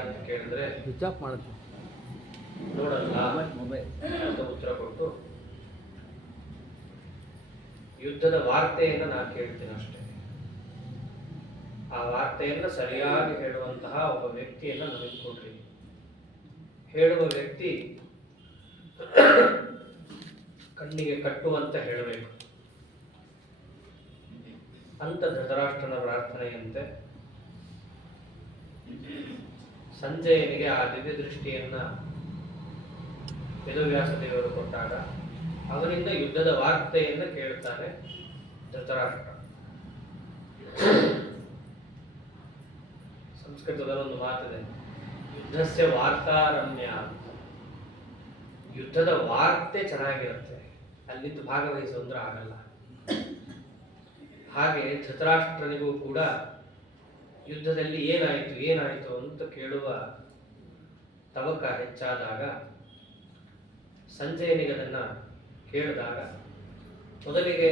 ಅಂತ ಕೇಳಿದ್ರೆ switch off ಮಾಡುತ್ತೆ ನೋಡಲ್ಲ ಅಂತ ಉತ್ತರ ಕೊಟ್ಟು ಯುದ್ಧದ ವಾರ್ತೆಯನ್ನು ನಾನು ಕೇಳ್ತೀನಿ ಅಷ್ಟೇ. ಆ ವಾರ್ತೆಯನ್ನು ಸರಿಯಾಗಿ ಹೇಳುವಂತಹ ಒಬ್ಬ ವ್ಯಕ್ತಿಯನ್ನು ನಮಗೆ ಕೊಡ್ರಿ. ಹೇಳುವ ವ್ಯಕ್ತಿ ಕಣ್ಣಿಗೆ ಕಟ್ಟುವಂತ ಹೇಳಬೇಕು ಅಂತ ಧೃತರಾಷ್ಟ್ರನ ಪ್ರಾರ್ಥನೆಯಂತೆ ಸಂಜಯನಿಗೆ ಆ ದಿವ್ಯ ದೃಷ್ಟಿಯನ್ನ ವೇದವ್ಯಾಸ ದೇವರು ಕೊಟ್ಟಾಗ ಅವನಿಂದ ಯುದ್ಧದ ವಾರ್ತೆಯನ್ನು ಕೇಳುತ್ತಾನೆ ಧೃತರಾಷ್ಟ್ರ. ಸಂಸ್ಕೃತದಲ್ಲಿ ಒಂದು ಮಾತಿದೆ, ಯುದ್ಧಸ್ಯ ವಾರ್ತಾರಮ್ಯ ಅಂತ. ಯುದ್ಧದ ವಾರ್ತೆ ಚೆನ್ನಾಗಿರುತ್ತೆ, ಅಲ್ಲಿದ್ದು ಭಾಗವಹಿಸು ಅಂದ್ರೆ ಆಗಲ್ಲ. ಹಾಗೆ ಧೃತರಾಷ್ಟ್ರನಿಗೂ ಕೂಡ ಯುದ್ಧದಲ್ಲಿ ಏನಾಯಿತು ಅಂತ ಕೇಳುವ ತವಕ ಹೆಚ್ಚಾದಾಗ ಸಂಜಯನಿಗೆ ಅದನ್ನ ಕೇಳಿದಾಗ ಮೊದಲಿಗೆ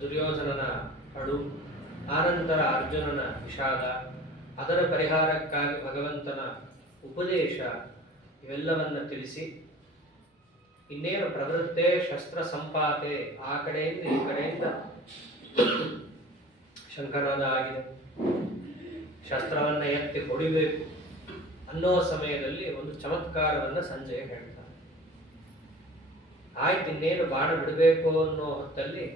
ದುರ್ಯೋಧನನ ಅಳು, ಆನಂತರ ಅರ್ಜುನನ ವಿಷಾದ, ಅದರ ಪರಿಹಾರಕ್ಕಾಗಿ ಭಗವಂತನ ಉಪದೇಶ ಇವೆಲ್ಲವನ್ನ ತಿಳಿಸಿ ಇನ್ನೇನು ಪ್ರವೃತ್ತೆ ಶಸ್ತ್ರ ಸಂಪಾತೆ ಆ ಕಡೆಯಿಂದ ಈ ಕಡೆಯಿಂದ ಶಂಖನಾದ ಆಗಿದೆ, ಶಸ್ತ್ರವನ್ನ ಎತ್ತಿ ಹೊಡಿಬೇಕು ಅನ್ನೋ ಸಮಯದಲ್ಲಿ ಒಂದು ಚಮತ್ಕಾರವನ್ನ ಸಂಜಯ ಹೇಳ್ತಾನೆ. ಆಯ್ತು ಇನ್ನೇನು ಬಾಣ ಬಿಡಬೇಕು ಅನ್ನೋ ಹೊತ್ತಲ್ಲಿ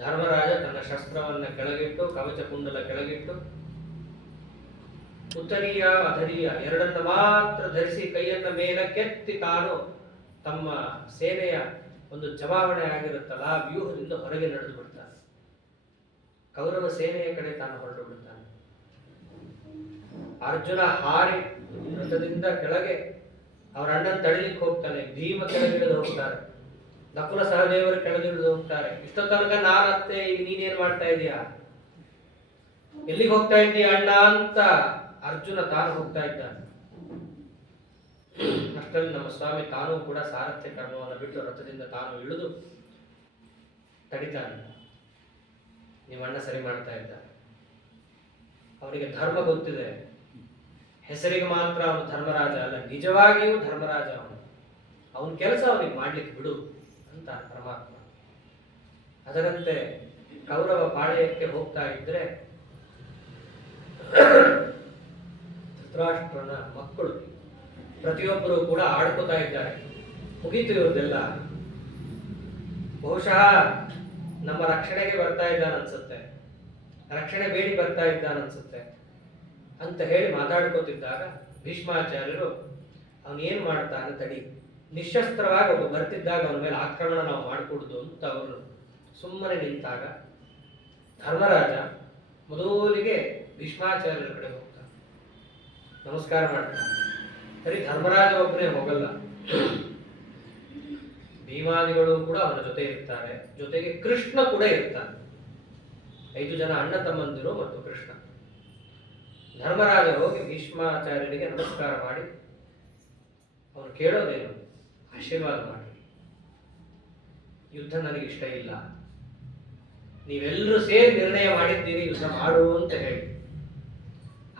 ಧರ್ಮರಾಜ ತನ್ನ ಶಸ್ತ್ರವನ್ನ ಕೆಳಗಿಟ್ಟು, ಕವಚ ಕುಂಡಲ ಕೆಳಗಿಟ್ಟು, ಉತ್ತರೀಯ ಅಧರೀಯ ಎರಡನ್ನ ಮಾತ್ರ ಧರಿಸಿ ಕೈಯನ್ನ ಮೇಲಕ್ಕೆತ್ತಿ ತಾನು ತಮ್ಮ ಸೇನೆಯ ಒಂದು ಜಮಾವಣೆ ಆಗಿರುತ್ತಲ್ಲ ಆ ವ್ಯೂಹದಿಂದ ಹೊರಗೆ ನಡೆದು ಬಿಡ್ತಾನೆ. ಕೌರವ ಸೇನೆಯ ಕಡೆ ತಾನು ಹೊರಟು ಬಿಡ್ತಾನೆ. ಅರ್ಜುನ ಹಾರಿ ರಥದಿಂದ ಕೆಳಗೆ ಅವರ ಅಣ್ಣನ ತಡಿಲಿಕ್ಕೆ ಹೋಗ್ತಾನೆ, ಭೀಮ ಕೆಳಗಿಳಿದು ಹೋಗ್ತಾರೆ, ನಕುಲ ಸಹದೇವರು ಕೆಳಗಿಳಿದು ಹೋಗ್ತಾರೆ. ಇಷ್ಟೋ ತನಕ ನಾನು ಅತ್ತೆ, ಈಗ ನೀನೇನ್ ಮಾಡ್ತಾ ಇದೀಯಾ, ಎಲ್ಲಿಗೆ ಹೋಗ್ತಾ ಇದ್ದೀಯ ಅಣ್ಣ ಅಂತ ಅರ್ಜುನ ತಾನು ಹೋಗ್ತಾ ಇದ್ದಾನೆ. ಅಷ್ಟರಲ್ಲಿ ನಮ್ಮ ಸ್ವಾಮಿ ತಾನೂ ಕೂಡ ಸಾರಥ್ಯ ಕರ್ಮವನ್ನು ಬಿಟ್ಟು ರಥದಿಂದ ತಾನು ಇಳಿದು ತಡಿತಾನೆ. ನಿಮ್ಮ ಅಣ್ಣ ಸರಿ ಮಾಡ್ತಾ ಇದ್ದಾನೆ, ಅವನಿಗೆ ಧರ್ಮ ಗೊತ್ತಿದೆ, ಹೆಸರಿಗೆ ಮಾತ್ರ ಅವನು ಧರ್ಮರಾಜ ಅಲ್ಲ, ನಿಜವಾಗಿಯೂ ಧರ್ಮರಾಜ ಅವನು, ಅವನ ಕೆಲಸ ಅವನಿಗೆ ಮಾಡ್ಲಿಕ್ಕೆ ಬಿಡು ಅಂತ ಪರಮಾತ್ಮ. ಅದರಂತೆ ಕೌರವ ಪಾಳೆಯಕ್ಕೆ ಹೋಗ್ತಾ ಇದ್ರೆ ಧೃತರಾಷ್ಟ್ರನ ಮಕ್ಕಳು ಪ್ರತಿಯೊಬ್ಬರು ಕೂಡ ಆಡ್ಕೋತಾ ಇದ್ದಾರೆ. ಮುಗೀತು ಇವ್ರದೆಲ್ಲ, ಬಹುಶಃ ನಮ್ಮ ರಕ್ಷಣೆಗೆ ಬರ್ತಾ ಇದ್ದಾನ ಅನ್ಸುತ್ತೆ, ರಕ್ಷಣೆ ಬೇಡಿ ಬರ್ತಾ ಇದ್ದಾನ ಅನ್ಸುತ್ತೆ ಅಂತ ಹೇಳಿ ಮಾತಾಡ್ಕೋತಿದ್ದಾಗ ಭೀಷ್ಮಾಚಾರ್ಯರು ಅವನೇನ್ ಮಾಡ್ತಾನೆ ತಡಿ, ನಿಶಸ್ತ್ರವಾಗಿ ಒಬ್ಬ ಬರ್ತಿದ್ದಾಗ ಅವನ ಮೇಲೆ ಆಕ್ರಮಣ ನಾವು ಮಾಡಿಕೊಡುದು ಅಂತ ಅವರು ಸುಮ್ಮನೆ ನಿಂತಾಗ ಧರ್ಮರಾಜ ಮೊದಲಿಗೆ ಭೀಷ್ಮಾಚಾರ್ಯರ ಕಡೆ ಹೋಗ್ತಾನೆ, ನಮಸ್ಕಾರ ಮಾಡ್ತಾನೆ. ಸರಿ, ಧರ್ಮರಾಜ ಒಬ್ಬನೇ ಹೋಗಲ್ಲ, ಭೀಮಾದಿಗಳು ಕೂಡ ಅವನ ಜೊತೆ ಇರ್ತಾರೆ, ಜೊತೆಗೆ ಕೃಷ್ಣ ಕೂಡ ಇರ್ತಾನೆ. 5 ಜನ ಅಣ್ಣ ತಮ್ಮಂದಿರು ಮತ್ತು ಕೃಷ್ಣ. ಧರ್ಮರಾಜ ಹೋಗಿ ಭೀಷ್ಮಾಚಾರ್ಯರಿಗೆ ನಮಸ್ಕಾರ ಮಾಡಿ ಅವನು ಕೇಳೋದೇನು, ಆಶೀರ್ವಾದ ಮಾಡಿ, ಯುದ್ಧ ನನಗೆ ಇಷ್ಟ ಇಲ್ಲ, ನೀವೆಲ್ಲರೂ ಸೇರಿ ನಿರ್ಣಯ ಮಾಡಿದ್ದೀರಿ ಯುದ್ಧ ಮಾಡು ಅಂತ ಹೇಳಿ,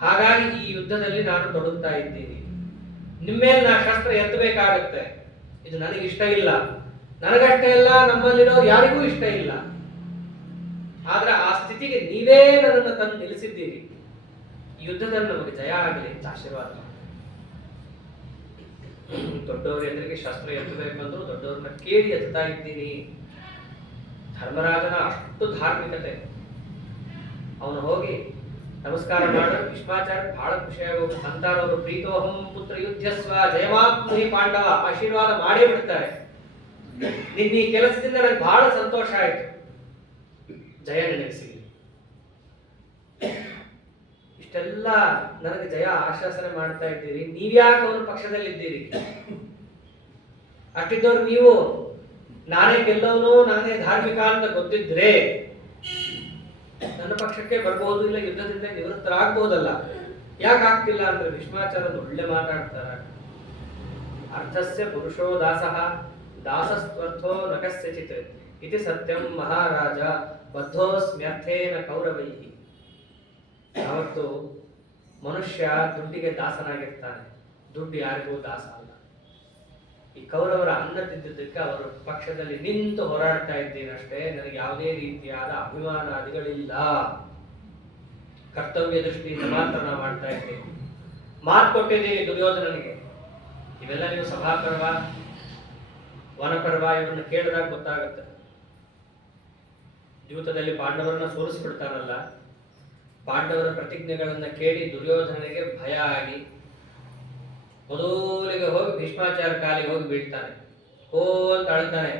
ಹಾಗಾಗಿ ಈ ಯುದ್ಧದಲ್ಲಿ ನಾನು ತೊಡಗ್ತಾ ಇದ್ದೀನಿ, ನಿಮ್ಮೇಲೆ ನಾ ಶಸ್ತ್ರ ಎತ್ತಬೇಕಾಗತ್ತೆ, ಇದು ನನಗೆ ಇಷ್ಟ ಇಲ್ಲ, ನನಗಷ್ಟೇ ಇಲ್ಲ ನಮ್ಮಲ್ಲಿರೋರು ಯಾರಿಗೂ ಇಷ್ಟ ಇಲ್ಲ, ಆದ್ರೆ ಆ ಸ್ಥಿತಿಗೆ ನೀವೇ ನನ್ನನ್ನು ತಂದು ನಿಲ್ಲಿಸಿದ್ದೀರಿ, ಈ ಯುದ್ಧದಲ್ಲಿ ನಮಗೆ ಜಯ ಆಗಲಿ ಅಂತ ಆಶೀರ್ವಾದ ಮಾಡಿ. ದೊಡ್ಡವರು ಎದುರಿಗೆ ಶಸ್ತ್ರ ಎತ್ತಬೇಕಂದ್ರು ದೊಡ್ಡವ್ರನ್ನ ಕೇಳಿ ಎತ್ತಾ ಇದ್ದೀನಿ. ಧರ್ಮರಾಜನ ಅಷ್ಟು ಧಾರ್ಮಿಕತೆ. ಅವನು ಹೋಗಿ ನಮಸ್ಕಾರ ಮಾಡ ಭೀಷ್ಮಾಚಾರ್ಯ ಬಹಳ ಖುಷಿಯಾಗಿ ಹೋಗಿ ಅಂತಾರವರು ಪ್ರೀತೋಹಂ ಪುತ್ರ ಯುದ್ಧಸ್ವ ಜಯಮಾಪ್ನುಹಿ ಪಾಂಡವ ಆಶೀರ್ವಾದ ಮಾಡೇ ಬಿಡ್ತಾರೆ. ನಿನ್ನ ಈ ಕೆಲಸದಿಂದ ನನಗೆ ಬಹಳ ಸಂತೋಷ ಆಯ್ತು, ಜಯ ನನಗೆ ಸಿಗಲಿ. ಇಷ್ಟೆಲ್ಲ ನನಗೆ ಜಯ ಆಶ್ವಾಸನೆ ಮಾಡ್ತಾ ಇದ್ದೀರಿ, ನೀವ್ಯಾಕೆ ಅವನ ಪಕ್ಷದಲ್ಲಿದ್ದೀರಿ? ಅಷ್ಟಿದ್ದವ್ರು ನೀವು ನಾನೇ ಗೆಲ್ಲವನು, ನಾನೇ ಧಾರ್ಮಿಕ ಅಂತ ಗೊತ್ತಿದ್ರೆ ನನ್ನ ಪಕ್ಷಕ್ಕೆ ಬರ್ಬೋದು, ಇಲ್ಲ ಯುದ್ಧದಿಂದ ನಿವೃತ್ತರಾಗಬಹುದಲ್ಲ. ಯಾಕೆ ಆಗ್ತಿಲ್ಲ ಅಂದ್ರೆ ಭೀಷ್ಮಾಚಾರ್ಯರು ಒಳ್ಳೆ ಮಾತಾಡ್ತಾರೆ. ಅರ್ಥಸ್ಯ ಪುರುಷೋ ದಾಸಃ ದಾಸಸ್ತ್ವರ್ಥೋ ನ ಕಸ್ಯಚಿತ್ ಇತಿ ಸತ್ಯಂ ಮಹಾರಾಜ ಬದ್ಧೋಸ್ಮ್ಯರ್ಥೇನ ಕೌರವೈಹಿ. ಯಾವತ್ತು ಮನುಷ್ಯ ದುಡ್ಡಿಗೆ ದಾಸನಾಗಿರ್ತಾನೆ, ದುಡ್ಡು ಯಾರಿಗೂ ದಾಸ ಅಲ್ಲ. ಈ ಕೌರವರ ಅನ್ನ ತಿದ್ದಿದ್ದಕ್ಕೆ ಅವರ ಪಕ್ಷದಲ್ಲಿ ನಿಂತು ಹೋರಾಡ್ತಾ ಇದ್ದೀನಷ್ಟೇ, ನನಗೆ ಯಾವುದೇ ರೀತಿಯಾದ ಅಭಿಮಾನಾದಿಗಳಿಲ್ಲ. ಕರ್ತವ್ಯ ದೃಷ್ಟಿಯಿಂದ ಮಾತ್ರ ನಾವು ಮಾಡ್ತಾ ಇದ್ದೇವೆ. ಮಾತು ಕೊಟ್ಟಿದ್ದೀನಿ ದುರ್ಯೋಧನನಿಗೆ. ಇವೆಲ್ಲ ನೀವು ಸಭಾಪರ್ವ, ವನಪರ್ವ ಇವನ್ನ ಕೇಳಿದಾಗ ಗೊತ್ತಾಗುತ್ತೆ. ದ್ಯೂತದಲ್ಲಿ ಪಾಂಡವರನ್ನ ಸೋಲಿಸ್ಬಿಡ್ತಾನಲ್ಲ, ಪಾಂಡವರ ಪ್ರತಿಜ್ಞೆಗಳನ್ನ ಕೇಳಿ ದುರ್ಯೋಧನನಿಗೆ ಭಯ ಆಗಿ ಮೊದಲಿಗೆ ಹೋಗಿ ಭೀಷ್ಮಾಚಾರ್ಯ ಕಾಲಿಗೆ ಹೋಗಿ ಬೀಳ್ತಾನೆ. ಓ ಅಂತ ಅಳ್ತಾನೆ,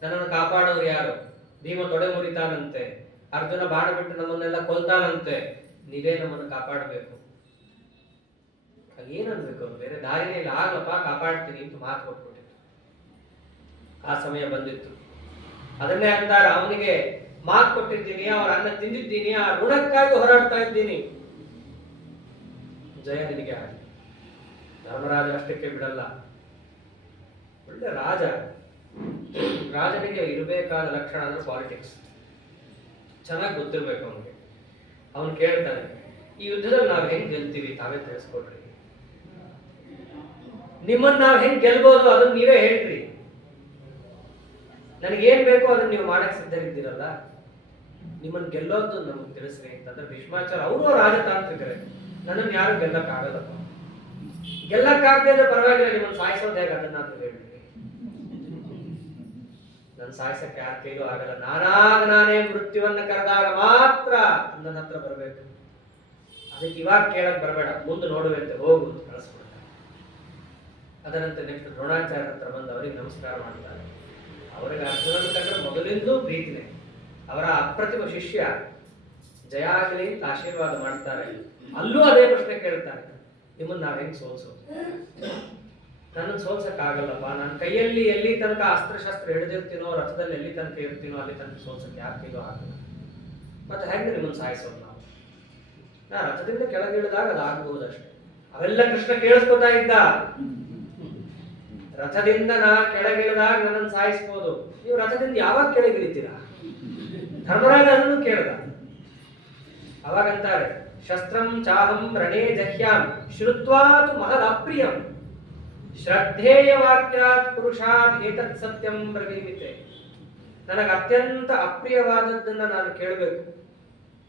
ನನ್ನನ್ನು ಕಾಪಾಡೋರು ಯಾರು? ಭೀಮ ತೊಡೆ ಮುರಿತಾನಂತೆ, ಅರ್ಜುನ ಬಾಣ ಬಿಟ್ಟು ನಮ್ಮನ್ನೆಲ್ಲ ಕೊಲ್ತಾನಂತೆ, ನೀವೇ ನಮ್ಮನ್ನು ಕಾಪಾಡಬೇಕು. ಏನನ್ಬೇಕು ಅವ್ರು? ಬೇರೆ ದಾರಿನೇ ಇಲ್ಲ, ಆಗ್ಲಪ್ಪ ಕಾಪಾಡ್ತೀನಿ ಅಂತ ಮಾತು ಕೊಟ್ಬಿಟ್ಟಿತ್ತು. ಆ ಸಮಯ ಬಂದಿತ್ತು. ಅದನ್ನೇ ಅಂತಾರೆ, ಅವನಿಗೆ ಮಾತು ಕೊಟ್ಟಿದ್ದೀನಿ, ಅವರ ಅನ್ನ ತಿಂದಿದ್ದೀನಿ, ಆ ಋಣಕ್ಕಾಗಿ ಹೋರಾಡ್ತಾ ಇದ್ದೀನಿ. ಜಯ ನಿನಗೆ ಆಗಲಿ. ಧರ್ಮರಾಜ ಅಷ್ಟಕ್ಕೆ ಬಿಡಲ್ಲ. ಒಳ್ಳೆ ರಾಜ. ರಾಜನಿಗೆ ಇರಬೇಕಾದ ಲಕ್ಷಣ ಅಂದ್ರೆ ಪಾಲಿಟಿಕ್ಸ್ ಚೆನ್ನಾಗಿ ಗೊತ್ತಿರ್ಬೇಕು ಅವನಿಗೆ. ಅವನು ಕೇಳ್ತಾನೆ, ಈ ಯುದ್ಧದಲ್ಲಿ ನಾವು ಹೆಂಗ್ ಗೆಲ್ತೀವಿ ತಾವೇ ತಿಳಿಸ್ಕೊಡ್ರಿ. ನಿಮ್ಮನ್ನ ನಾವು ಹೆಂಗ್ ಗೆಲ್ಬೋದು ಅದನ್ನ ನೀವೇ ಹೇಳ್ರಿ. ನನಗೇನ್ ಬೇಕೋ ಅದನ್ನ ನೀವು ಮಾಡಕ್ ಸಿದ್ಧರಿದ್ದೀರಲ್ಲ, ನಿಮ್ಮನ್ನ ಗೆಲ್ಲೋದು ನಮ್ಗೆ ತಿಳಿಸ್ರಿ ಅಂತಂದ್ರೆ ಭೀಷ್ಮಾಚಾರ್ಯ ಅವರು ರಾಜತಾಂತ್ರಿಕರೇ, ನನ್ನನ್ನು ಯಾರು ಗೆಲ್ಲಕ್ಕಾಗಲ್ಲಪ್ಪ. ಗೆಲ್ಲಕ್ಕಾಗದೆ ಪರವಾಗಿಲ್ಲ, ನಿಮ್ಮನ್ನು ಸಾಯಿಸೋದು ಹೇಗೆ ಅದನ್ನಾದ್ರೂ ಹೇಳ್ರಿ. ನನ್ನ ಸಾಯಿಸಕ್ಕೆ ಯಾರ ಕೈಲೂ ಆಗಲ್ಲ. ನಾನೇ ಮೃತ್ಯುವನ್ನ ಕರೆದಾಗ ಮಾತ್ರ ನನ್ನ ಹತ್ರ ಬರಬೇಕು. ಅದಕ್ಕೆ ಇವಾಗ ಕೇಳಕ್ ಬರಬೇಡ, ಮುಂದೆ ನೋಡುವಂತೆ ಹೋಗು ಅಂತ ಕಳಿಸ್ಬಿಡ್ತಾರೆ. ಅದರಂತೆ ನೆಕ್ಸ್ಟ್ ದ್ರೋಣಾಚಾರ್ಯ ಹತ್ರ ಬಂದು ಅವರಿಗೆ ನಮಸ್ಕಾರ ಮಾಡ್ತಾರೆ. ಅವರಿಗೆ ಅರ್ಜುನನ ಕಂಡ್ರೆ ಮೊದಲಿಂದಲೂ ಪ್ರೀತಿನೇ. ಅವರ ಅಪ್ರತಿಮ ಶಿಷ್ಯ, ಜಯ ಆಗಲಿ ಅಂತ ಆಶೀರ್ವಾದ ಮಾಡ್ತಾರೆ. ಅಲ್ಲೂ ಅದೇ ಪ್ರಶ್ನೆ ಕೇಳ್ತಾರೆ, ನಿಮ್ಮನ್ನ ನಾವ್ ಹೆಂಗ್ ಸೋಲ್ಸೋದು? ನನ್ನನ್ನು ಸೋಲ್ಸಕ್ಕಾಗಲ್ಲಪ್ಪ. ನನ್ನ ಕೈಯಲ್ಲಿ ಎಲ್ಲಿ ತನಕ ಅಸ್ತ್ರಶಸ್ತ್ರ ಹಿಡಿದಿರ್ತೀನೋ, ರಥದಲ್ಲಿ ಎಲ್ಲಿ ತನಕ ಇರ್ತೀನೋ ಅಲ್ಲಿ ತನಕ ಸೋಲ್ಸಕ್ಕೆ ಯಾರ ಕೈಲೂ ಆಗಲ್ಲ. ಮತ್ತೆ ಹೆಂಗೆ ನಿಮ್ಮನ್ನು ಸಾಯಿಸೋದು ನಾವು? ನಾ ರಥದಿಂದ ಕೆಳಗಿಳಿದಾಗ ಅದಾಗಬಹುದಷ್ಟೇ. ಅವೆಲ್ಲ ಕೃಷ್ಣ ಕೇಳಿಸ್ಕೊತಾ ಇದ್ದ. ರಥದಿಂದ ನಾ ಕೆಳಗಿಳಿದಾಗ ನನ್ನನ್ನು ಸಾಯಿಸ್ಬೋದು. ನೀವು ರಥದಿಂದ ಯಾವಾಗ ಕೆಳಗಿಳಿತೀರಾ? ಧರ್ಮರಾಜ ಅದನ್ನು ಕೇಳ್ದ. ಅವಾಗಂತಾರೆ, ಶಸ್ತ್ರಂ ಚಾಹಂ ರಣೇ ಜಹ್ಯಾಂ ಶ್ರುತ್ವಾತು ಮಹದಪ್ರಿಯಂ ಶ್ರದ್ಧೇಯ ವಾಕ್ಯಾತ್ ಪುರುಷಾತ್ ಏತತ್ ಸತ್ಯಂ ಬ್ರವೀಮಿತೆ. ನನಗೆ ಅತ್ಯಂತ ಅಪ್ರಿಯವಾದದ್ದನ್ನ ನಾನು ಕೇಳಬೇಕು.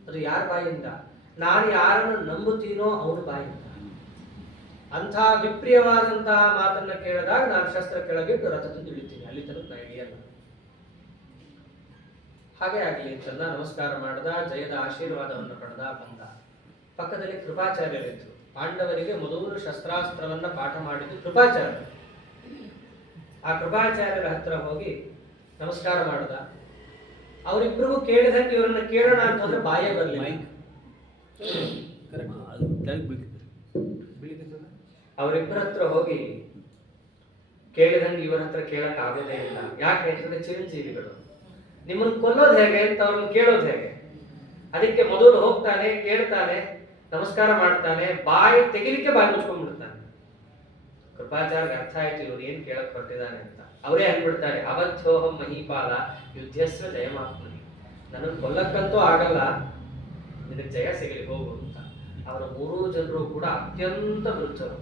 ಅದು ಯಾರ ಬಾಯಿಂದ? ನಾನು ಯಾರನ್ನು ನಂಬುತ್ತೀನೋ ಅವನ ಬಾಯಿಂದ. ಅಂಥ ವಿಪ್ರಿಯವಾದಂತಹ ಮಾತನ್ನ ಕೇಳಿದಾಗ ನಾನು ಶಸ್ತ್ರ ಕೆಳಗಿಟ್ಟು ರಥದಿಂದ ಇಳಿತೀನಿ, ಅಲ್ಲಿ ತನಕ ನಾ ಇಳಿಯಲ್ಲ. ಹಾಗೆ ಆಗಲಿ ಅಂತಂದ. ನಮಸ್ಕಾರ ಮಾಡ್ದ, ಜಯದ ಆಶೀರ್ವಾದವನ್ನು ಪಡೆದ, ಬಂದ. ಪಕ್ಕದಲ್ಲಿ ಕೃಪಾಚಾರ್ಯರಿದ್ರು. ಪಾಂಡವರಿಗೆ ಮೊದಲು ಶಸ್ತ್ರಾಸ್ತ್ರವನ್ನ ಪಾಠ ಮಾಡಿದ್ದು ಕೃಪಾಚಾರ್ಯ. ಆ ಕೃಪಾಚಾರ್ಯರ ಹತ್ರ ಹೋಗಿ ನಮಸ್ಕಾರ ಮಾಡ್ದ. ಅವರಿಬ್ಬರಿಗೂ ಕೇಳಿದಂಗೆ ಇವರನ್ನ ಕೇಳೋಣ ಅಂತಂದ್ರೆ ಬಾಯೇ ಬರಲಿಲ್ಲ. ಅವರಿಬ್ಬರ ಹತ್ರ ಹೋಗಿ ಕೇಳಿದಂಗೆ ಇವರ ಹತ್ರ ಕೇಳಕ್ ಆಗೋದೇ ಇಲ್ಲ. ಯಾಕೆ ಅಂತಂದ್ರೆ ಚಿರಂಜೀವಿಗಳು. ನಿಮ್ಮನ್ನು ಕೊಲ್ಲೋದು ಹೇಗೆ ಅಂತ ಅವ್ರನ್ನ ಕೇಳೋದು ಹೇಗೆ? ಅದಕ್ಕೆ ಮೊದಲು ಹೋಗ್ತಾನೆ, ಕೇಳ್ತಾನೆ, ನಮಸ್ಕಾರ ಮಾಡ್ತಾನೆ, ಬಾಯಿ ತೆಗಿಲಿಕ್ಕೆ ಬಾಯಿ ಮುಚ್ಕೊಂಡ್ಬಿಡ್ತಾನೆ. ಕೃಪಾಚಾರ್ಯ ಅರ್ಥ ಆಯ್ತು ಇವ್ರು ಏನ್ ಕೇಳಕ್ ಹೊರಟಿದ್ದಾನೆ ಅಂತ. ಅವರೇ ಅಂದ್ಬಿಡ್ತಾರೆ, ಅವಧ್ಯೋಹಂ ಮಹೀಪಾಲ ಯುದ್ಧಸ್ವ ಜಯಮಾಪ್ಮನಿ. ನನಗೆ ಕೊಲ್ಲಕ್ಕಂತೂ ಆಗಲ್ಲ, ನಿನಗೆ ಜಯ ಸಿಗಲಿ ಹೋಗು ಅಂತ. ಅವರ ಮೂರೂ ಜನರು ಕೂಡ ಅತ್ಯಂತ ವೃದ್ಧರು.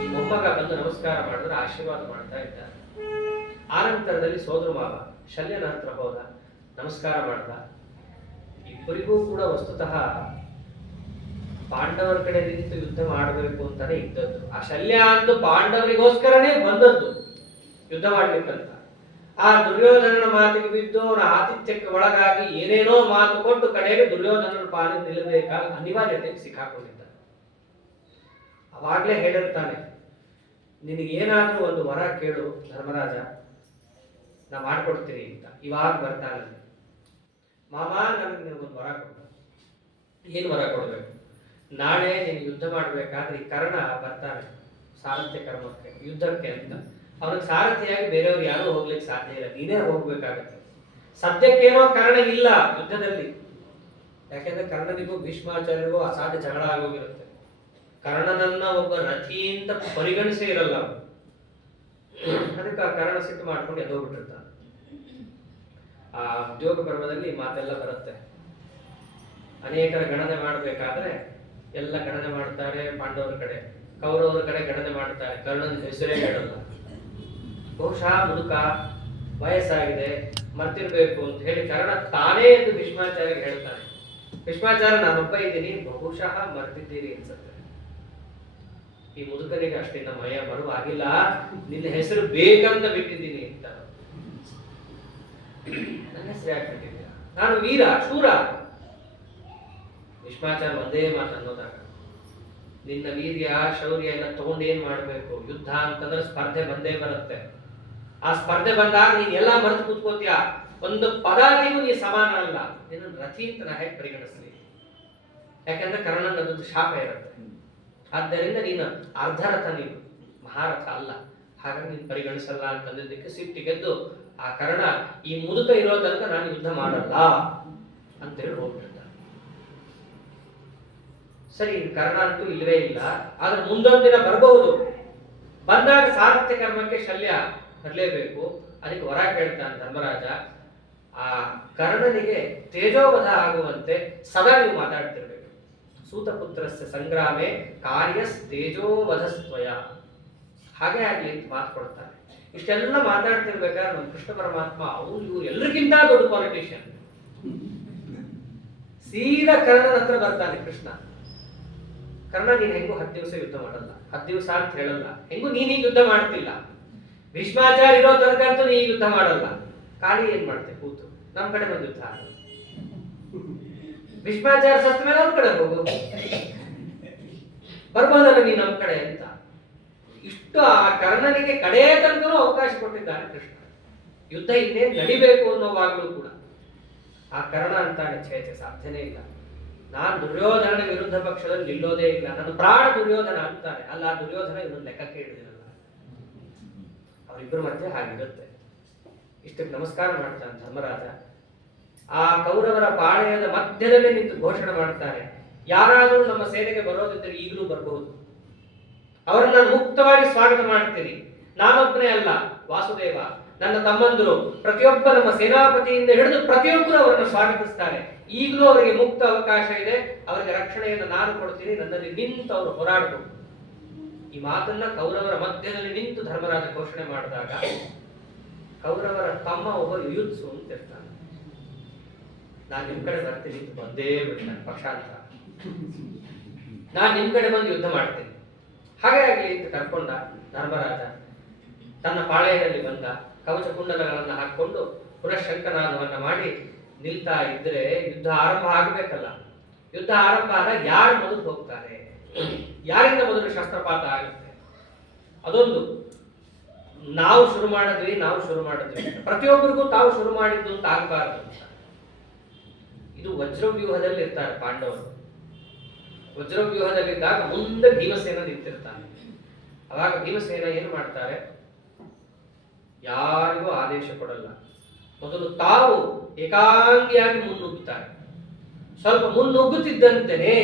ಈ ಮೊಮ್ಮಗ ಬಂದು ನಮಸ್ಕಾರ ಮಾಡಿದ್ರೆ ಆಶೀರ್ವಾದ ಮಾಡ್ತಾ ಇದ್ದಾರೆ. ಆನಂತರದಲ್ಲಿ ಸೋದರ ಮಾವ ಶಲ್ಯನ ಹತ್ರ ಹೋದ, ನಮಸ್ಕಾರ ಮಾಡ್ದ. ಇಬ್ಬರಿಗೂ ಕೂಡ ವಸ್ತುತಃ ಪಾಂಡವರ ಕಡೆ ನಿಂತು ಯುದ್ಧ ಮಾಡಬೇಕು ಅಂತಾನೆ ಇದ್ದದ್ದು. ಆ ಶಲ್ಯ ಅಂತೂ ಪಾಂಡವರಿಗೋಸ್ಕರನೇ ಬಂದದ್ದು ಯುದ್ಧ ಮಾಡ್ಲಿಕ್ಕಂತ. ಆ ದುರ್ಯೋಧನನ ಮಾತಿಗೆ ಬಿದ್ದು ಅವನ ಆತಿಥ್ಯಕ್ಕೆ ಒಳಗಾಗಿ ಏನೇನೋ ಮಾತು ಕೊಟ್ಟು ಕಡೆಗೆ ದುರ್ಯೋಧನನ ಪಾಲಿಗೆ ನಿಲ್ಲಬೇಕಾದ ಅನಿವಾರ್ಯತೆಗೆ ಸಿಕ್ಕಾಕೊಂಡಿದ್ದ. ಅವಾಗ್ಲೇ ಹೇಳಿರ್ತಾನೆ, ನಿನಗೇನಾದ್ರೂ ಒಂದು ವರ ಕೇಳು ಧರ್ಮರಾಜ, ನಾ ಮಾಡ್ಕೊಡ್ತೀನಿ ಅಂತ. ಇವಾಗ ಬರ್ತಾನೆ, ಮಾಮ ನನಗೆ ನಿನಗೊಂದು ವರ ಕೊಡ. ಏನು ವರ ಕೊಡ್ಬೇಕು? ನಾಳೆ ನೀನು ಯುದ್ಧ ಮಾಡ್ಬೇಕಾದ್ರೆ ಈ ಕರ್ಣ ಬರ್ತಾನೆ ಸಾರಥ್ಯ ಕರ್ಮಕ್ಕೆ, ಯುದ್ಧಕ್ಕೆ ಅಂತ. ಅವನಿಗೆ ಸಾರಥಿಯಾಗಿ ಬೇರೆಯವ್ರು ಯಾರು ಹೋಗ್ಲಿಕ್ಕೆ ಸಾಧ್ಯ ಇಲ್ಲ, ನೀನೇ ಹೋಗ್ಬೇಕಾಗತ್ತೆ. ಸದ್ಯಕ್ಕೇನೋ ಕರ್ಣ ಇಲ್ಲ ಯುದ್ಧದಲ್ಲಿ, ಯಾಕೆಂದ್ರೆ ಕರ್ಣನಿಗೂ ಭೀಷ್ಮಾಚಾರ್ಯರಿಗೂ ಅಸಾಧ್ಯ ಜಗಳ ಆಗೋಗಿರುತ್ತೆ. ಕರ್ಣನನ್ನ ಒಬ್ಬ ರಥಿ ಅಂತ ಪರಿಗಣಿಸೇ ಇರಲ್ಲ ಅವನು. ಅದಕ್ಕೆ ಆ ಕರ್ಣ ಸಿಟ್ಟು ಮಾಡ್ಕೊಂಡು ಎದೋಗ್ಬಿಟ್ಟಿರ್ತಾನೆ. ಆ ಉದ್ಯೋಗ ಪರ್ವದಲ್ಲಿ ಮಾತೆಲ್ಲ ಬರುತ್ತೆ. ಅನೇಕರ ಗಣನೆ ಮಾಡಬೇಕಾದ್ರೆ ಎಲ್ಲ ಗಣನೆ ಮಾಡ್ತಾರೆ ಪಾಂಡವರ ಕಡೆ, ಕೌರವರ ಕಡೆ ಗಣನೆ ಮಾಡ್ತಾರೆ, ಕರ್ಣನ ಹೆಸರೇ ಹೇಳಲ್ಲ. ಬಹುಶಃ ಮುದುಕ, ವಯಸ್ಸಾಗಿದೆ, ಮರ್ತಿರ್ಬೇಕು ಅಂತ ಹೇಳಿ ಕರ್ಣ ತಾನೇ ಎಂದು ಭೀಷ್ಮಾಚಾರ್ಯಗೆ ಹೇಳ್ತಾನೆ. ಭೀಷ್ಮಾಚಾರ್ಯ ನಾನೊಬ್ಬ ಇದ್ದೀನಿ, ಬಹುಶಃ ಮರ್ತಿದ್ದೀರಿ ಅನ್ಸುತ್ತೆ. ಈ ಮುದುಕನಿಗೆ ಅಷ್ಟಿನ ಮಯ ಮರುವಾಗಿಲ್ಲ, ನಿನ್ನ ಹೆಸರು ಬೇಕಂತ ಬಿಟ್ಟಿದ್ದೀನಿ ಅಂತ. ನನ್ನ ಹೆಸರು ಯಾಕೆ ಬಿಟ್ಟಿದ್ದೀರ? ನಾನು ವೀರ, ಶೂರ. ಭೀಷ್ಮಾಚಾರ್ಯ ಒಂದೇ ಮಾತು ಅನ್ನೋದಾಗ, ನಿನ್ನ ವೀರ್ಯ ಶೌರ್ಯ ಎಲ್ಲ ತಗೊಂಡು ಏನ್ ಮಾಡ್ಬೇಕು? ಯುದ್ಧ ಅಂತಂದ್ರೆ ಸ್ಪರ್ಧೆ ಬಂದೇ ಬರುತ್ತೆ. ಆ ಸ್ಪರ್ಧೆ ಬಂದಾಗ ನೀನ್ ಎಲ್ಲಾ ಮರೆತು ಕೂತ್ಕೋತೀಯ, ಒಂದು ಪದಾತಿಗೂ ನೀ ಸಮಾನ ಅಲ್ಲ. ನಿನ್ನ ರಥಿ ಅಂತ ನಾ ಹೇಗೆ ಪರಿಗಣಿಸ್ಲಿ? ಯಾಕಂದ್ರೆ ಕರ್ಣಂಗೆ ಅದೊಂದು ಶಾಪ ಇರುತ್ತೆ. ಆದ್ದರಿಂದ ನೀನು ಅರ್ಧರಥ, ನೀನು ಮಹಾರಥ ಅಲ್ಲ, ಹಾಗಾಗಿ ನೀನು ಪರಿಗಣಿಸಲ್ಲ ಅಂತಂದಿದ್ದಕ್ಕೆ ಸಿಟ್ಟಿಗೆದ್ದು ಆ ಕರ್ಣ ಈ ಮುದುಕ ಇರೋ ತನಕ ನಾನು ಯುದ್ಧ ಮಾಡಲ್ಲ ಅಂತೇಳಿ ಹೋಗ್ಬಿಡ್ತಾನೆ. ಸರಿ, ಕರ್ಣ ಅಂತೂ ಇಲ್ಲವೇ ಇಲ್ಲ. ಆದ್ರೆ ಮುಂದೊಂದು ದಿನ ಬರಬಹುದು. ಬಂದಾಗ ಸಾರಥ್ಯ ಕರ್ಮಕ್ಕೆ ಶಲ್ಯ ಬರಲೇಬೇಕು. ಅದಕ್ಕೆ ವರ ಕೇಳ್ತಾನೆ ಧರ್ಮರಾಜ, ಆ ಕರ್ಣನಿಗೆ ತೇಜೋವಧ ಆಗುವಂತೆ ಸದಾ ನೀವು ಮಾತಾಡ್ತಿರ್ಬೇಕು. ಸೂತಪುತ್ರಸ್ಯ ಸಂಗ್ರಾಮೆ ಕಾರ್ಯಸ್ ತೇಜೋವಧಸ್ತ್ವಯ. ಹಾಗೆ ಆಗ್ಲಿ ಅಂತ ಮಾತು ಕೊಡ್ತಾನೆ. ಇಷ್ಟೆಲ್ಲ ಮಾತಾಡ್ತಿರ್ಬೇಕಾದ್ರೆ ನಮ್ಮ ಕೃಷ್ಣ ಪರಮಾತ್ಮ ಅವ್ರು ಇವ್ರು ಎಲ್ಲರಿಗಿಂತ ದೊಡ್ಡ ಪಾಲಿಟಿಷಿಯನ್. ಸೀದಾ ಕರ್ಣನ ಹತ್ರ ಬರ್ತಾನೆ ಕೃಷ್ಣ. ಕರ್ಣ, ನೀನ್ ಹೆಂಗು 10 ದಿವಸ ಯುದ್ಧ ಮಾಡಲ್ಲ, 10 ದಿವಸ ಅಂತ ಹೇಳಲ್ಲ, ಹೆಂಗು ನೀನೀಗ ಯುದ್ಧ ಮಾಡ್ತಿಲ್ಲ, ಭೀಷ್ಮಾಚಾರ್ಯ ಇರೋ ತನಕ ಅಂತೂ ನೀ ಯುದ್ಧ ಮಾಡಲ್ಲ, ಖಾಲಿ ಏನ್ ಮಾಡ್ತೆ ಕೂತು ನಮ್ ಕಡೆ ಬಂದು ಯುದ್ಧ ಆಗ. ಭೀಷ್ಮಾಚಾರ್ಯ ಸತ್ತ ಮೇಲೆ ಅವ್ರ ಕಡೆ ಹೋಗು, ಬರ್ಬೋದಲ್ಲ ನೀ ನಮ್ ಕಡೆ ಅಂತ. ಇಷ್ಟು ಆ ಕರ್ಣನಿಗೆ ಕಡೆ ತನಕನೂ ಅವಕಾಶ ಕೊಟ್ಟಿದ್ದಾನೆ ಕೃಷ್ಣ. ಯುದ್ಧ ಇನ್ನೇನ್ ನಡಿಬೇಕು ಅನ್ನೋವಾಗ್ಲೂ ಕೂಡ ಆ ಕರ್ಣ ಅಂತಾನೆ, ಛೇ ಸಾಧ್ಯನೇ ಇಲ್ಲ, ನಾನು ದುರ್ಯೋಧನ ವಿರುದ್ಧ ಪಕ್ಷದಲ್ಲಿ ನಿಲ್ಲೋದೇ ಇಲ್ಲ, ನನ್ನ ಪ್ರಾಣ ದುರ್ಯೋಧನ ಅಂತಾನೆ. ಅಲ್ಲ, ಆ ದುರ್ಯೋಧನ ಇವನು ಲೆಕ್ಕಕ್ಕೆ ಹಿಡಿದಿರಲ್ಲ. ಅವರಿಬ್ಬರ ಮಧ್ಯೆ ಹಾಗಿರುತ್ತೆ. ಇಷ್ಟಕ್ಕೆ ನಮಸ್ಕಾರ ಮಾಡ್ತಾನೆ ಧರ್ಮರಾಜ. ಆ ಕೌರವರ ಪಾಳೆಯದ ಮಧ್ಯದಲ್ಲೇ ನಿಂತು ಘೋಷಣೆ ಮಾಡ್ತಾರೆ, ಯಾರಾದರೂ ನಮ್ಮ ಸೇನೆಗೆ ಬರೋದಿದ್ದರೆ ಈಗಲೂ ಬರಬಹುದು, ಅವರನ್ನ ನಾನು ಮುಕ್ತವಾಗಿ ಸ್ವಾಗತ ಮಾಡ್ತೀನಿ. ನಾನೊಬ್ಬನೇ ಅಲ್ಲ, ವಾಸುದೇವ, ನನ್ನ ತಮ್ಮಂದರು, ಪ್ರತಿಯೊಬ್ಬ ನಮ್ಮ ಸೇನಾಪತಿಯಿಂದ ಹಿಡಿದು ಪ್ರತಿಯೊಬ್ಬರು ಅವರನ್ನು ಸ್ವಾಗತಿಸ್ತಾರೆ. ಈಗಲೂ ಅವರಿಗೆ ಮುಕ್ತ ಅವಕಾಶ ಇದೆ, ಅವರಿಗೆ ರಕ್ಷಣೆಯನ್ನು ನಾನು ಕೊಡ್ತೀನಿ, ನನ್ನಲ್ಲಿ ನಿಂತು ಅವರು ಹೋರಾಡಬಹುದು. ಈ ಮಾತನ್ನ ಕೌರವರ ಮಧ್ಯದಲ್ಲಿ ನಿಂತು ಧರ್ಮರಾಜ ಘೋಷಣೆ ಮಾಡಿದಾಗ ಕೌರವರ ತಮ್ಮ ಒಬ್ಬ ಯುಯುತ್ಸು ಅಂತ ಇರ್ತಾನೆ. ನಾನು ನಿಮ್ ಕಡೆ ಬರ್ತೀನಿ ಅಂತ ಬಂದೇ ಬಿಡ್ತಾನೆ, ಪಕ್ಷಾಂತರ. ನಾನು ನಿಮ್ ಕಡೆ ಬಂದು ಯುದ್ಧ ಮಾಡ್ತೀನಿ, ಹಾಗೆ ಆಗ್ಲಿ ಅಂತ ಕರ್ಕೊಂಡ ಧರ್ಮರಾಜ. ತನ್ನ ಪಾಳೆಯದಲ್ಲಿ ಬಂದ, ಕವಚ ಕುಂಡಲಗಳನ್ನ ಹಾಕೊಂಡು ಪುನಃ ಶಂಖನಾದವನ್ನ ಮಾಡಿ ನಿಲ್ತಾ ಇದ್ರೆ ಯುದ್ಧ ಆರಂಭ ಆಗಬೇಕಲ್ಲ. ಯುದ್ಧ ಆರಂಭ ಆದಾಗ ಯಾರು ಮೊದಲು ಹೋಗ್ತಾರೆ, ಯಾರಿಂದ ಮೊದಲು ಶಸ್ತ್ರಪಾತ ಆಗುತ್ತೆ, ಅದೊಂದು. ನಾವು ಶುರು ಮಾಡಿದ್ವಿ, ಪ್ರತಿಯೊಬ್ಬರಿಗೂ ತಾವು ಶುರು ಮಾಡಿದ್ದು ಅಂತ ಆಗಬಾರದು ಅಂತ. ಇದು ವಜ್ರವ್ಯೂಹದಲ್ಲಿ ಇರ್ತಾರೆ ಪಾಂಡವರು. ವಜ್ರವ್ಯೂಹದಲ್ಲಿದ್ದಾಗ ಮುಂದೆ ಭೀಮಸೇನ ನಿಂತಿರ್ತಾನೆ. ಅವಾಗ ಭೀಮಸೇನ ಏನು ಮಾಡ್ತಾರೆ, ಯಾರಿಗೂ ಆದೇಶ ಕೊಡಲ್ಲ, ಮೊದಲು ತಾವು ಏಕಾಂಗಿಯಾಗಿ ಮುನ್ನುಗ್ಗುತ್ತಾರೆ. ಸ್ವಲ್ಪ ಮುನ್ನುಗ್ಗುತ್ತಿದ್ದಂತೆಯೇ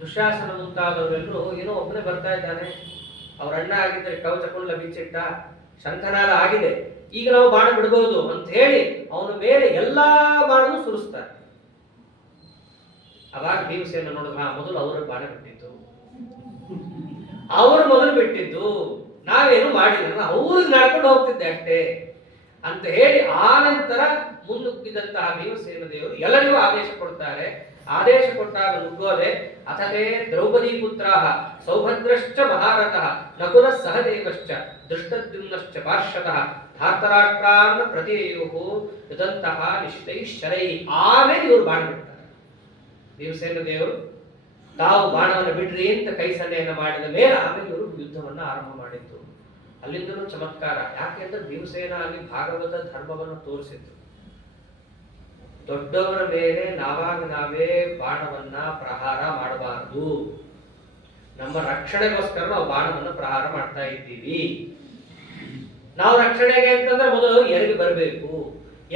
ದುಶ್ಯಾಸನ ಮುಂತಾದವರೆಲ್ಲರೂ ಏನೋ ಒಬ್ಬನೇ ಬರ್ತಾ ಇದ್ದಾನೆ, ಅವ್ರ ಅಣ್ಣ ಆಗಿದ್ದರೆ ಕವಚ ಕುಂಡಲ ಬಿಚ್ಚಿಟ್ಟ, ಶಂಖನಾದ ಆಗಿದೆ, ಈಗ ನಾವು ಬಾಣ ಬಿಡಬಹುದು ಅಂತ ಹೇಳಿ ಅವನ ಮೇಲೆ ಎಲ್ಲಾ ಬಾಣನು ಸುರಿಸ್ತಾರೆ. ಅವಾಗ ಭೀಮಸೇನ ನೋಡಿದ್ರೆ ಮೊದಲು ಅವರ ಬಾಣ ಬಿಟ್ಟಿದ್ದು, ಅವರು ಮೊದಲು ಬಿಟ್ಟಿದ್ದು, ನಾವೇನು ಮಾಡಿಲ್ಲ, ಅವ್ರಿಗೆ ನಡ್ಕೊಂಡು ಹೋಗ್ತಿದ್ದೆ ಅಷ್ಟೇ ಅಂತ ಹೇಳಿ ಆ ನಂತರ ಮುನ್ನುಗ್ಗಿದಂತಹ ಭೀಮಸೇನ ದೇವರು ಎಲ್ಲರಿಗೂ ಆದೇಶ ಕೊಡ್ತಾರೆ. ಆದೇಶ ಕೊಟ್ಟಾಗ ನುಗ್ಗೋದೆ, ಅಥತೆ ದ್ರೌಪದಿ ಪುತ್ರಾಹ ಸೌಭದ್ರಶ್ಚ ಮಹಾರಥಃ ನಕುಲ ಸಹದೇವಶ್ಚ ದೃಷ್ಟದ್ಯುಮ್ನಶ್ಚ ಪಾರ್ಶ್ವತಃ ಧಾರ್ತರಾಷ್ಟ್ರಾನ್ನ ಪ್ರತಿಯುಹು ಯುದಂತಹ ನಿಶ್ಚೈಶ್ಚರೈ. ಆಮೇಲೆ ಇವರು ಬಾಣ ಬಿಡ್ತಾರೆ. ಭೀಮಸೇನ ದೇವರು ತಾವು ಬಾಣವನ್ನು ಬಿಡ್ರಿ ಅಂತ ಕೈ ಸನ್ನೆಯನ್ನು ಮಾಡಿದ ಮೇಲೆ ಆಮೇಲೆ ಇವರು ಯುದ್ಧವನ್ನ ಆರಂಭ ಮಾಡಿದ್ದು. ಅಲ್ಲಿಂದಲೂ ಚಮತ್ಕಾರ. ಯಾಕೆಂದ್ರೆ ಭೀಮಸೇನ ಅಲ್ಲಿ ಭಾಗವತ ಧರ್ಮವನ್ನು ತೋರಿಸಿದ್ರು. ದೊಡ್ಡವರ ಮೇಲೆ ನಾವೇ ಬಾಣವನ್ನ ಪ್ರಹಾರ ಮಾಡಬಾರದು, ನಮ್ಮ ರಕ್ಷಣೆಗೋಸ್ಕರ ನಾವು ಬಾಣವನ್ನ ಪ್ರಹಾರ ಮಾಡ್ತಾ ಇದ್ದೀವಿ. ನಾವು ರಕ್ಷಣೆಗೆ ಅಂತಂದ್ರೆ ಮೊದಲು ಎರಿಗೆ ಬರಬೇಕು,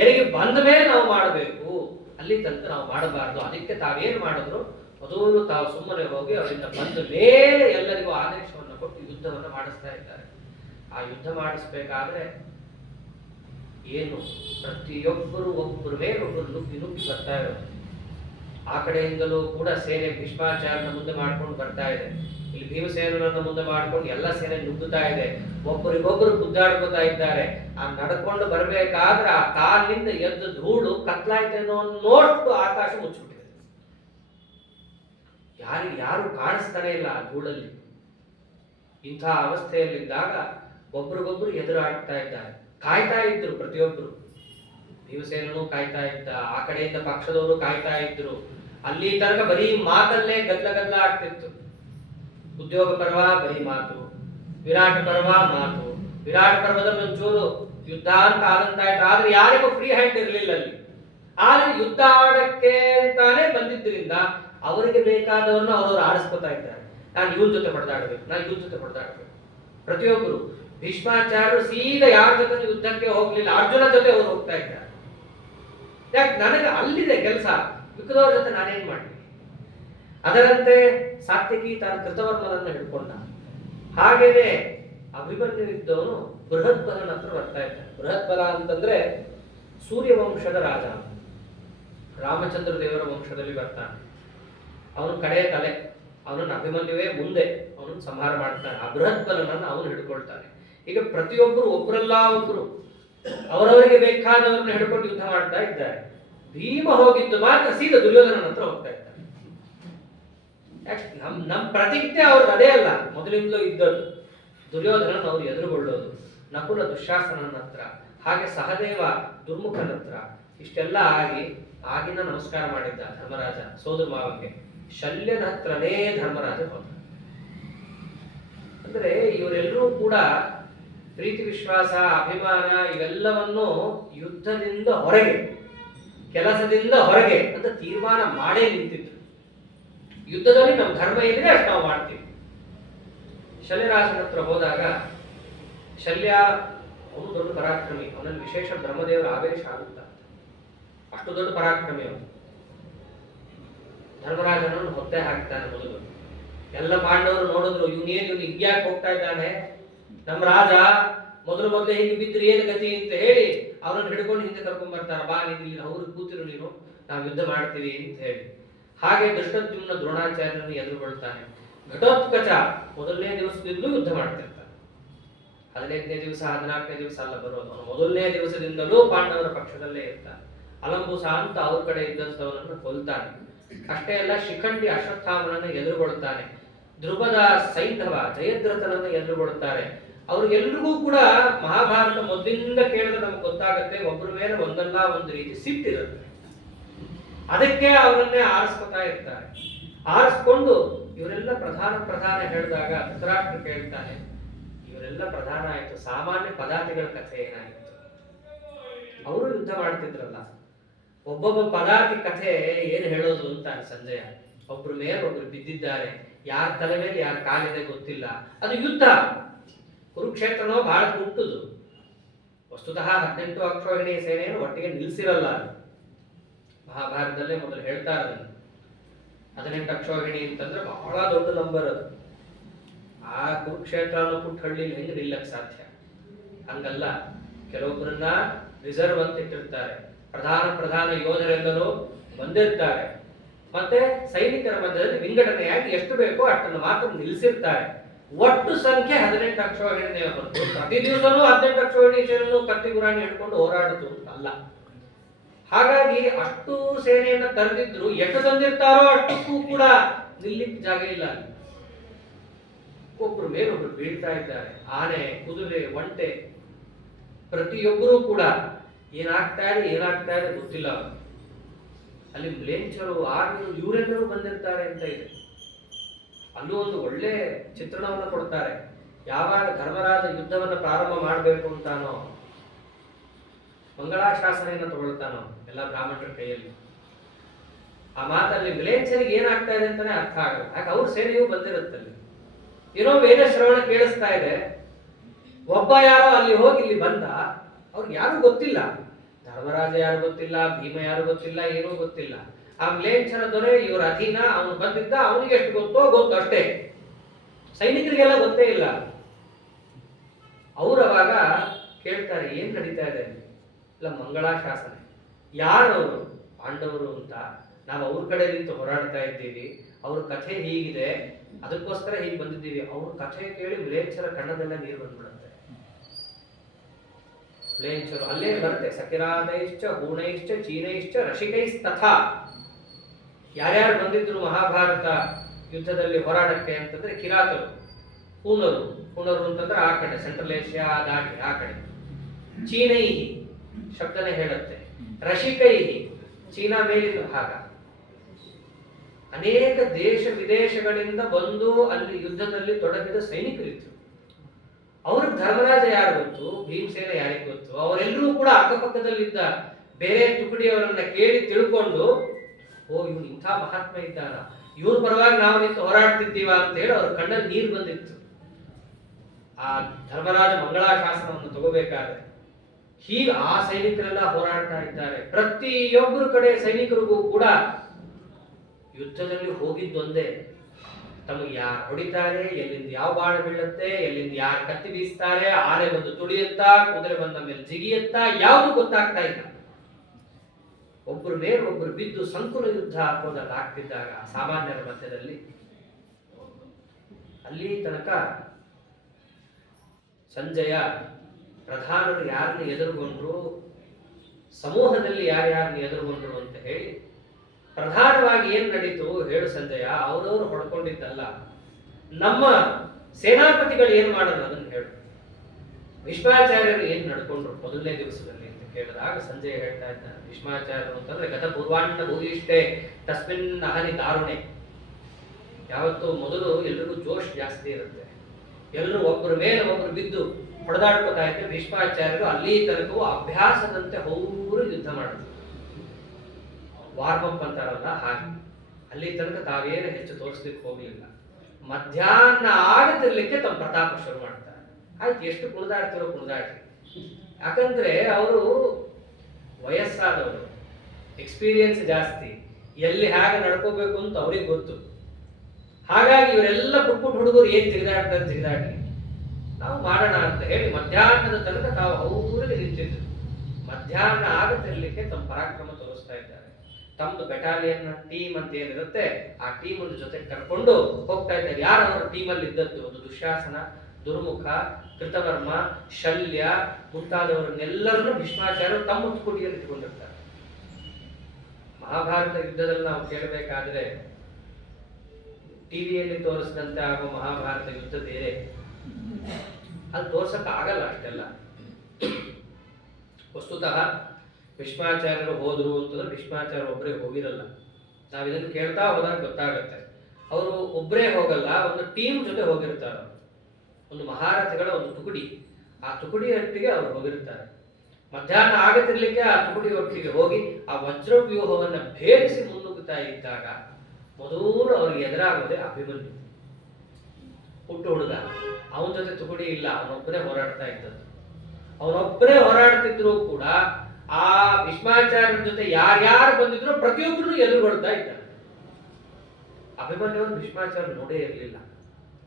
ಎರಿಗೆ ಬಂದ ಮೇಲೆ ನಾವು ಮಾಡಬೇಕು, ಅಲ್ಲಿ ತನಕ ನಾವು ಮಾಡಬಾರದು. ಅದಕ್ಕೆ ತಾವೇನು ಮಾಡಿದ್ರು, ಮೊದಲು ತಾವು ಸುಮ್ಮನೆ ಹೋಗಿ ಅವರಿಂದ ಬಂದ ಮೇಲೆ ಎಲ್ಲರಿಗೂ ಆದೇಶವನ್ನು ಕೊಟ್ಟು ಯುದ್ಧವನ್ನು ಮಾಡಿಸ್ತಾ ಇದ್ದಾರೆ. ಆ ಯುದ್ಧ ಮಾಡಿಸ್ಬೇಕಾದ್ರೆ ಏನು, ಪ್ರತಿಯೊಬ್ಬರು ಒಬ್ಬರ ಮೇಲೆ ಒಬ್ಬರು ನುಗ್ಗಿ ಬರ್ತಾ ಇರೋದು. ಆ ಕಡೆಯಿಂದಲೂ ಕೂಡ ಸೇನೆ ಭೀಷ್ಮಾಚಾರ್ಯನ ಮುಂದೆ ಮಾಡ್ಕೊಂಡು ಬರ್ತಾ ಇದೆ. ಇಲ್ಲಿ ಭೀಮಸೇನರನ್ನ ಮುಂದೆ ಮಾಡ್ಕೊಂಡು ಎಲ್ಲ ಸೇನೆ ನುಗ್ಗುತ್ತಾ ಇದೆ. ಒಬ್ಬರಿಗೊಬ್ಬರು ಗುದ್ದಾಡ್ಕೋತಾ ಇದ್ದಾರೆ. ಆ ನಡ್ಕೊಂಡು ಬರ್ಬೇಕಾದ್ರೆ ಆ ಕಾಲಿನಿಂದ ಎದ್ದು ಧೂಳು ಕತ್ಲಾಯ್ತೇನೋ ನೋಡ್ತು ಆಕಾಶ ಮುಚ್ಚಿಬಿಟ್ಟಿದೆ. ಯಾರು ಕಾಣಿಸ್ತಾನೆ ಇಲ್ಲ ಆ ಧೂಳಲ್ಲಿ. ಇಂಥ ಅವಸ್ಥೆಯಲ್ಲಿದ್ದಾಗ ಒಬ್ರಿಗೊಬ್ರು ಎದುರಾಡ್ತಾ ಇದ್ದಾರೆ. ಕಾಯ್ತಾ ಇದ್ರು ಪ್ರತಿಯೊಬ್ಬರು. ಭೀಮಸೇನನು ಕಾಯ್ತಾ ಇದ್ದ, ಆ ಕಡೆಯಿಂದ ಪಕ್ಷದವರು ಕಾಯ್ತಾ ಇದ್ರು. ಅಲ್ಲಿ ತನಕ ಬರೀ ಮಾತಲ್ಲೇ ಗದ್ಲ ಆಗ್ತಿತ್ತು. ಉದ್ಯೋಗ ಪರ್ವ ಬರೀ ಮಾತು, ವಿರಾಟ ಪರ್ವ ಮಾತು. ವಿರಾಟ ಪರ್ವದಲ್ಲಿ ಒಂಚೂರು ಯುದ್ಧ ಅಂತ ಆದಂತಾಯ್ತು. ಆದ್ರೆ ಯಾರಿಗೂ ಫ್ರೀ ಹ್ಯಾಂಡ್ ಇರಲಿಲ್ಲ ಅಲ್ಲಿ. ಆದ್ರೆ ಯುದ್ಧ ಆಡಕ್ಕೆ ಅಂತಾನೆ ಬಂದಿದ್ದರಿಂದ ಅವರಿಗೆ ಬೇಕಾದವರನ್ನು ಅವರು ಆಡಿಸ್ಕೊತಾ ಇದ್ದಾರೆ. ನಾನು ಇವನ್ ಜೊತೆ ಹೊಡೆದಾಡಬೇಕು. ಪ್ರತಿಯೊಬ್ಬರು ಭೀಷ್ಮಾಚಾರ್ಯರು ಸೀದಾ ಯಾರ ಜೊತೆ ಯುದ್ಧಕ್ಕೆ ಹೋಗ್ಲಿಲ್ಲ, ಅರ್ಜುನ ಜೊತೆ ಅವರು ಹೋಗ್ತಾ ಇದ್ದಾರೆ. ಯಾಕೆ? ನನಗೆ ಅಲ್ಲಿದೆ ಕೆಲಸ, ಮಿಕ್ಕದವ್ರ ಜೊತೆ ನಾನೇನ್ ಮಾಡ್ತೀನಿ. ಅದರಂತೆ ಸಾತ್ಯಕಿ ತಾನು ಕೃತವರ್ಮನನ್ನು ಹಿಡ್ಕೊಂಡ. ಹಾಗೇನೆ ಅಭಿಮನ್ಯು ಇದ್ದವನು ಬೃಹದ್ಬಲನ ಹತ್ರ ಬರ್ತಾ ಇದ್ದ. ಬೃಹದ್ಬಲ ಅಂತಂದ್ರೆ ಸೂರ್ಯವಂಶದ ರಾಜ, ರಾಮಚಂದ್ರ ದೇವರ ವಂಶದಲ್ಲಿ ಬರ್ತಾನೆ. ಅವನು ಕಡೆಯ ತಲೆ. ಅವನನ್ನು ಅಭಿಮನ್ಯುವೇ ಮುಂದೆ ಅವನನ್ನು ಸಂಹಾರ ಮಾಡ್ತಾನೆ. ಆ ಬೃಹದ್ಬಲನನ್ನು ಅವನು ಹಿಡ್ಕೊಳ್ತಾನೆ. ಈಗ ಪ್ರತಿಯೊಬ್ಬರು ಒಬ್ಬರಲ್ಲ ಒಬ್ರು ಅವರವರಿಗೆ ಬೇಕಾದವರನ್ನ ಹಿಡ್ಕೊಂಡು ಯುದ್ಧ ಮಾಡ್ತಾ ಇದ್ದಾರೆ. ಭೀಮ ಹೋಗಿದ್ದು ಮಾತ್ರ ಸೀದಾ ದುರ್ಯೋಧನನ ಹತ್ರ ಹೋಗ್ತಾ ಇದ್ದಾರೆ. ಯಾಕೆ? ನಮ್ ಪ್ರತಿಜ್ಞೆ ಅವ್ರದ್ದು ಅದೇ ಅಲ್ಲ, ಮೊದಲಿಂದಲೂ ಇದ್ದದ್ದು. ದುರ್ಯೋಧನನ ಅವ್ರು ಎದುರುಗೊಳ್ಳೋದು, ನಕುಲ ದುಶ್ಯಾಸನನ ಹತ್ರ, ಹಾಗೆ ಸಹದೇವ ದುರ್ಮುಖನ ಹತ್ರ. ಇಷ್ಟೆಲ್ಲ ಆಗಿನ ನಮಸ್ಕಾರ ಮಾಡಿದ್ದ ಧರ್ಮರಾಜ ಸೋದರ ಮಾವನಿಗೆ. ಶಲ್ಯನ ಹತ್ರನೇ ಧರ್ಮರಾಜ ಹೋದ. ಅಂದ್ರೆ ಇವರೆಲ್ಲರೂ ಕೂಡ ಪ್ರೀತಿ ವಿಶ್ವಾಸ ಅಭಿಮಾನ ಇವೆಲ್ಲವನ್ನು ಯುದ್ಧದಿಂದ ಹೊರಗೆ, ಕೆಲಸದಿಂದ ಹೊರಗೆ ಅಂತ ತೀರ್ಮಾನ ಮಾಡೇ ನಿಂತಿದ್ರು. ಯುದ್ಧದಲ್ಲಿ ನಮ್ಮ ಧರ್ಮ ಏನಿದೆ ಅಷ್ಟು ನಾವು ಮಾಡ್ತೀವಿ. ಶಲ್ಯರಾಜನ ಹತ್ರ ಹೋದಾಗ ಶಲ್ಯ ಅವನು ದೊಡ್ಡ ಪರಾಕ್ರಮಿ. ಅವನಲ್ಲಿ ವಿಶೇಷ ಬ್ರಹ್ಮದೇವರ ಆವೇಶ ಆಗುತ್ತ, ಅಷ್ಟು ದೊಡ್ಡ ಪರಾಕ್ರಮಿ ಅವನು. ಧರ್ಮರಾಜನನ್ನು ಹೊತ್ತೆ ಹಾಕ್ತಾನೆ ಮೊದಲು. ಎಲ್ಲ ಪಾಂಡವರು ನೋಡಿದ್ರು, ಇವನು ಹಿಗ್ಯಾಕೆ ಹೋಗ್ತಾ ಇದ್ದಾನೆ, ನಮ್ಮ ರಾಜ ಮೊದಲೇ ಹೀಗೆ ಬಿದ್ದರೆ ಏನು ಗತಿ ಅಂತ ಹೇಳಿ ಅವರನ್ನು ಹಿಡ್ಕೊಂಡು ಹಿಂದೆ ಕರ್ಕೊಂಡ್ ಬರ್ತಾರ. ಬಾ ನೀನು ಅವ್ರು ಕೂತಿರು, ನೀನು ನಾವು ಯುದ್ಧ ಮಾಡ್ತೀವಿ ಅಂತ ಹೇಳಿ. ಹಾಗೆ ಧೃಷ್ಟದ್ಯುಮ್ನ ದ್ರೋಣಾಚಾರ್ಯರನ್ನು ಎದುರುಗೊಳ್ತಾನೆ. ಘಟೋತ್ಕಚ ಮೊದಲನೇ ದಿವಸದಿಂದಲೂ ಯುದ್ಧ ಮಾಡ್ತಿರ್ತಾನೆ. 15ನೇ ದಿವಸ 14ನೇ ದಿವಸ ಅಲ್ಲ ಬರೋದು, ಅವನು ಮೊದಲನೇ ದಿವಸದಿಂದಲೂ ಪಾಂಡವರ ಪಕ್ಷದಲ್ಲೇ ಇರ್ತಾನೆ. ಅಲಂಬುಸ ಅಂತ ಅವ್ರ ಕಡೆ ಇದ್ದಂಥವನನ್ನು ಕೊಲ್ತಾನೆ. ಅಷ್ಟೇ ಅಲ್ಲ, ಶಿಖಂಡಿ ಅಶ್ವತ್ಥಾಮನನ್ನು ಎದುರುಗೊಳ್ತಾನೆ. ಧ್ರುವದ ಸೈಂಧವ ಜಯದ್ರಥನನ್ನು ಎದುರುಗೊಳ್ತಾರೆ. ಅವ್ರಿಗೆಲ್ರಿಗೂ ಕೂಡ ಮಹಾಭಾರತ ಮೊದಲಿಂದ ಕೇಳಿದ್ರೆ ನಮ್ಗೆ ಗೊತ್ತಾಗತ್ತೆ, ಒಬ್ಬರ ಮೇಲೆ ಒಂದಲ್ಲ ಒಂದು ರೀತಿ ಸಿಟ್ಟಿರುತ್ತೆ. ಅದಕ್ಕೆ ಅವರನ್ನೇ ಆರಿಸ್ಕೊತಾ ಇರ್ತಾರೆ. ಆರಿಸ್ಕೊಂಡು ಇವರೆಲ್ಲ ಪ್ರಧಾನ ಹೇಳಿದಾಗ ಧೃತರಾಷ್ಟ್ರ ಕೇಳ್ತಾನೆ, ಇವರೆಲ್ಲ ಪ್ರಧಾನ ಆಯ್ತು, ಸಾಮಾನ್ಯ ಪದಾತಿಗಳ ಕಥೆ ಏನಾಯ್ತು? ಅವರು ಯುದ್ಧ ಮಾಡ್ತಿದ್ರಲ್ಲ, ಒಬ್ಬೊಬ್ಬ ಪದಾತಿ ಕಥೆ ಏನು ಹೇಳೋದು ಅಂತಾನೆ ಸಂಜಯ. ಒಬ್ರ ಮೇಲೆ ಒಬ್ರು ಬಿದ್ದಿದ್ದಾರೆ, ಯಾರ ತಲೆ ಮೇಲೆ ಯಾರ ಕಾಲಿದೆ ಗೊತ್ತಿಲ್ಲ. ಅದು ಯುದ್ಧ. ಕುರುಕ್ಷೇತ್ರನೋ ಬಹಳ ಹುಟ್ಟುದು. ವಸ್ತುತಃ 18 ಅಕ್ಷೋಹಿಣಿ ಸೇನೆಯನ್ನು ಒಟ್ಟಿಗೆ ನಿಲ್ಲಿಸಿರಲ್ಲ. ಮಹಾಭಾರತದಲ್ಲೇ ಮೊದಲು ಹೇಳ್ತಾರೆ ಅದನ್ನು. 18 ಅಕ್ಷೋಹಿಣಿ ಅಂತಂದ್ರೆ ಬಹಳ ದೊಡ್ಡ ನಂಬರ್ ಅದು. ಆ ಕುರುಕ್ಷೇತ್ರ ಅನ್ನೋ ಪುಟ್ಟ ಹಳ್ಳಿಲಿ ಹೆಂಗೆ ನಿಲ್ಲಕ್ ಸಾಧ್ಯ? ಹಂಗಲ್ಲ, ಕೆಲವೊಬ್ಬರನ್ನ ರಿಸರ್ವ್ ಅಂತ ಇಟ್ಟಿರ್ತಾರೆ. ಪ್ರಧಾನ ಯೋಧರೆಲ್ಲರೂ ಬಂದಿರ್ತಾರೆ. ಮತ್ತೆ ಸೈನಿಕರ ಮಧ್ಯದಲ್ಲಿ ವಿಂಗಡಣೆಯಾಗಿ ಎಷ್ಟು ಬೇಕೋ ಅಷ್ಟನ್ನು ಮಾತ್ರ ನಿಲ್ಲಿಸಿರ್ತಾರೆ. ಒಟ್ಟು ಸಂಖ್ಯೆ 18 ಅಕ್ಷೋಹಿಣಿ ಬಂತು. ಪ್ರತಿ ದಿವಸನೂ 18 ಅಕ್ಷೋಹಿಣಿ ಸೇನೆಯನ್ನು ಕತ್ತಿ ಗುರಾಣಿ ಹಿಡ್ಕೊಂಡು ಹೋರಾಡಿತು ಅಲ್ಲ. ಹಾಗಾಗಿ ಅಷ್ಟು ಸೇನೆಯನ್ನ ತರದಿದ್ರು, ಎಷ್ಟು ತಂದಿರ್ತಾರೋ ಅಷ್ಟಕ್ಕೂ ಕೂಡ ನಿಲ್ಲಿಕ್ಕೆ ಜಾಗ ಇಲ್ಲ. ಒಬ್ರು ಮೇಲೊಬ್ರು ಬೀಳ್ತಾ ಇದ್ದಾರೆ. ಆನೆ, ಕುದುರೆ, ಒಂಟೆ ಪ್ರತಿಯೊಬ್ಬರೂ ಕೂಡ ಏನಾಗ್ತಾ ಇದೆ ಗೊತ್ತಿಲ್ಲ. ಅಲ್ಲಿ ಮ್ಲೇಚ್ಛರು, ಆರ್ಯರು ಇವರೆಲ್ಲರೂ ಬಂದಿರ್ತಾರೆ ಅಂತ ಇದೆ. ಅಲ್ಲೂ ಒಂದು ಒಳ್ಳೆ ಚಿತ್ರಣವನ್ನು ಕೊಡ್ತಾರೆ. ಯಾವಾಗ ಧರ್ಮರಾಜ ಯುದ್ಧವನ್ನ ಪ್ರಾರಂಭ ಮಾಡಬೇಕು ಅಂತಾನೋ, ಮಂಗಳಾಶಾಸನೆಯನ್ನು ತಗೊಳ್ತಾನೋ ಎಲ್ಲ ಬ್ರಾಹ್ಮಣರ ಕೈಯಲ್ಲಿ, ಆ ಮಾತಲ್ಲಿ ಮ್ಲೇಚ್ಛರಿಗೆ ಏನಾಗ್ತಾ ಇದೆ ಅಂತಾನೆ ಅರ್ಥ ಆಗಲ್ಲ. ಯಾಕೆ ಅವ್ರ ಸೇನೆಯೂ ಬಂದಿರುತ್ತಲ್ಲಿ. ಏನೋ ವೇದ ಶ್ರವಣ ಕೇಳಿಸ್ತಾ ಇದೆ. ಒಬ್ಬ ಯಾರೋ ಅಲ್ಲಿ ಹೋಗಿ ಇಲ್ಲಿ ಬಂದ, ಅವ್ರಿಗೆ ಯಾರು ಗೊತ್ತಿಲ್ಲ. ಧರ್ಮರಾಜ ಯಾರು ಗೊತ್ತಿಲ್ಲ, ಭೀಮ ಯಾರು ಗೊತ್ತಿಲ್ಲ, ಏನೂ ಗೊತ್ತಿಲ್ಲ. ಆ ಮ್ಲೇಚ್ಛರ ದೊರೆ ಇವರ ಅಧೀನ, ಅವನು ಬಂದಿದ್ದ, ಅವನಿಗೆ ಎಷ್ಟು ಗೊತ್ತು ಅಷ್ಟೇ. ಸೈನಿಕರಿಗೆಲ್ಲ ಗೊತ್ತೇ ಇಲ್ಲ. ಅವರವಾಗ ಕೇಳ್ತಾರೆ, ಏನ್ ನಡೀತಾ ಇದೆ? ಇಲ್ಲ, ಮಂಗಳಾಶಾಸನೆ. ಯಾರವರು? ಪಾಂಡವರು ಅಂತ. ನಾವು ಅವ್ರ ಕಡೆ ನಿಂತು ಹೋರಾಡ್ತಾ ಇದ್ದೀವಿ, ಅವ್ರ ಕಥೆ ಹೀಗಿದೆ, ಅದಕ್ಕೋಸ್ಕರ ಹೀಗೆ ಬಂದಿದ್ದೀವಿ. ಅವ್ರ ಕಥೆ ಕೇಳಿ ಮ್ಲೇಚ್ಛರ ಕಣ್ಣದೆಲ್ಲ ನೀರು ಬಂದ್ಬಿಡುತ್ತೆ. ಮ್ಲೇಚ್ಛರು ಅಲ್ಲೇ ಬರುತ್ತೆ, ಸಕಿರಾದೈಶ್ಚ ಹೂಣೈಶ್ಚ ಚೀನೈಶ್ಚ ರಸಿಕೈಸ್ತಥಾ. ಯಾರ್ಯಾರು ಬಂದಿದ್ರು ಮಹಾಭಾರತ ಯುದ್ಧದಲ್ಲಿ ಹೋರಾಡಕ್ಕೆ ಅಂತಂದ್ರೆ ಕಿರಾತರು, ಹೂಣರು ಅಂತಂದ್ರೆ ಆ ಕಡೆ ಸೆಂಟ್ರಲ್ ಏಷ್ಯಾ ದಾಟಿ ಆ ಕಡೆ, ಚೀನೈಹಿ ಶಬ್ದನೇ ಹೇಳುತ್ತೆ, ರಸಿಕೈಹಿ ಚೀನಾ ಮೇಲಿನ ಭಾಗ. ಅನೇಕ ದೇಶ ವಿದೇಶಗಳಿಂದ ಬಂದು ಅಲ್ಲಿ ಯುದ್ಧದಲ್ಲಿ ತೊಡಗಿದ ಸೈನಿಕರಿದ್ರು. ಅವ್ರಿಗೆ ಧರ್ಮರಾಜ ಯಾರು ಗೊತ್ತು, ಭೀಮಸೇನ ಯಾರಿಗೆ ಗೊತ್ತು. ಅವರೆಲ್ಲರೂ ಕೂಡ ಅಕ್ಕಪಕ್ಕದಲ್ಲಿದ್ದ ಬೇರೆ ತುಕಡಿಯವರನ್ನ ಕೇಳಿ ತಿಳ್ಕೊಂಡು, ಓ ಇವನು ಇಂಥ ಮಹಾತ್ಮ ಇದ್ದಾನ, ಇವ್ರ ಪರವಾಗಿ ನಾವು ನಿಂತು ಹೋರಾಡ್ತಿದ್ದೀವ ಅಂತ ಹೇಳಿ ಅವ್ರ ಕಣ್ಣಲ್ಲಿ ನೀರು ಬಂದಿತ್ತು. ಆ ಧರ್ಮರಾಜ ಮಂಗಳಾಶಾಸನವನ್ನು ತಗೋಬೇಕಾದ್ರೆ ಹೀಗೆ ಆ ಸೈನಿಕರೆಲ್ಲ ಹೋರಾಡ್ತಾ ಇದ್ದಾರೆ. ಪ್ರತಿಯೊಬ್ಬರ ಕಡೆ ಸೈನಿಕರಿಗೂ ಕೂಡ ಯುದ್ಧದಲ್ಲಿ ಹೋಗಿದ್ದೊಂದೇ, ತಮಗೆ ಯಾರು ಹೊಡಿತಾರೆ, ಎಲ್ಲಿಂದ ಯಾವ ಬಾಣ ಬೀಳುತ್ತೆ, ಎಲ್ಲಿಂದ ಯಾರು ಕತ್ತಿ ಬೀಸ್ತಾರೆ, ಆನೆ ಬಂದು ತುಳಿಯುತ್ತಾ, ಕುದುರೆ ಬಂದ ಮೇಲೆ ಜಿಗಿಯುತ್ತಾ, ಯಾವುದು ಗೊತ್ತಾಗ್ತಾ ಇಲ್ಲ. ಒಬ್ಬರ ಮೇಲೆ ಒಬ್ಬರು ಬಿದ್ದು ಸಂಕುಲ ಯುದ್ಧ ಹಾಕೋದಲ್ಲ ಆಗ್ತಿದ್ದಾಗ ಸಾಮಾನ್ಯರ ಮಧ್ಯದಲ್ಲಿ, ಅಲ್ಲಿ ತನಕ ಸಂಜಯ ಪ್ರಧಾನರು ಯಾರನ್ನು ಎದುರುಗೊಂಡ್ರು, ಸಮೂಹದಲ್ಲಿ ಯಾರ್ಯಾರನ್ನು ಎದುರುಗೊಂಡ್ರು ಅಂತ ಹೇಳಿ ಪ್ರಧಾನವಾಗಿ ಏನ್ ನಡೀತು ಹೇಳು ಸಂಜಯ. ಅವರವರು ಹೊಡ್ಕೊಂಡಿದ್ದಲ್ಲ, ನಮ್ಮ ಸೇನಾಪತಿಗಳು ಏನ್ ಮಾಡಿದ್ರು ಅದನ್ನು ಹೇಳು. ಭೀಷ್ಮಾಚಾರ್ಯರು ಏನ್ ನಡ್ಕೊಂಡ್ರು ಮೊದಲನೇ ದಿವಸದಲ್ಲಿ ಅಂತ ಕೇಳಿದಾಗ ಸಂಜಯ ಹೇಳ್ತಾ ಇದ್ದಾರೆ, ಭೀಷ್ಮಾಚಾರ್ಯರು ಅಂತಂದ್ರೆ ಗತ ಪೂರ್ವಾಂಡ ಭೂಯಿಷ್ಟೇ ತಸ್ಮಿನ್ ಅಹನಿ ದಾರುಣೆ. ಯಾವತ್ತು ಮೊದಲು ಎಲ್ರಿಗೂ ಜೋಶ್ ಜಾಸ್ತಿ ಇರುತ್ತೆ, ಎಲ್ಲರೂ ಒಬ್ಬರ ಮೇಲೆ ಒಬ್ಬರು ಬಿದ್ದು ಹೊಡೆದಾಡ್ಕೋತಾ ಇದ್ರೆ ಭೀಷ್ಮಾಚಾರ್ಯರು ಅಲ್ಲಿ ತನಕವೂ ಅಭ್ಯಾಸದಂತೆ ಹೌರು ಯುದ್ಧ ಮಾಡಿದ್ರು. ವಾರ್ಮಪ್ ಅಂತಾರಲ್ಲ ಹಾಗೆ ಅಲ್ಲಿ ತನಕ ತಾವೇನು ಹೆಚ್ಚು ತೋರಿಸ್ಲಿಕ್ಕೆ ಹೋಗ್ಲಿಲ್ಲ. ಮಧ್ಯಾಹ್ನ ಆಗತಿರ್ಲಿಕ್ಕೆ ತಮ್ಮ ಪ್ರತಾಪ ಶುರು ಮಾಡ್ತಾರೆ. ಆಯ್ತು, ಎಷ್ಟು ಕುಣಿದಾಡ್ತಿರೋ ಕುಣಿದಾಡ್ರಿ, ಯಾಕಂದ್ರೆ ಅವರು ವಯಸ್ಸಾದವರು, ಎಕ್ಸ್ಪೀರಿಯನ್ಸ್ ಜಾಸ್ತಿ, ಎಲ್ಲಿ ಹೇಗೆ ನಡ್ಕೋಬೇಕು ಅಂತ ಅವ್ರಿಗೆ ಗೊತ್ತು. ಹಾಗಾಗಿ ಇವರೆಲ್ಲ ಪುಟ್ ಹುಡುಗರು ಏನ್ ಜಿಗಿದಾಡ್ಲಿ, ನಾವು ಮಾಡೋಣ ಅಂತ ಹೇಳಿ ಮಧ್ಯಾಹ್ನದ ತನಕ ತಾವು ಅವ್ರಿಗೆ ನಿಂತಿದ್ರು. ಮಧ್ಯಾಹ್ನ ಆಗತಿರ್ಲಿಕ್ಕೆ ತಮ್ಮ ಪರಾಕ್ರಮ ತೋರಿಸ್ತಾ ಇದ್ದಾರೆ. ತಮ್ಮದು ಬೆಟಾಲಿಯನ್ ಟೀಮ್ ಅಂತ ಏನಿರುತ್ತೆ ಆ ಟೀಮ್ ಒಂದು ಜೊತೆ ಕರ್ಕೊಂಡು ಹೋಗ್ತಾ ಇದ್ದಾರೆ. ಯಾರು ಅವರ ಟೀಮಲ್ಲಿ ಇದ್ದದ್ದು, ಒಂದು ದುಶ್ಯಾಸನ, ದುರ್ಮುಖ, ಕೃತವರ್ಮ, ಶಲ್ಯ ಮುಂತಾದವರನ್ನೆಲ್ಲರನ್ನು ಭೀಷ್ಮಾಚಾರ್ಯರು ತಮ್ಮ ತುಕಡಿಯಲ್ಲಿ ಇಟ್ಕೊಂಡಿರ್ತಾರೆ. ಮಹಾಭಾರತ ಯುದ್ಧದಲ್ಲಿ ನಾವು ಕೇಳಬೇಕಾದ್ರೆ ಟಿವಿಯಲ್ಲಿ ತೋರಿಸಿದಂತೆ ಆಗೋ ಮಹಾಭಾರತ ಯುದ್ಧ ಬೇರೆ, ಅಲ್ಲಿ ತೋರ್ಸಕ್ ಆಗಲ್ಲ ಅಷ್ಟೆಲ್ಲ. ವಸ್ತುತಃ ಭೀಷ್ಮಾಚಾರ್ಯರು ಹೋದ್ರು ಅಂತಂದ್ರೆ ಭೀಷ್ಮಾಚಾರ್ಯ ಒಬ್ಬರೇ ಹೋಗಿರಲ್ಲ. ನಾವ್ ಇದನ್ನು ಕೇಳ್ತಾ ಹೋದಾಗ ಗೊತ್ತಾಗತ್ತೆ, ಅವರು ಒಬ್ಬರೇ ಹೋಗಲ್ಲ, ಒಂದು ಟೀಮ್ ಜೊತೆ ಹೋಗಿರ್ತಾರೆ. ಒಂದು ಮಹಾರಥಿಗಳ ಒಂದು ತುಕಡಿ, ಆ ತುಕಡಿ ಒಟ್ಟಿಗೆ ಅವರು ಹೋಗಿರ್ತಾರೆ. ಮಧ್ಯಾಹ್ನ ಆಗತಿರ್ಲಿಕ್ಕೆ ಆ ತುಕಡಿ ಒಟ್ಟಿಗೆ ಹೋಗಿ ಆ ವಜ್ರವ್ಯೂಹವನ್ನ ಭೇದಿಸಿ ಮುನ್ನುಗ್ಗುತ್ತಾ ಇದ್ದಾಗ ಮೊದಲು ಅವ್ರಿಗೆ ಎದುರಾಗೋದೆ ಅಭಿಮನ್ಯು. ಹುಟ್ಟು ಹುಡುಗ, ಅವನ ಜೊತೆ ತುಕಡಿ ಇಲ್ಲ, ಅವನೊಬ್ಬನೇ ಹೋರಾಡ್ತಾ ಇದ್ದದ್ದು. ಅವನೊಬ್ಬನೇ ಹೋರಾಡ್ತಿದ್ರು ಕೂಡ ಆ ಭೀಷ್ಮಾಚಾರ್ಯರ ಜೊತೆ ಯಾರ್ಯಾರು ಬಂದಿದ್ರು ಪ್ರತಿಯೊಬ್ಬರು ಎದುರುಗೊಳ್ತಾ ಇದ್ದಾರೆ. ಅಭಿಮನ್ಯುವನ್ನು ಭೀಷ್ಮಾಚಾರ್ಯ ನೋಡೇ ಇರಲಿಲ್ಲ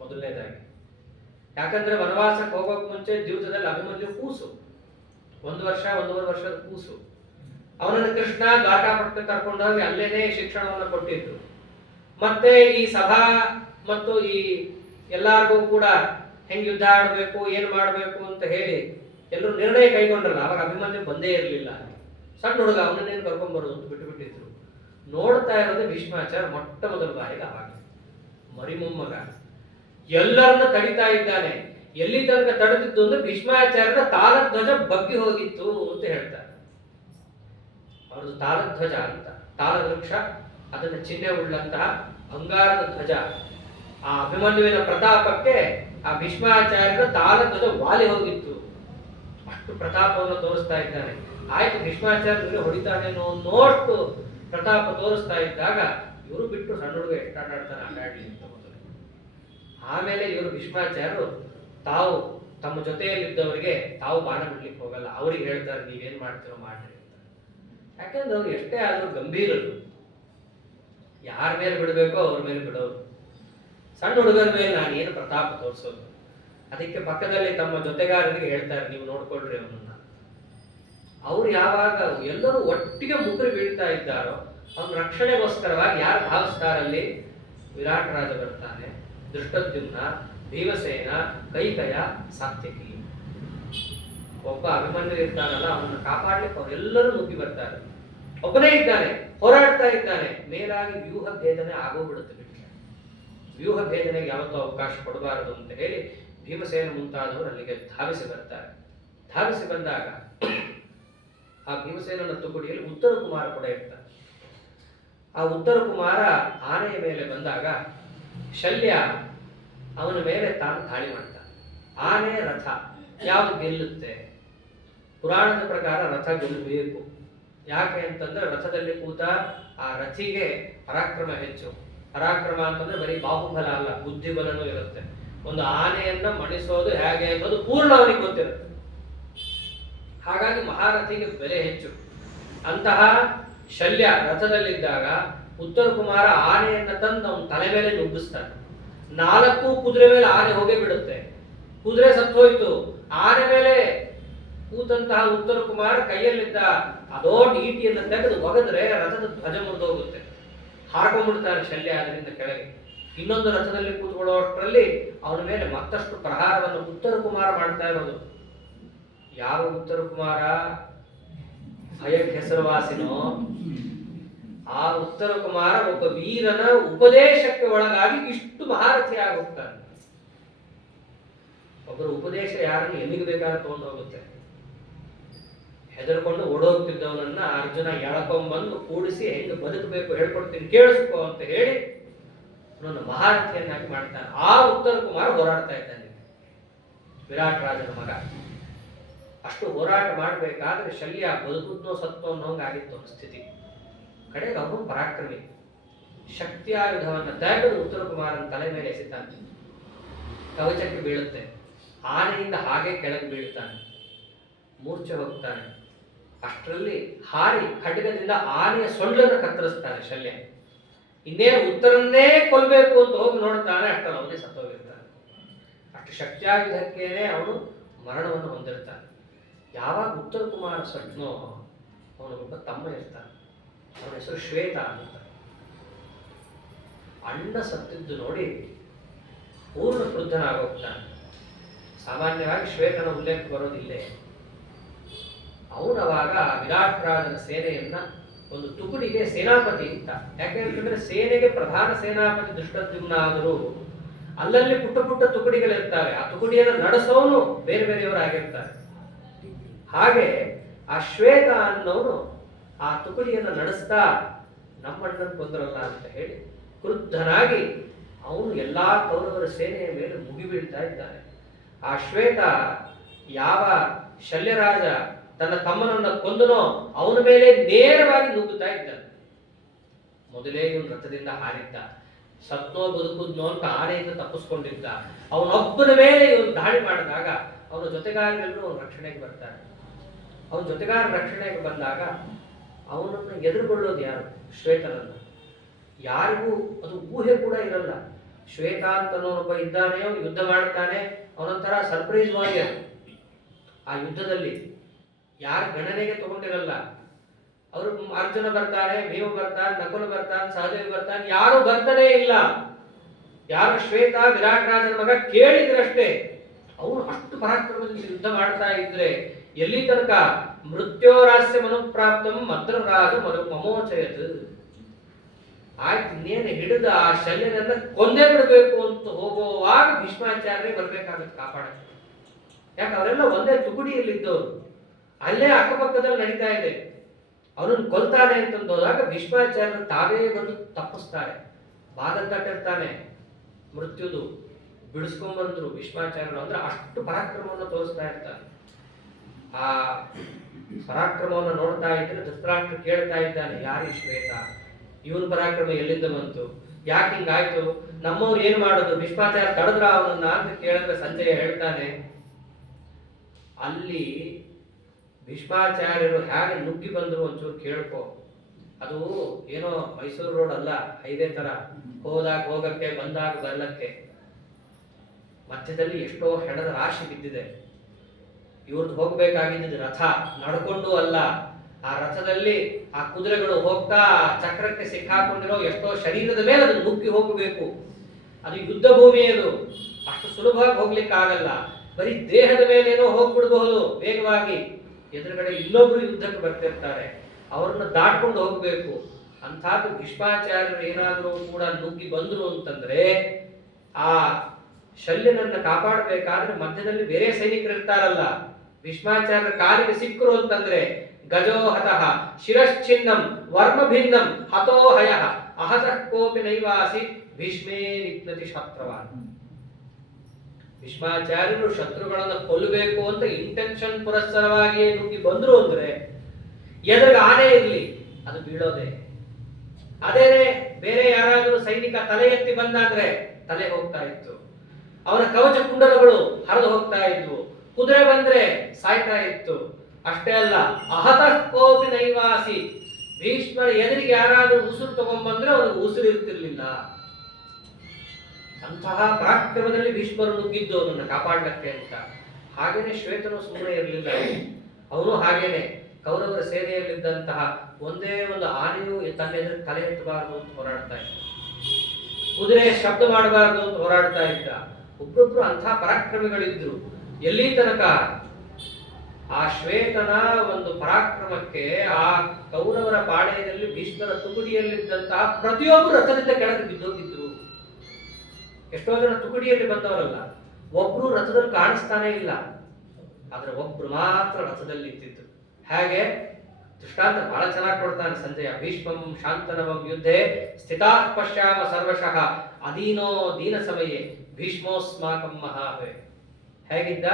ಮೊದಲನೇದಾಗಿ. ಯಾಕಂದ್ರೆ ವನವಾಸಕ್ಕೆ ಹೋಗೋಕ್ ಮುಂಚೆ ಜೀವಿತದಲ್ಲಿ ಅಭಿಮನ್ಯು ಕೂಸು, 1 ವರ್ಷ 1.5 ವರ್ಷದ ಕೂಸು. ಅವನನ್ನು ಕೃಷ್ಣ ಘಾಟಾಪಟ್ಟಕ್ಕೆ ಕರ್ಕೊಂಡೋಗಿ ಅಲ್ಲೇನೆ ಶಿಕ್ಷಣವನ್ನು ಕೊಟ್ಟಿದ್ರು. ಮತ್ತೆ ಈ ಸಭಾ ಮತ್ತು ಈ ಎಲ್ಲಾರ್ಗೂ ಕೂಡ ಹೆಂಗ್ ಯುದ್ಧ ಆಡ್ಬೇಕು, ಏನ್ ಮಾಡ್ಬೇಕು ಅಂತ ಹೇಳಿ ಎಲ್ಲರೂ ನಿರ್ಣಯ ಕೈಗೊಂಡ್ರಲ್ಲ, ಅವಾಗ ಅಭಿಮನ್ಯು ಬಂದೇ ಇರಲಿಲ್ಲ. ಸಣ್ಣ ಹುಡುಗ, ಅವನನ್ನೇನು ಕರ್ಕೊಂಡ್ಬರೋದು ಅಂತ ಬಿಟ್ಟಿದ್ರು. ನೋಡ್ತಾ ಇರೋದೇ ಭೀಷ್ಮಾಚಾರ್ಯ ಮೊಟ್ಟ ಮೊದಲ ಬಾರಿಗೆ. ಅವಾಗ ಮರಿಮೊಮ್ಮಗ ಎಲ್ಲರನ್ನ ತಡಿತಾ ಇದ್ದಾನೆ. ಎಲ್ಲಿ ತನಕ ತಡೆದಿದ್ದು ಅಂದ್ರೆ ಭೀಷ್ಮಾಚಾರ್ಯರ ತಾಲಧ್ವಜ ಬಗ್ಗಿ ಹೋಗಿತ್ತು ಅಂತ ಹೇಳ್ತಾರೆ. ಅವ್ರದ್ದು ತಾಲಧ್ವಜ ಅಂತ, ತಾಲವೃಕ್ಷ, ಅದನ್ನ ಚಿಹ್ನೆ ಉಳ್ಳಂತಹ ಬಂಗಾರದ ಧ್ವಜ. ಆ ಅಭಿಮನ್ಯುವಿನ ಪ್ರತಾಪಕ್ಕೆ ಆ ಭೀಷ್ಮಾಚಾರ್ಯರ ತಾಲಧ್ವಜ ವಾಲಿ ಹೋಗಿತ್ತು. ಅಷ್ಟು ಪ್ರತಾಪವನ್ನು ತೋರಿಸ್ತಾ ಇದ್ದಾನೆ. ಆಯ್ತು, ಭೀಷ್ಮಾಚಾರ್ಯ ಹೊಡಿತಾನೆ ನೋಟ್ಟು ಪ್ರತಾಪ ತೋರಿಸ್ತಾ ಇದ್ದಾಗ ಇವರು ಬಿಟ್ಟು ಸಣ್ಣ ಹುಡುಗ ಎಷ್ಟು ಆಟ ಆಡ್ತಾನೆ, ಆಟಾಡ್ಲಿ ಅಂತ ಮೊದಲು. ಆಮೇಲೆ ಇವರು ಭೀಷ್ಮಾಚಾರ್ಯರು ತಾವು ತಮ್ಮ ಜೊತೆಯಲ್ಲಿದ್ದವರಿಗೆ ತಾವು ಬಾಣ ಬಿಡ್ಲಿಕ್ಕೆ ಹೋಗಲ್ಲ, ಅವ್ರಿಗೆ ಹೇಳ್ತಾರೆ ನೀವೇನ್ ಮಾಡ್ತೀರೋ ಮಾಡ್ರಿ ಅಂತ. ಯಾಕಂದ್ರೆ ಅವ್ರು ಎಷ್ಟೇ ಆದ್ರೂ ಗಂಭೀರರು, ಯಾರ ಮೇಲೆ ಬಿಡಬೇಕೋ ಅವ್ರ ಮೇಲೆ ಬಿಡೋರು. ಸಣ್ಣ ಹುಡುಗರ ಮೇಲೆ ನಾನು ಏನು ಪ್ರತಾಪ ತೋರಿಸೋದು. ಅದಕ್ಕೆ ಪಕ್ಕದಲ್ಲಿ ತಮ್ಮ ಜೊತೆಗಾರರಿಗೆ ಹೇಳ್ತಾರೆ ನೀವು ನೋಡ್ಕೊಳ್ರಿ ಅವನನ್ನ. ಅವ್ರು ಯಾವಾಗ ಎಲ್ಲರೂ ಒಟ್ಟಿಗೆ ಮುಗ್ರಿ ಬೀಳ್ತಾ ಇದ್ದಾರೋ ಅವನ ರಕ್ಷಣೆಗೋಸ್ಕರವಾಗಿ ಯಾರು ಧಾವಿಸ್ತಾರಲ್ಲಿ? ವಿರಾಟ್ ರಾಜ ಬರ್ತಾನೆ, ದೃಷ್ಟದ್ಯುಮ್ನ, ಭೀಮಸೇನ, ಕೈಕಯ, ಸಾತ್ಯಕಿ. ಒಬ್ಬ ಅಭಿಮನ್ಯು ಇರ್ತಾನಲ್ಲ, ಅವನನ್ನು ಕಾಪಾಡ್ಲಿಕ್ಕೆ ಅವರೆಲ್ಲರೂ ನುಗ್ಗಿ ಬರ್ತಾರೆ. ಒಬ್ಬನೇ ಇದ್ದಾನೆ, ಹೋರಾಡ್ತಾ ಇದ್ದಾನೆ. ಮೇಲಾಗಿ ವ್ಯೂಹ ಭೇದನೆ ಆಗೋಗ್ಬಿಡುತ್ತೆ. ಬಿಟ್ಟು ವ್ಯೂಹ ಭೇದನೆಗೆ ಯಾವತ್ತೂ ಅವಕಾಶ ಕೊಡಬಾರದು ಅಂತ ಹೇಳಿ ಭೀಮಸೇನ ಮುಂತಾದವರು ಅಲ್ಲಿಗೆ ಧಾವಿಸಿ ಬರ್ತಾರೆ. ಧಾವಿಸಿ ಬಂದಾಗ ಆ ಭೀಮಸೇನನ ತುಕಡಿಯಲ್ಲಿ ಉತ್ತರ ಕುಮಾರ ಕೂಡ ಇರ್ತಾನೆ. ಆ ಉತ್ತರ ಕುಮಾರ ಆನೆಯ ಮೇಲೆ ಬಂದಾಗ ಶಲ್ಯ ಅವನ ಮೇಲೆ ತಾನು ದಾಳಿ ಮಾಡ್ತಾನೆ. ಆನೆ ರಥ ಯಾವುದು ಗೆಲ್ಲುತ್ತೆ? ಪುರಾಣದ ಪ್ರಕಾರ ರಥ ಗೆಲ್ಲಬೇಕು. ಯಾಕೆ ಅಂತಂದ್ರೆ ರಥದಲ್ಲಿ ಕೂತ ಆ ರಥಿಗೆ ಪರಾಕ್ರಮ ಹೆಚ್ಚು. ಪರಾಕ್ರಮ ಅಂತಂದ್ರೆ ಬರೀ ಬಾಹುಬಲ ಅಲ್ಲ, ಬುದ್ಧಿಬಲನೂ ಇರುತ್ತೆ. ಒಂದು ಆನೆಯನ್ನ ಮಣಿಸೋದು ಹೇಗೆ ಅನ್ನೋದು ಪೂರ್ಣ ಅವನಿಗೆ ಗೊತ್ತಿರುತ್ತೆ. ಹಾಗಾಗಿ ಮಹಾರಥಿಗೆ ಬೆಲೆ ಹೆಚ್ಚು. ಅಂತಹ ಶಲ್ಯ ರಥದಲ್ಲಿದ್ದಾಗ ಉತ್ತರ ಕುಮಾರ ಆನೆಯನ್ನ ತಂದು ಅವನ ತಲೆ ಮೇಲೆ ನುಗ್ಗಿಸ್ತಾನೆ. 4 ಕುದುರೆ ಮೇಲೆ ಆನೆ ಹೋಗೇ ಬಿಡುತ್ತೆ. ಕುದುರೆ ಸತ್ತೋಯ್ತು. ಆನೆ ಮೇಲೆ ಕೂತಂತಹ ಉತ್ತರ ಕುಮಾರ ಕೈಯಲ್ಲಿದ್ದ ಅದೋಡ್ ಈಟಿಯನ್ನು ತೆಗೆದು ಒಗೆದ್ರೆ ರಥದ ಧ್ವಜ ಮುರಿದೋಗುತ್ತೆ. ಹಾರ್ಕೊಂಡ್ಬಿಡ್ತಾನೆ ಶಲ್ಯ ಅದರಿಂದ ಕೆಳಗೆ. ಇನ್ನೊಂದು ರಥದಲ್ಲಿ ಕೂತ್ಕೊಳ್ಳೋಷ್ಟರಲ್ಲಿ ಅವನ ಮೇಲೆ ಮತ್ತಷ್ಟು ಪ್ರಹಾರವನ್ನು ಉತ್ತರ ಕುಮಾರ ಮಾಡ್ತಾ ಇರೋದು. ಯಾವ ಉತ್ತರ ಕುಮಾರ ಭಯಕ್ಕೆ ಹೆಸರುವಾಸಿನೋ ಆ ಉತ್ತರ ಕುಮಾರ ಒಬ್ಬ ವೀರನ ಉಪದೇಶಕ್ಕೆ ಒಳಗಾಗಿ ಇಷ್ಟು ಮಹಾರಥಿ ಆಗೋಗ್ತಾನೆ. ಒಬ್ಬರ ಉಪದೇಶ ಯಾರನ್ನು ಎಲ್ಲಿಗೆ ಬೇಕಾದ್ರೆ ತಗೊಂಡು ಹೋಗುತ್ತೆ. ಹೆದರ್ಕೊಂಡು ಓಡೋಗ್ತಿದ್ದವನನ್ನ ಅರ್ಜುನ ಎಳ್ಕೊಂಡ್ಬಂದು ಕೂಡಿಸಿ ಹೆಂಗೆ ಬದುಕಬೇಕು ಹೇಳ್ಕೊಡ್ತೀನಿ ಕೇಳಿಸ್ಕೋ ಅಂತ ಹೇಳಿ ನನ್ನ ಮಹಾರಥಿಯನ್ನಾಗಿ ಮಾಡ್ತಾನೆ. ಆ ಉತ್ತರ ಕುಮಾರ ಹೋರಾಡ್ತಾ ಇದ್ದಾನೆ, ವಿರಾಟ್ ರಾಜನ ಮಗ. ಅಷ್ಟು ಹೋರಾಟ ಮಾಡಬೇಕಾದ್ರೆ ಶಲ್ಯ ಬದುಕುದ್ನೋ ಸತ್ತೋ ಅನ್ನೋಂಗಾಗಿತ್ತು ಅವನ ಸ್ಥಿತಿ. ಕಡೆಗೆ ಅವನು ಪರಾಕ್ರಮಿ. ಶಕ್ತಿಯಾಯುಧವನ್ನು ತೆಗೆದು ಉತ್ತರ ಕುಮಾರನ ತಲೆ ಮೇಲೆ ಎಸಿತಾನೆ. ಕವಚಕ್ಕೆ ಬೀಳುತ್ತೆ. ಆನೆಯಿಂದ ಹಾಗೆ ಕೆಳಗೆ ಬೀಳ್ತಾನೆ, ಮೂರ್ಛೆ ಹೋಗ್ತಾನೆ. ಅಷ್ಟರಲ್ಲಿ ಹಾರಿ ಖಡ್ಗದಿಂದ ಆನೆಯ ಸೊಂಡನ್ನು ಕತ್ತರಿಸ್ತಾನೆ ಶಲ್ಯ. ಇನ್ನೇನು ಉತ್ತರನ್ನೇ ಕೊಲ್ಲಬೇಕು ಅಂತ ಹೋಗಿ ನೋಡ್ತಾನೆ, ಅಷ್ಟರಲ್ಲಿ ಅವನೇ ಸತ್ತೋಗಿರ್ತಾನೆ. ಅಷ್ಟು ಶಕ್ತಿಯಾಯುಧಕ್ಕೇನೆ ಅವನು ಮರಣವನ್ನು ಹೊಂದಿರ್ತಾನೆ. ಯಾವಾಗ ಉತ್ತರ ಕುಮಾರ ಸಟ್ನೋ ಅವನಿಗೊಬ್ಬ ತಮ್ಮ ಇರ್ತಾನೆ. ಅವನ ಹೆಸರು ಶ್ವೇತ ಅಂತ. ಅಣ್ಣ ಸತ್ತಿದ್ದು ನೋಡಿ ಪೂರ್ಣ ಕ್ರುದ್ಧನಾಗೋಗ್ತಾನೆ. ಸಾಮಾನ್ಯವಾಗಿ ಶ್ವೇತನ ಉಲ್ಲೇಖ ಬರೋದಿಲ್ಲೇ. ಅವನವಾಗ ವಿರಾಟ್ ರಾಜನ ಸೇನೆಯನ್ನ ಒಂದು ತುಕುಡಿಗೆ ಸೇನಾಪತಿ ಅಂತ. ಯಾಕೆಂತಂದ್ರೆ ಸೇನೆಗೆ ಪ್ರಧಾನ ಸೇನಾಪತಿ ದೃಷ್ಟದ್ಯುಮ್ನ ಆದರೂ ಅಲ್ಲಲ್ಲಿ ಪುಟ್ಟ ಪುಟ್ಟ ತುಕಡಿಗಳಿರ್ತಾರೆ. ಆ ತುಕಡಿಯನ್ನು ನಡೆಸೋನು ಬೇರೆ ಬೇರೆಯವರಾಗಿರ್ತಾರೆ. ಹಾಗೆ ಆ ಶ್ವೇತ ಅನ್ನೋನು ಆ ತುಕಡಿಯನ್ನು ನಡೆಸ್ತಾ ನಮ್ಮಣ್ಣನ ಕೊಂದರಲ್ಲ ಅಂತ ಹೇಳಿ ಕ್ರುದ್ಧನಾಗಿ ಅವನು ಎಲ್ಲಾ ಕೌರವರ ಸೇನೆಯ ಮೇಲೆ ಮುಗಿಬೀಳ್ತಾ ಇದ್ದಾನೆ. ಆ ಶ್ವೇತ ಯಾವ ಶಲ್ಯರಾಜ ತನ್ನ ತಮ್ಮನನ್ನ ಕೊಂದನೋ ಅವನ ಮೇಲೆ ನೇರವಾಗಿ ನುಗ್ಗುತ್ತಾ ಇದ್ದಾನೆ. ಮೊದಲೇ ಇವನು ರಥದಿಂದ ಹಾರಿದ್ದ, ಸತ್ನೋ ಬದುಕುದ್ನೋ ಅಂತ ಆನೆಯಿಂದ ತಪ್ಪಿಸ್ಕೊಂಡಿದ್ದ. ಅವನೊಬ್ಬನ ಮೇಲೆ ಇವನು ದಾಳಿ ಮಾಡಿದಾಗ ಅವನ ಜೊತೆಗಾರರೆಲ್ಲರೂ ಅವನ ರಕ್ಷಣೆಗೆ ಬರ್ತಾರೆ. ಅವನ ಜೊತೆಗಾರ ರಕ್ಷಣೆಗೆ ಬಂದಾಗ ಅವನನ್ನು ಎದುರುಗೊಳ್ಳೋದು ಯಾರು? ಶ್ವೇತನನ್ನು. ಯಾರಿಗೂ ಅದು ಊಹೆ ಕೂಡ ಇರಲ್ಲ. ಶ್ವೇತ ಅಂತನೊಬ್ಬ ಇದ್ದಾನೆ, ಅವನು ಯುದ್ಧ ಮಾಡ್ತಾನೆ, ಅವನೊಂಥರ ಸರ್ಪ್ರೈಸ್ ವಾರಿಯರ್. ಆ ಯುದ್ಧದಲ್ಲಿ ಯಾರು ಗಣನೆಗೆ ತಗೊಂಡಿರಲ್ಲ. ಅವರು ಅರ್ಜುನ ಬರ್ತಾರೆ, ಭೀಮ ಬರ್ತಾನೆ, ನಕುಲ ಬರ್ತಾನೆ, ಸಹದೇವ ಬರ್ತಾನೆ, ಯಾರು ಬರ್ತಾನೆ ಇಲ್ಲ. ಯಾರು ಶ್ವೇತ ವಿರಾಟ್ ರಾಜನ ಮಗ ಕೇಳಿದ್ರಷ್ಟೇ. ಅವನು ಅಷ್ಟು ಪರಾಕ್ರಮದಿಂದ ಯುದ್ಧ ಮಾಡ್ತಾ ಇದ್ರೆ ಎಲ್ಲಿ ತನಕ ಮೃತ್ಯೋರಾಸ್ಯ ಮನುಪ್ರಾಪ್ತಂ ಮದ್ರರಾಜ ಮಮೋಚಯತ್. ಆಯ್ತು, ಇನ್ನೇನು ಹಿಡಿದ ಆ ಶಲ್ಯನನ್ನ ಕೊಂದೇ ಬಿಡಬೇಕು ಅಂತ ಹೋಗುವಾಗ ಭೀಷ್ಮಾಚಾರ್ಯ ಬರ್ಬೇಕಾಗತ್ತೆ ಕಾಪಾಡಕ್ಕೆ. ಯಾಕೆ ಅವರೆಲ್ಲ ಒಂದೇ ತುಕುಡಿಯಲ್ಲಿದ್ದವರು, ಅಲ್ಲೇ ಅಕ್ಕಪಕ್ಕದಲ್ಲಿ ನಡೀತಾ ಇದೆ. ಅವನನ್ನು ಕೊಲ್ತಾನೆ ಅಂತಂದು ಹೋದಾಗ ಭೀಷ್ಮಾಚಾರ್ಯರು ತಾವೇ ಬಂದು ತಪ್ಪಿಸ್ತಾರೆ. ಬಾದ ತಟ್ಟಿರ್ತಾನೆ ಮೃತ್ಯುದು, ಬಿಡಿಸ್ಕೊಂಡ್ಬಂದ್ರು ಭೀಷ್ಮಾಚಾರ್ಯರು. ಅಂದ್ರೆ ಅಷ್ಟು ಪರಾಕ್ರಮವನ್ನು ತೋರಿಸ್ತಾ ಇರ್ತಾರೆ. ಆ ಪರಾಕ್ರಮವನ್ನು ನೋಡ್ತಾ ಇದ್ರೆ ಧೃತರಾಷ್ಟ್ರ ಕೇಳ್ತಾ ಇದ್ದಾನೆ, ಯಾರು ಈ ಶ್ವೇತ? ಇವನ್ ಪರಾಕ್ರಮ ಎಲ್ಲಿಂದ ಬಂತು? ಯಾಕೆ ಹಿಂಗಾಯ್ತು? ನಮ್ಮವ್ರು ಏನ್ ಮಾಡೋದು? ಭೀಷ್ಮಾಚಾರ್ಯ ತಡೆದ್ರ ಅವನನ್ನ ಅಂತ ಕೇಳಿದ್ರೆ ಸಂಜಯ ಹೇಳ್ತಾನೆ, ಅಲ್ಲಿ ಭೀಷ್ಮಾಚಾರ್ಯರು ಹೇಗೆ ನುಗ್ಗಿ ಬಂದ್ರು ಒಂಚೂರು ಕೇಳ್ಕೊ. ಅದು ಏನೋ ಮೈಸೂರು ರೋಡ್ ಅಲ್ಲ, ಹೈವೇ ತರ ಹೋದಾಗ ಹೋಗಕ್ಕೆ, ಬಂದಾಗ ಬರ್ಲಕ್ಕೆ. ಮಧ್ಯದಲ್ಲಿ ಎಷ್ಟೋ ಹೆಣದ ರಾಶಿ ಬಿದ್ದಿದೆ. ಇವ್ರದ್ದು ಹೋಗ್ಬೇಕಾಗಿದ್ದು ರಥ, ನಡ್ಕೊಂಡು ಅಲ್ಲ. ಆ ರಥದಲ್ಲಿ ಆ ಕುದುರೆಗಳು ಹೋಗ್ತಾ ಚಕ್ರಕ್ಕೆ ಸಿಕ್ಕಾಕೊಂಡಿರೋ ಎಷ್ಟೋ ಶರೀರದ ಮೇಲೆ ಅದು ನುಗ್ಗಿ ಹೋಗಬೇಕು. ಅದು ಯುದ್ಧ ಭೂಮಿ, ಅದು ಅಷ್ಟು ಸುಲಭವಾಗಿ ಹೋಗ್ಲಿಕ್ಕೆ ಆಗಲ್ಲ. ಬರೀ ದೇಹದ ಮೇಲೇನೋ ಹೋಗ್ಬಿಡಬಹುದು ವೇಗವಾಗಿ. ಎದುರುಗಡೆ ಇನ್ನೊಬ್ರು ಯುದ್ಧಕ್ಕೆ ಬರ್ತಿರ್ತಾರೆ, ಅವ್ರನ್ನ ದಾಟ್ಕೊಂಡು ಹೋಗ್ಬೇಕು. ಅಂಥದ್ದು ಭೀಷ್ಮಾಚಾರ್ಯರು ಏನಾದರೂ ಕೂಡ ನುಗ್ಗಿ ಬಂದ್ರು ಅಂತಂದ್ರೆ ಆ ಶಲ್ಯನನ್ನ ಕಾಪಾಡಬೇಕಾದ್ರೆ ಮಧ್ಯದಲ್ಲಿ ಬೇರೆ ಸೈನಿಕರು ಇರ್ತಾರಲ್ಲ, ಭೀಷ್ಮಾಚಾರ್ಯರ ಕಾಲಿಗೆ ಸಿಕ್ಕರು ಅಂತಂದ್ರೆ ಗಜೋ ಹತಃ ಶಿರಶ್ಚಿನ್ನಂ ವರ್ಮ ಭಿನ್ನಂ ಹತೋ ಹಯ ಅಹತಃ ಕೋಪಿ ನೈವಾಸಿ ಭೀಷ್ಮೇ ನಿಪ್ನತಿ ಶತ್ರವಾನ್. ಭೀಷ್ಮಾಚಾರ್ಯರು ಶತ್ರುಗಳನ್ನ ಕೊಲ್ಲಬೇಕು ಅಂತ ಇಂಟೆನ್ಷನ್ ಪುರಸ್ಸರವಾಗಿ ನುಗ್ಗಿ ಬಂದ್ರು ಅಂದ್ರೆ ಎದುರು ಆನೆ ಇರ್ಲಿ ಅದು ಬೀಳೋದೆ. ಅದೇನೆ ಬೇರೆ ಯಾರಾದರೂ ಸೈನಿಕ ತಲೆ ಎತ್ತಿ ಬಂದಾದ್ರೆ ತಲೆ ಹೋಗ್ತಾ ಇತ್ತು, ಅವನ ಕವಚ ಕುಂಡಲಗಳು ಹರಿದು ಹೋಗ್ತಾ ಇದ್ವು, ಕುದುರೆ ಬಂದ್ರೆ ಸಾಯ್ತಾ ಇತ್ತು. ಅಷ್ಟೇ ಅಲ್ಲ, ಅಹತಃ ಕೋಪಿ ನೈವಾಸಿ, ಭೀಷ್ಮರ ಎದುರಿಗೆ ಯಾರಾದ್ರೂ ಉಸಿರು ತಗೊಂಡ್ಬಂದ್ರೆ ಅವನಿಗೆ ಉಸಿರು ಇರ್ತಿರ್ಲಿಲ್ಲ. ಅಂತಹ ಪರಾಕ್ರಮದಲ್ಲಿ ಭೀಷ್ಮರು ನುಗ್ಗಿದ್ದು ಅವನನ್ನು ಕಾಪಾಡಲಿಕ್ಕೆ ಅಂತ. ಹಾಗೇನೆ ಶ್ವೇತನು ಸುಮ್ಮನೆ ಇರಲಿಲ್ಲ, ಅವನು ಹಾಗೇನೆ ಕೌರವರ ಸೇನೆಯಲ್ಲಿದ್ದಂತಹ ಒಂದೇ ಒಂದು ಆನೆಯು ತನ್ನ ಎದುರು ತಲೆ ಎತ್ತಬಾರದು ಅಂತ ಹೋರಾಡ್ತಾ ಇದ್ದ, ಕುದುರೆ ಶಬ್ದ ಮಾಡಬಾರದು ಅಂತ ಹೋರಾಡ್ತಾ ಇದ್ದ. ಒಬ್ಬೊಬ್ರು ಅಂಥ ಪರಾಕ್ರಮಿಗಳಿದ್ರು. ಎಲ್ಲಿ ತನಕ ಆ ಶ್ವೇತನ ಒಂದು ಪರಾಕ್ರಮಕ್ಕೆ ಆ ಕೌರವರ ಪಾಳೆಯದಲ್ಲಿ ಭೀಷ್ಮರ ತುಕುಡಿಯಲ್ಲಿದ್ದಂತಹ ಪ್ರತಿಯೊಬ್ಬರು ರಥದಿಂದ ಕೆಳಗೆ ಬಿದ್ದೋಗಿದ್ರು. ಎಷ್ಟೋ ಜನ ತುಕುಡಿಯಲ್ಲಿ ಬಂದವರಲ್ಲ, ಒಬ್ರು ರಥದಲ್ಲಿ ಕಾಣಿಸ್ತಾನೆ ಇಲ್ಲ, ಆದ್ರೆ ಒಬ್ರು ಮಾತ್ರ ರಥದಲ್ಲಿ ನಿಂತಿದ್ರು. ಹಾಗೆ ದೃಷ್ಟಾಂತ ಬಹಳ ಚೆನ್ನಾಗಿ ಕೊಡ್ತಾನೆ ಸಂಜಯ. ಭೀಷ್ಮಂ ಶಾಂತನವಂ ಯುದ್ಧೆ ಸ್ಥಿತಾ ಪಶ್ಯಾಮ ಸರ್ವಶಃ ಅಧೀನೋ ದೀನ ಸಮಯೇ ಭೀಷ್ಮೋಸ್ಮಾಕಂ ಮಹಾವೇ. ಹೇಗಿದ್ದ?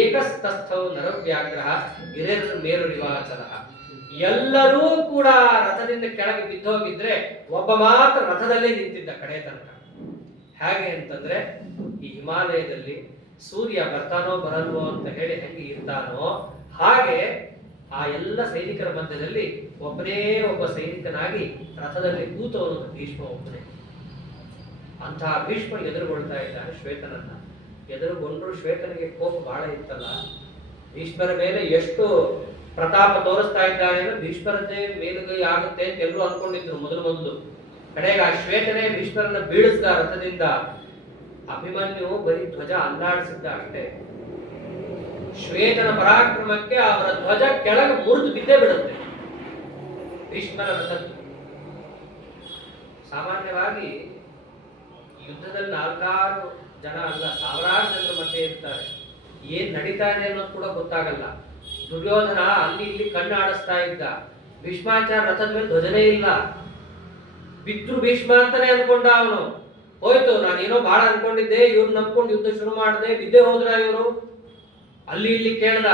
ಏಕಸ್ತಸ್ಥೌ ನರವ್ಯಾಗ್ರಹ ಗಿರಿರ್ ಮೇರು ನಿವಾಚನ. ಎಲ್ಲರೂ ಕೂಡ ರಥದಿಂದ ಕೆಳಗೆ ಬಿದ್ದೋಗಿದ್ರೆ ಒಬ್ಬ ಮಾತ್ರ ರಥದಲ್ಲೇ ನಿಂತಿದ್ದ ಕಡೆ ತನಕ. ಹೇಗೆ ಅಂತಂದ್ರೆ ಈ ಹಿಮಾಲಯದಲ್ಲಿ ಸೂರ್ಯ ಬರ್ತಾನೋ ಬರಲ್ವೋ ಅಂತ ಹೇಳಿ ಹೆಂಗೆ ಇರ್ತಾನೋ ಹಾಗೆ ಆ ಎಲ್ಲ ಸೈನಿಕರ ಮಧ್ಯದಲ್ಲಿ ಒಬ್ಬನೇ ಒಬ್ಬ ಸೈನಿಕನಾಗಿ ರಥದಲ್ಲಿ ಕೂತವನು ಭೀಷ್ಮ ಒಬ್ಬನೇ. ಅಂತಹ ಭೀಷ್ಮ ಎದುರುಗೊಳ್ತಾ ಇದ್ದಾನೆ ಶ್ವೇತನನ್ನ. ಎದುರುಗೊಂಡ್ರು ಶ್ವೇತನಿಗೆ ಕೋಪ ಬಹಳ ಇತ್ತಲ್ಲ, ಭೀಷ್ಮರ ಮೇಲೆ ಎಷ್ಟು ಪ್ರತಾಪ ತೋರಿಸ್ತಾ ಇದ್ದಾನೆ ಅಂದ್ರೆ ಭೀಷ್ಮರದ್ದೇ ಮೇಲುಗೈ ಆಗುತ್ತೆ ಅಂತ ಎಲ್ಲರೂ ಅನ್ಕೊಂಡಿದ್ರು ಮೊದಲು. ಕಡೆಗೆ ಆ ಶ್ವೇತನೇ ಭೀಷ್ಮರನ್ನ ಬೀಳಿಸಿದ ರಥದಿಂದ. ಅಭಿಮನ್ಯು ಬರೀ ಧ್ವಜ ಅಲ್ಲಾಡಿಸಿದ್ದ ಅಷ್ಟೇ. ಶ್ವೇತನ ಪರಾಕ್ರಮಕ್ಕೆ ಅವರ ಧ್ವಜ ಕೆಳಗೆ ಮುರಿದು ಬಿದ್ದೇ ಬಿಡುತ್ತೆ ಭೀಷ್ಮರ ರಥದ್ದು. ಸಾಮಾನ್ಯವಾಗಿ ಯುದ್ಧದಲ್ಲಿ 4-6 ಜನ ಅಲ್ಲ, ಸಾವಿರಾರು ಜನರ ಮಧ್ಯೆ ಇರ್ತಾರೆ. ಏನ್ ನಡೀತಾ ಇದೆ ಅನ್ನೋದು ಕೂಡ ಗೊತ್ತಾಗಲ್ಲ. ದುರ್ಯೋಧನ ಅಲ್ಲಿ ಇಲ್ಲಿ ಕಣ್ಣು ಆಡಿಸ್ತಾ ಇದ್ದ. ಭೀಷ್ಮಾಚಾರ್ಯ ರಥದ ಮೇಲೆ ಧ್ವಜನೇ ಇಲ್ಲ. ಬಿದ್ರು ಭೀಷ್ಮ ಅಂತಾನೆ ಅನ್ಕೊಂಡ ಅವನು. ಹೋಯ್ತು, ನಾನೇನೋ ಬಹಳ ಅನ್ಕೊಂಡಿದ್ದೆ, ಇವ್ರು ನಂಬ್ಕೊಂಡು ಯುದ್ಧ ಶುರು ಮಾಡಿದೆ, ಬಿದ್ದೆ ಹೋದ್ರ ಇವರು. ಅಲ್ಲಿ ಇಲ್ಲಿ ಕೇಳ್ದ,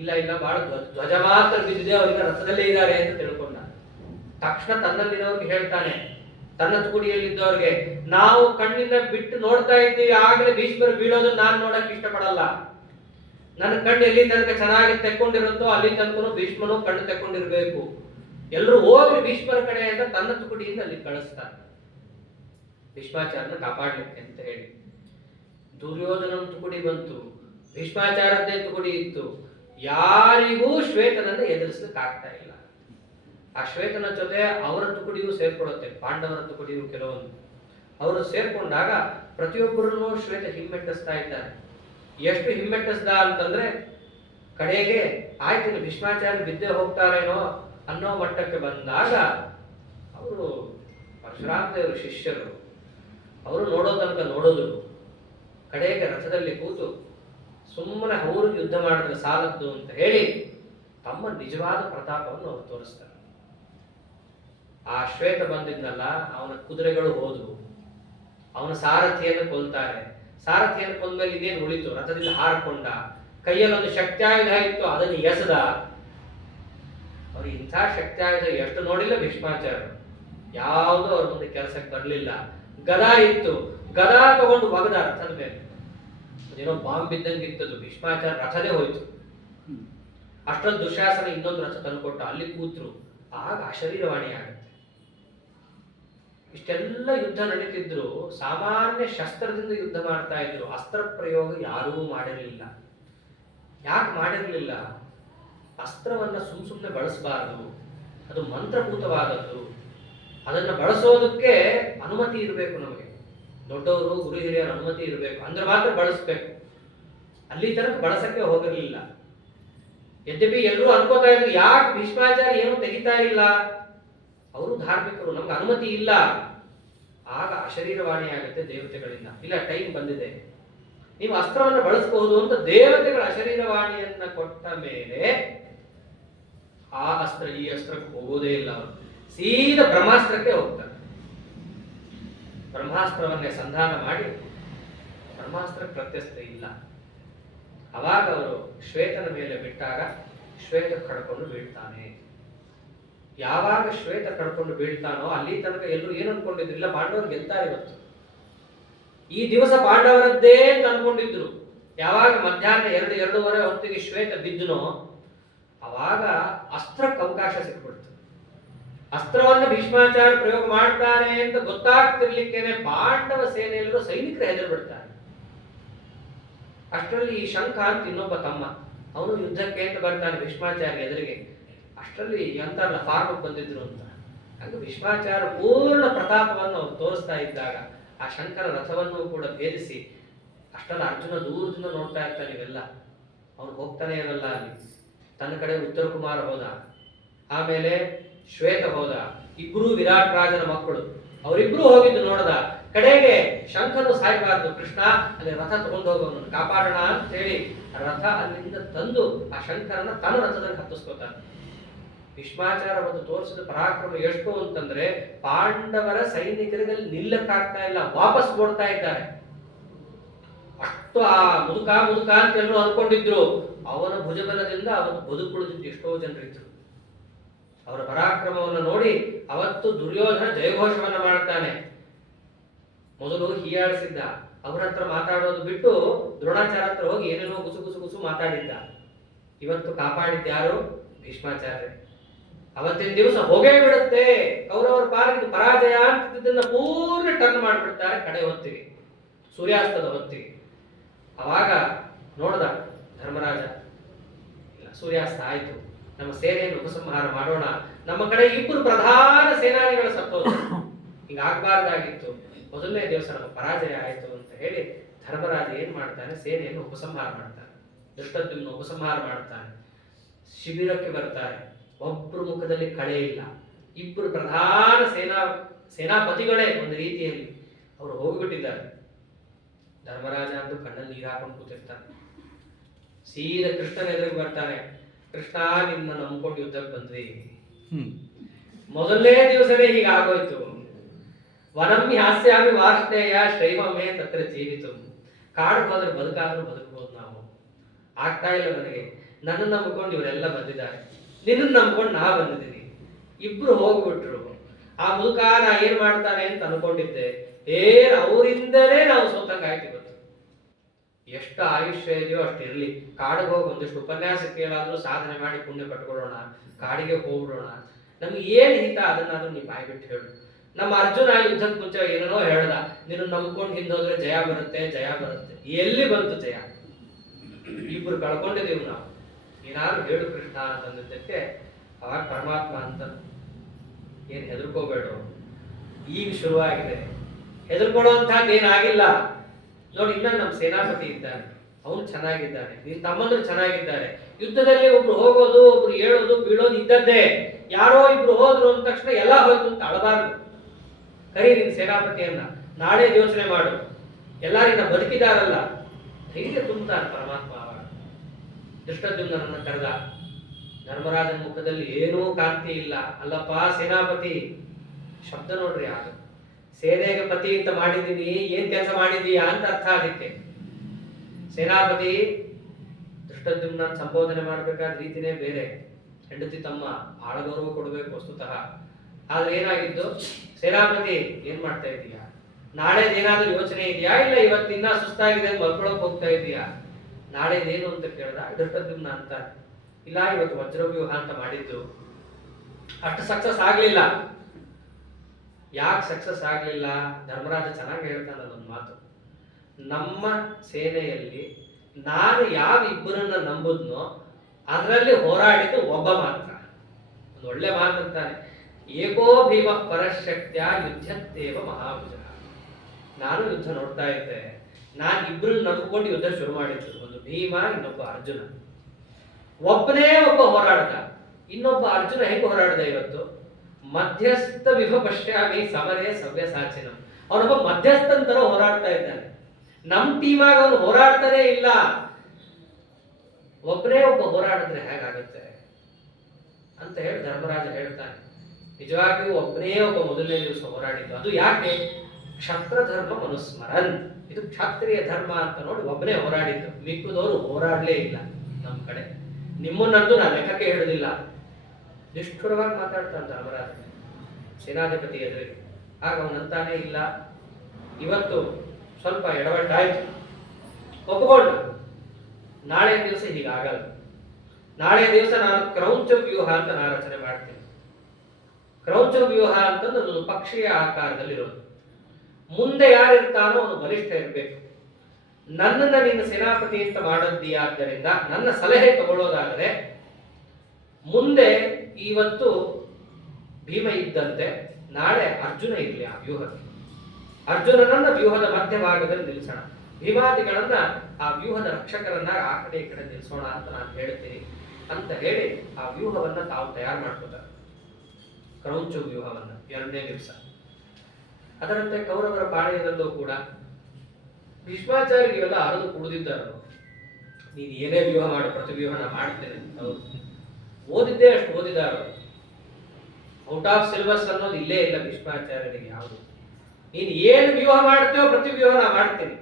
ಇಲ್ಲ ಇಲ್ಲ ಬಹಳ ಧ್ವಜ ಮಾತ್ರ ಬಿದ್ದಿದೆ, ಅವ್ರಿಗೆ ರಥದಲ್ಲೇ ಇದ್ದಾರೆ ಅಂತ ತಿಳ್ಕೊಂಡ. ತಕ್ಷಣ ತನ್ನಲ್ಲಿನವ್ರಿಗೆ ಹೇಳ್ತಾನೆ, ತನ್ನ ತುಕುಡಿಯಲ್ಲಿದ್ದವ್ರಿಗೆ, ನಾವು ಕಣ್ಣಿಂದ ಬಿಟ್ಟು ನೋಡ್ತಾ ಇದ್ದೀವಿ, ಆಗಲೇ ಭೀಷ್ಮರು ಬೀಳೋದನ್ನ ನಾನು ನೋಡಕ್ ಇಷ್ಟಪಡಲ್ಲ. ನನ್ನ ಕಣ್ಣು ಎಲ್ಲಿ ತನಕ ಚೆನ್ನಾಗಿ ತೆಕ್ಕೊಂಡಿರುತ್ತೋ ಅಲ್ಲಿ ತನಕ ಭೀಷ್ಮನು ಕಣ್ಣು ತೆಕ್ಕೊಂಡಿರ್ಬೇಕು. ಎಲ್ಲರೂ ಹೋಗ್ರಿ ಭೀಷ್ಮರ ಕಡೆ ಅಂತ ತನ್ನ ತುಕುಡಿಯಿಂದ ಅಲ್ಲಿ ಕಳಿಸ್ತಾರೆ ಭೀಷ್ಮಾಚಾರ್ಯನ ಕಾಪಾಡ್ಲಿಕ್ಕೆ ಅಂತ ಹೇಳಿ. ದುರ್ಯೋಧನನ ತುಕುಡಿ ಬಂತು, ಭೀಷ್ಮಾಚಾರ್ಯದ್ದೇ ತುಕುಡಿ ಇತ್ತು. ಯಾರಿಗೂ ಶ್ವೇತನನ್ನ ಎದುರಿಸ್ಲಿಕ್ಕೆ ಆಗ್ತಾ ಇಲ್ಲ. ಆ ಶ್ವೇತನ ಜೊತೆ ಅವರ ತುಕುಡಿಯೂ ಸೇರ್ಕೊಳ್ಳುತ್ತೆ, ಪಾಂಡವರ ತುಕುಡಿಯೂ ಕೆಲವೊಂದು. ಅವರು ಸೇರ್ಕೊಂಡಾಗ ಪ್ರತಿಯೊಬ್ಬರನ್ನು ಶ್ವೇತ ಹಿಮ್ಮೆಟ್ಟಿಸ್ತಾ ಇದ್ದಾರೆ. ಎಷ್ಟು ಹಿಮ್ಮೆಟ್ಟಿಸ್ದ ಅಂತಂದ್ರೆ ಕಡೆಗೆ ಆಯ್ತು ಭೀಷ್ಮಾಚಾರ್ಯ ಬಿದ್ದೆ ಹೋಗ್ತಾರೇನೋ ಅನ್ನೋ ಮಟ್ಟಕ್ಕೆ ಬಂದಾಗ ಅವರು ಪರಶುರಾಮ ದೇವರು ಶಿಷ್ಯರು, ಅವರು ನೋಡೋ ತನಕ ನೋಡೋದು. ಕಡೆಗೆ ರಥದಲ್ಲಿ ಕೂತು ಸುಮ್ಮನೆ ಅವ್ರಿಗೆ ಯುದ್ಧ ಮಾಡಿದ್ರೆ ಸಾಲದ್ದು ಅಂತ ಹೇಳಿ ತಮ್ಮ ನಿಜವಾದ ಪ್ರತಾಪವನ್ನು ಅವರು ತೋರಿಸ್ತಾರೆ. ಆ ಶ್ವೇತ ಬಂದಿದ್ನಲ್ಲ, ಅವನ ಕುದುರೆಗಳು ಹೋದವು, ಅವನ ಸಾರಥಿಯನ್ನು ಕೊಲ್ತಾರೆ. ಸಾರಥಿಯನ್ನು ಕೊಂದ್ಮೇಲೆ ಇನ್ನೇನು ಉಳಿತು? ರಥದಿಂದ ಹಾರಿಕೊಂಡ, ಕೈಯಲ್ಲಿ ಒಂದು ಶಕ್ತಿಯಾಯುಧ ಇತ್ತು, ಅದನ್ನು ಎಸೆದ. ಅವ್ರು ಇಂಥ ಶಕ್ತಿಯಾಯುಧ ಎಷ್ಟು ನೋಡಿಲ್ಲ ಭೀಷ್ಮಾಚಾರ್ಯ, ಯಾವುದು ಅವ್ರ ಮುಂದೆ ಕೆಲಸಕ್ಕೆ ಬರಲಿಲ್ಲ. ಗದಾ ಇತ್ತು, ಗದಾ ತಗೊಂಡು ಒಗದ ರಥದ ಮೇಲೆ. ಅದೇನೋ ಬಾಂಬ್ ಬಿದ್ದಂಗೆ ಇತ್ತದು. ಭೀಷ್ಮಾಚಾರ್ಯ ರಥನೇ ಹೋಯ್ತು. ಅಷ್ಟೊಂದು ದುಶಾಸನ ಇನ್ನೊಂದು ರಥ ತಂದುಕೊಟ್ಟ, ಅಲ್ಲಿ ಕೂತ್ರು. ಆಗ ಅಶರೀರವಾಣಿ ಆಗುತ್ತೆ. ಇಷ್ಟೆಲ್ಲ ಯುದ್ಧ ನಡೀತಿದ್ರು, ಸಾಮಾನ್ಯ ಶಸ್ತ್ರದಿಂದ ಯುದ್ಧ ಮಾಡ್ತಾ ಇದ್ರು. ಅಸ್ತ್ರ ಪ್ರಯೋಗ ಯಾರೂ ಮಾಡಿರಲಿಲ್ಲ. ಯಾಕೆ ಮಾಡಿರಲಿಲ್ಲ? ಅಸ್ತ್ರವನ್ನ ಸುಮ್ಮನೆ ಬಳಸಬಾರದು. ಅದು ಮಂತ್ರಭೂತವಾದದ್ದು. ಅದನ್ನು ಬಳಸೋದಕ್ಕೆ ಅನುಮತಿ ಇರಬೇಕು ನಮಗೆ, ದೊಡ್ಡವರು ಗುರು ಹಿರಿಯರ ಅನುಮತಿ ಇರಬೇಕು, ಅಂದ್ರೆ ಮಾತ್ರ ಬಳಸಬೇಕು. ಅಲ್ಲಿ ತನಕ ಬಳಸಕ್ಕೆ ಹೋಗಿರಲಿಲ್ಲ. ಯದ್ಯಪಿ ಎಲ್ಲರೂ ಅನ್ಕೋತಾ ಇದ್ರು ಯಾಕೆ ಭೀಷ್ಮಾಚಾರ್ಯ ಏನು ತೆಗಿತಾ ಇಲ್ಲ, ಅವರು ಧಾರ್ಮಿಕರು, ನಮ್ಗೆ ಅನುಮತಿ ಇಲ್ಲ. ಆಗ ಅಶರೀರವಾಣಿ ಆಗುತ್ತೆ ದೇವತೆಗಳಿಂದ, ಇಲ್ಲ ಟೈಮ್ ಬಂದಿದೆ, ನೀವು ಅಸ್ತ್ರವನ್ನು ಬಳಸಬಹುದು ಅಂತ ದೇವತೆಗಳ ಅಶರೀರವಾಣಿಯನ್ನ ಕೊಟ್ಟ ಮೇಲೆ ಆ ಅಸ್ತ್ರ ಈ ಅಸ್ತ್ರಕ್ಕೆ ಹೋಗೋದೇ ಇಲ್ಲ. ಅವರು ಸೀದಾ ಬ್ರಹ್ಮಾಸ್ತ್ರಕ್ಕೆ ಹೋಗ್ತಾರೆ. ಬ್ರಹ್ಮಾಸ್ತ್ರವನ್ನೇ ಸಂಧಾನ ಮಾಡಿ ಬ್ರಹ್ಮಾಸ್ತ್ರ ಪ್ರತ್ಯಸ್ಥ ಇಲ್ಲ. ಅವಾಗ ಅವರು ಶ್ವೇತನ ಮೇಲೆ ಬಿಟ್ಟಾಗ ಶ್ವೇತ ಕಡ್ಕೊಂಡು ಬೀಳ್ತಾನೆ. ಯಾವಾಗ ಶ್ವೇತ ಕಡ್ಕೊಂಡು ಬೀಳ್ತಾನೋ ಅಲ್ಲಿ ತನಕ ಎಲ್ಲರೂ ಏನು ಅನ್ಕೊಂಡಿದ್ರಿಲ್ಲ, ಪಾಂಡವರು ಗೆಲ್ತಾರೆ ಇವತ್ತು, ಈ ದಿವಸ ಪಾಂಡವರದ್ದೇ ಅಂತ ಅನ್ಕೊಂಡಿದ್ರು. ಯಾವಾಗ ಮಧ್ಯಾಹ್ನ 2-2:30 ಹೊತ್ತಿಗೆ ಶ್ವೇತ ಬಿದ್ದನೋ ಅವಾಗ ಅಸ್ತ್ರಕ್ಕೆ ಅವಕಾಶ ಸಿಕ್ಬಿಡ್ತು. ಅಸ್ತ್ರವನ್ನು ಭೀಷ್ಮಾಚಾರ್ಯ ಪ್ರಯೋಗ ಮಾಡ್ತಾರೆ ಅಂತ ಗೊತ್ತಾಗ್ತಿರ್ಲಿಕ್ಕೇನೆ ಪಾಂಡವ ಸೇನೆಯಲ್ಲೂ ಸೈನಿಕರು ಹೆದರು ಬಿಡ್ತಾರೆ. ಅಷ್ಟರಲ್ಲಿ ಈ ಶಂಖ ಅಂತ ಇನ್ನೊಬ್ಬ ತಮ್ಮ, ಅವನು ಯುದ್ಧಕ್ಕೆ ಅಂತ ಬರ್ತಾನೆ ಭೀಷ್ಮಾಚಾರ್ಯ ಎದುರಿಗೆ. ಅಷ್ಟರಲ್ಲಿ ಎಂತಾರಲ್ಲ ಫಾರ್ಮಕ್ಕೆ ಬಂದಿದ್ರು ಅಂತ. ಹಾಗೆ ಭೀಷ್ಮಾಚಾರ್ಯ ಪೂರ್ಣ ಪ್ರತಾಪವನ್ನು ಅವ್ರು ತೋರಿಸ್ತಾ ಇದ್ದಾಗ ಆ ಶಂಕರ ರಥವನ್ನು ಕೂಡ ಭೇದಿಸಿ, ಅಷ್ಟಲ್ಲ ಅರ್ಜುನ ದೂರದಿಂದ ನೋಡ್ತಾ ಇರ್ತಾನೆ ಇವೆಲ್ಲ. ಅವನು ಹೋಗ್ತಾನೆ ಇರಲ್ಲ ಅಲ್ಲಿ. ತನ್ನ ಕಡೆ ಉತ್ತರ ಕುಮಾರ ಹೋದ, ಆಮೇಲೆ ಶ್ವೇತ ಹೋದ, ಇಬ್ರು ವಿರಾಟ್ ರಾಜನ ಮಕ್ಕಳು, ಅವರಿಬ್ರು ಹೋಗಿದ್ದು ನೋಡದ. ಕಡೆಗೆ ಶಂಕನು ಸಾಯ್ಬಾರ್ದು, ಕೃಷ್ಣ ಅಲ್ಲಿ ರಥ ತಗೊಂಡು ಹೋಗೋನು ಕಾಪಾಡೋಣ ಅಂತ ಹೇಳಿ ರಥ ಅಲ್ಲಿಂದ ತಂದು ಆ ಶಂಕರನ ತನ್ನ ರಥದಲ್ಲಿ ಹತ್ತಿಸ್ಕೋತಾನೆ. ಭೀಷ್ಮಾಚಾರ್ಯ ಒಂದು ತೋರಿಸಿದ ಪರಾಕ್ರಮ ಎಷ್ಟು ಅಂತಂದ್ರೆ ಪಾಂಡವರ ಸೈನಿಕರಿಗೆ ನಿಲ್ಲಕ್ಕಾಗ್ತಾ ಇಲ್ಲ, ವಾಪಸ್ ಓಡ್ತಾ ಇದ್ದಾರೆ. ಅಷ್ಟು ಆ ಮುದುಕ ಅಂತ ಎಲ್ಲರೂ ಅನ್ಕೊಂಡಿದ್ರು. ಅವನ ಭುಜಬಲದಿಂದ ಅವತ್ತು ಬದುಕುಳಿದಿದ್ದು ಎಷ್ಟೋ ಜನರಿದ್ರು. ಅವರ ಪರಾಕ್ರಮವನ್ನು ನೋಡಿ ಅವತ್ತು ದುರ್ಯೋಧನ ಜಯಘೋಷವನ್ನ ಮಾಡ್ತಾನೆ. ಮೊದಲು ಹೀಯಾಡಿಸಿದ್ದ, ಅವರ ಹತ್ರ ಮಾತಾಡೋದು ಬಿಟ್ಟು ದ್ರೋಣಾಚಾರ್ಯ ಹತ್ರ ಹೋಗಿ ಏನೇನೋ ಗುಸು ಮಾತಾಡಿದ್ದ. ಇವತ್ತು ಕಾಪಾಡಿದ್ಯಾರು? ಭೀಷ್ಮಾಚಾರ್ಯ. ಅವತ್ತಿನ ದಿವಸ ಹೋಗೇ ಬಿಡುತ್ತೆ, ಕೌರವರ ಪಾಲಿಗೆ ಪರಾಜಯ ಅಂತಿದ್ದನ್ನ ಪೂರ್ಣ ಟರ್ನ್ ಮಾಡಿಬಿಡ್ತಾರೆ ಕಡೆ ಹೊತ್ತಿಗೆ, ಸೂರ್ಯಾಸ್ತದ ಹೊತ್ತಿಗೆ. ಅವಾಗ ನೋಡ್ದ ಧರ್ಮರಾಜ, ಇಲ್ಲ ಸೂರ್ಯಾಸ್ತ ಆಯ್ತು, ನಮ್ಮ ಸೇನೆಯನ್ನು ಉಪಸಂಹಾರ ಮಾಡೋಣ. ನಮ್ಮ ಕಡೆ ಇಬ್ಬರು ಪ್ರಧಾನ ಸೇನಾನಿಗಳು ಸತ್ತೋದು, ಹಿಂಗಾಗಬಾರ್ದಾಗಿತ್ತು, ಮೊದಲನೇ ದಿವಸ ನಮ್ಮ ಪರಾಜಯ ಆಯ್ತು ಅಂತ ಹೇಳಿ ಧರ್ಮರಾಜ ಏನ್ ಮಾಡ್ತಾನೆ, ಸೇನೆಯನ್ನು ಉಪಸಂಹಾರ ಮಾಡ್ತಾನೆ. ದುಷ್ಟದ್ಯುಮ್ನ ಉಪಸಂಹಾರ ಮಾಡ್ತಾನೆ. ಶಿಬಿರಕ್ಕೆ ಬರ್ತಾರೆ. ಒಬ್ಬರು ಮುಖದಲ್ಲಿ ಕಳೆ ಇಲ್ಲ. ಇಬ್ಬರು ಪ್ರಧಾನ ಸೇನಾಪತಿಗಳೇ ಒಂದು ರೀತಿಯಲ್ಲಿ ಅವರು ಹೋಗಿಬಿಟ್ಟಿದ್ದಾರೆ. ಧರ್ಮರಾಜ ಅಂತೂ ಕಣ್ಣಲ್ಲಿ ನೀರು ಹಾಕೊಂಡು ಕೂತಿರ್ತಾನೆ. ಸೀದಾ ಕೃಷ್ಣನ ಎದುರಿಗೆ ಬರ್ತಾನೆ. ಕೃಷ್ಣ, ನಿನ್ನ ನಂಬ್ಕೊಂಡು ಯುದ್ಧಕ್ಕೆ ಬಂದ್ವಿ, ಮೊದಲನೇ ದಿವಸನೇ ಹೀಗೆ ಆಗೋಯ್ತು. ವನಮ್ಮಿ ಹಾಸ್ಯಾಮಿ ವಾರ್ಷ್ಣೇಯ ಶೈವಮೇ ತತ್ರ ಜೀವಿತು. ಕಾಡು ಹೋದ್ರೆ ಬದುಕಾದ್ರೂ ಬದುಕಬಹುದು, ನಾವು ಆಗ್ತಾ ಇಲ್ಲ ನನಗೆ. ನನ್ನನ್ನು ನಂಬ್ಕೊಂಡು ಇವರೆಲ್ಲ ಬಂದಿದ್ದಾರೆ, ನಿನ್ನನ್ನು ನಂಬ್ಕೊಂಡು ನಾ ಬಂದಿದ್ದೀನಿ. ಇಬ್ರು ಹೋಗ್ಬಿಟ್ರು. ಆ ಮುದುಕ ನಾ ಏನ್ ಮಾಡ್ತಾನೆ ಅಂತ ಅನ್ಕೊಂಡಿದ್ದೆ, ಅವರಿಂದಲೇ ನಾವು ಸೋತಂಗಾಯ್ತು. ಇವತ್ತು ಎಷ್ಟು ಆಯುಷ್ಯ ಇದೆಯೋ ಅಷ್ಟು ಇರ್ಲಿ, ಕಾಡಿಗೆ ಹೋಗಿ ಒಂದಿಷ್ಟು ಉಪನ್ಯಾಸ ಕೇಳಾದ್ರೂ ಸಾಧನೆ ಮಾಡಿ ಪುಣ್ಯ ಪಟ್ಕೊಳ್ಳೋಣ, ಕಾಡಿಗೆ ಹೋಗ್ಬಿಡೋಣ. ನಮ್ಗೆ ಏನ್ ಹಿತ ಅದನ್ನಾದ್ರೂ ನೀವು ಬಾಯ್ಬಿಟ್ಟು ಹೇಳು. ನಮ್ಮ ಅರ್ಜುನ ಯುದ್ಧಕ್ಕೆ ಮುಂಚೆ ಏನೇನೋ ಹೇಳ್ದ, ನೀನು ನಂಬ್ಕೊಂಡು ಹಿಂದೋದ್ರೆ ಜಯ ಬರುತ್ತೆ. ಎಲ್ಲಿ ಬಂತು ಜಯ? ಇಬ್ರು ಕಳ್ಕೊಂಡಿದೀವಿ ನಾವು, ಏನಾದ್ರು ಹೇಳು ಕೃಷ್ಣ ಅಂತಂದಿದ್ದಕ್ಕೆ ಅವಾಗ ಪರಮಾತ್ಮ ಅಂತ, ಏನ್ ಹೆದರ್ಕೋಬೇಡ, ಈಗ ಶುರುವಾಗಿದೆ, ಹೆದರ್ಕೊಳ್ಳುವಂತಹದ್ದು ಏನಾಗಿಲ್ಲ. ನೋಡಿ, ಇನ್ನ ನಮ್ಮ ಸೇನಾಪತಿ ಇದ್ದಾನೆ, ಅವನು ಚೆನ್ನಾಗಿದ್ದಾನೆ, ನಿನ್ ತಮ್ಮಂದ್ರು ಚೆನ್ನಾಗಿದ್ದಾರೆ. ಯುದ್ಧದಲ್ಲಿ ಒಬ್ರು ಹೋಗೋದು, ಒಬ್ರು ಹೇಳೋದು ಬೀಳೋದು ಇದ್ದದ್ದೇ. ಯಾರೋ ಇಬ್ರು ಹೋದ್ರು ಅಂದ ತಕ್ಷಣ ಎಲ್ಲ ಹೋಯ್ತು ಅಂತ ಅಳಬಾರ್ದು. ಕರಿ ನಿನ್ ಸೇನಾಪತಿಯನ್ನ, ನಾಳೆ ಯೋಚನೆ ಮಾಡು, ಎಲ್ಲಾರಿನ ಬದುಕಿದಾರಲ್ಲ, ಧೈರ್ಯ ತುಂಬುತ್ತಾನೆ ಪರಮಾತ್ಮ. ಅವಾಗ ದುಷ್ಟದ್ಯುಮ್ನನ್ನ ಕರೆದ. ಧರ್ಮರಾಜನ ಮುಖದಲ್ಲಿ ಏನೂ ಕಾಂತಿ ಇಲ್ಲ. ಅಲ್ಲಪ್ಪ ಸೇನಾಪತಿ, ಶಬ್ದ ನೋಡ್ರಿ, ಆಗ ಸೇನೆಗೆ ಪತಿ ಅಂತ ಮಾಡಿದೀನಿ, ಏನ್ ಕೆಲಸ ಮಾಡಿದೀಯಾ ಅಂತ ಅರ್ಥ ಅದಕ್ಕೆ. ಸೇನಾಪತಿ ದುಷ್ಟದ್ಯುಮ್ನ ಸಂಬೋಧನೆ ಮಾಡ್ಬೇಕಾದ ರೀತಿನೇ ಬೇರೆ. ಹೆಂಡತಿ ತಮ್ಮ ಬಹಳ ಗೌರವ ಕೊಡಬೇಕು ವಸ್ತುತಃ. ಆದ್ರೆ ಏನಾಗಿದ್ದು, ಸೇನಾಪತಿ ಏನ್ ಮಾಡ್ತಾ ಇದೀಯಾ, ನಾಳೆದೇನಾದ್ರೂ ಯೋಚನೆ ಇದೆಯಾ, ಇಲ್ಲ ಇವತ್ತಿನ ಸುಸ್ತಾಗಿದೆ ಮಲ್ಕೊಳಕ್ ಹೋಗ್ತಾ ಇದೀಯಾ, ನಾಳೆದೇನು ಅಂತ ಕೇಳ್ದ. ದುಷ್ಟದ್ಯುಮ್ನ ಅಂತ, ಇಲ್ಲ ಇವತ್ತು ವಜ್ರವ್ಯೂಹ ಅಂತ ಮಾಡಿದ್ದು, ಅಷ್ಟು ಸಕ್ಸಸ್ ಆಗ್ಲಿಲ್ಲ. ಯಾಕೆ ಸಕ್ಸಸ್ ಆಗ್ಲಿಲ್ಲ? ಧರ್ಮರಾಜ ಚೆನ್ನಾಗಿ ಹೇಳ್ತಾನೆ ಒಂದು ಮಾತು, ನಮ್ಮ ಸೇನೆಯಲ್ಲಿ ನಾನು ಯಾವ ಇಬ್ಬರನ್ನ ನಂಬುದ್ನೋ ಅದರಲ್ಲಿ ಹೋರಾಡಿದ್ದು ಒಬ್ಬ ಮಾತ್ರ. ಒಂದು ಒಳ್ಳೆ ಮಾತಂತಾನೆ, ಏಕೋ ಭೀಮ ಪರಶಕ್ತ್ಯ ಯುದ್ಧತ್ತೇವ ಮಹಾಭುಜ. ನಾನು ಯುದ್ಧ ನೋಡ್ತಾ ಇದ್ದೆ, ನಾನು ಇಬ್ರು ನಂಬಿಕೊಂಡು ಯುದ್ಧ ಶುರು ಮಾಡಿದ್ದು, ಒಂದು ಭೀಮ, ಇನ್ನೊಬ್ಬ ಅರ್ಜುನ. ಒಬ್ಬನೇ ಒಬ್ಬ ಹೋರಾಡ್ದ, ಇನ್ನೊಬ್ಬ ಅರ್ಜುನ ಹೇಗೆ ಹೋರಾಡ್ದ ಇವತ್ತು? ಮಧ್ಯಸ್ಥ ವಿಭ ಪಶ್ಯಾಮಿ ಸಮರೇ ಸವ್ಯಸಾಚಿನ. ಅವನೊಬ್ಬ ಮಧ್ಯಸ್ಥನ್ ತರ ಹೋರಾಡ್ತಾ ಇದ್ದಾನೆ. ನಮ್ ಟೀಮಾಗ ಅವನು ಹೋರಾಡ್ತಾನೆ ಇಲ್ಲ. ಒಬ್ಬನೇ ಒಬ್ಬ ಹೋರಾಡಿದ್ರೆ ಹೇಗಾಗುತ್ತೆ ಅಂತ ಹೇಳಿ ಧರ್ಮರಾಜ ಹೇಳ್ತಾನೆ. ನಿಜವಾಗಿಯೂ ಒಬ್ಬನೇ ಒಬ್ಬ ಮೊದಲನೇ ದಿವಸ ಹೋರಾಡಿದ್ದು. ಅದು ಯಾಕೆ? ಕ್ಷತ್ರ ಧರ್ಮ ಮನುಸ್ಮರನ್, ಇದು ಕ್ಷತ್ರಿಯ ಧರ್ಮ ಅಂತ ನೋಡಿ ಒಬ್ಬನೇ ಹೋರಾಡಿದ್ದು. ಮಿಕ್ಕದವರು ಹೋರಾಡಲೇ ಇಲ್ಲ ನಮ್ಮ ಕಡೆ. ನಿಮ್ಮನ್ನಂತೂ ನಾನು ಲೆಕ್ಕಕ್ಕೆ ಹೇಳುದಿಲ್ಲ. ನಿಷ್ಠುರವಾಗಿ ಮಾತಾಡ್ತಾನೆ ಧರ್ಮರಾಜ ಸೇನಾಧಿಪತಿ ಎದುರಿಗೆ. ಆಗ ಅವನಂತಾನೆ, ಇಲ್ಲ ಇವತ್ತು ಸ್ವಲ್ಪ ಎಡವಟ್ಟಾಯ್ತು, ಒಪ್ಪಿಕೊಂಡ. ನಾಳೆ ದಿವಸ ಹೀಗಾಗಲ್ಲ. ನಾಳೆ ದಿವಸ ನಾನು ಕ್ರೌಂಚ ವ್ಯೂಹ ಅಂತ ನಾನು ರಚನೆ ಮಾಡ್ತೀನಿ. ಕ್ರೌಂಚ ವ್ಯೂಹ ಅಂತಂದ್ರೆ ಒಂದು ಪಕ್ಷಿಯ ಆಕಾರದಲ್ಲಿರೋದು. ಮುಂದೆ ಯಾರಿರ್ತಾನೋ ಅವನು ಬಲಿಷ್ಠ ಇರಬೇಕು. ನನ್ನನ್ನ ನಿನ್ನ ಸೇನಾಪತಿ ಅಂತ ಮಾಡದ್ದೀಯಾದ್ದರಿಂದ ನನ್ನ ಸಲಹೆ ತಗೊಳ್ಳೋದಾದರೆ, ಮುಂದೆ ಇವತ್ತು ಭೀಮ ಇದ್ದಂತೆ ನಾಳೆ ಅರ್ಜುನ ಇರಲಿ ಆ ವ್ಯೂಹಕ್ಕೆ. ಅರ್ಜುನನನ್ನ ವ್ಯೂಹದ ಮಧ್ಯಭಾಗದಲ್ಲಿ ನಿಲ್ಲಿಸೋಣ, ಭೀಮಾದಿಗಳನ್ನ ಆ ವ್ಯೂಹದ ರಕ್ಷಕರನ್ನ ಆ ಕಡೆ ಈ ಕಡೆ ನಿಲ್ಲಿಸೋಣ ಅಂತ ನಾನು ಹೇಳ್ತೀನಿ ಅಂತ ಹೇಳಿ ಆ ವ್ಯೂಹವನ್ನ ತಾವು ತಯಾರು ಮಾಡ್ಕೋತಾರೆ. ಕ್ರೌಂಚ ವ್ಯೂಹವನ್ನ ಎರಡನೇ ದಿವಸ. ಅದರಂತೆ ಕೌರವರ ಪಾಳ್ಯದಲ್ಲೂ ಕೂಡ ಭೀಷ್ಮಾಚಾರ್ಯ ಇವೆಲ್ಲ ಅರದು ಕುಡಿದಿದ್ದಾರು. ನೀನು ಏನೇ ವ್ಯೂಹ ಮಾಡು, ಪ್ರತಿ ವ್ಯೂಹ ನಾ ಮಾಡ್ತೇನೆ. ಹೌದು, ಓದಿದ್ದೇ ಅಷ್ಟು ಓದಿದಾರು. ಔಟ್ ಆಫ್ ಸಿಲೆಬಸ್ ಅನ್ನೋದು ಇಲ್ಲೇ ಇಲ್ಲ ಭೀಷ್ಮಾಚಾರ್ಯರಿಗೆ ಯಾವುದು. ನೀನು ಏನು ವ್ಯೂಹ ಮಾಡ್ತೇವೋ ಪ್ರತಿ ವ್ಯೂಹ ನಾ ಮಾಡ್ತೀನಿ.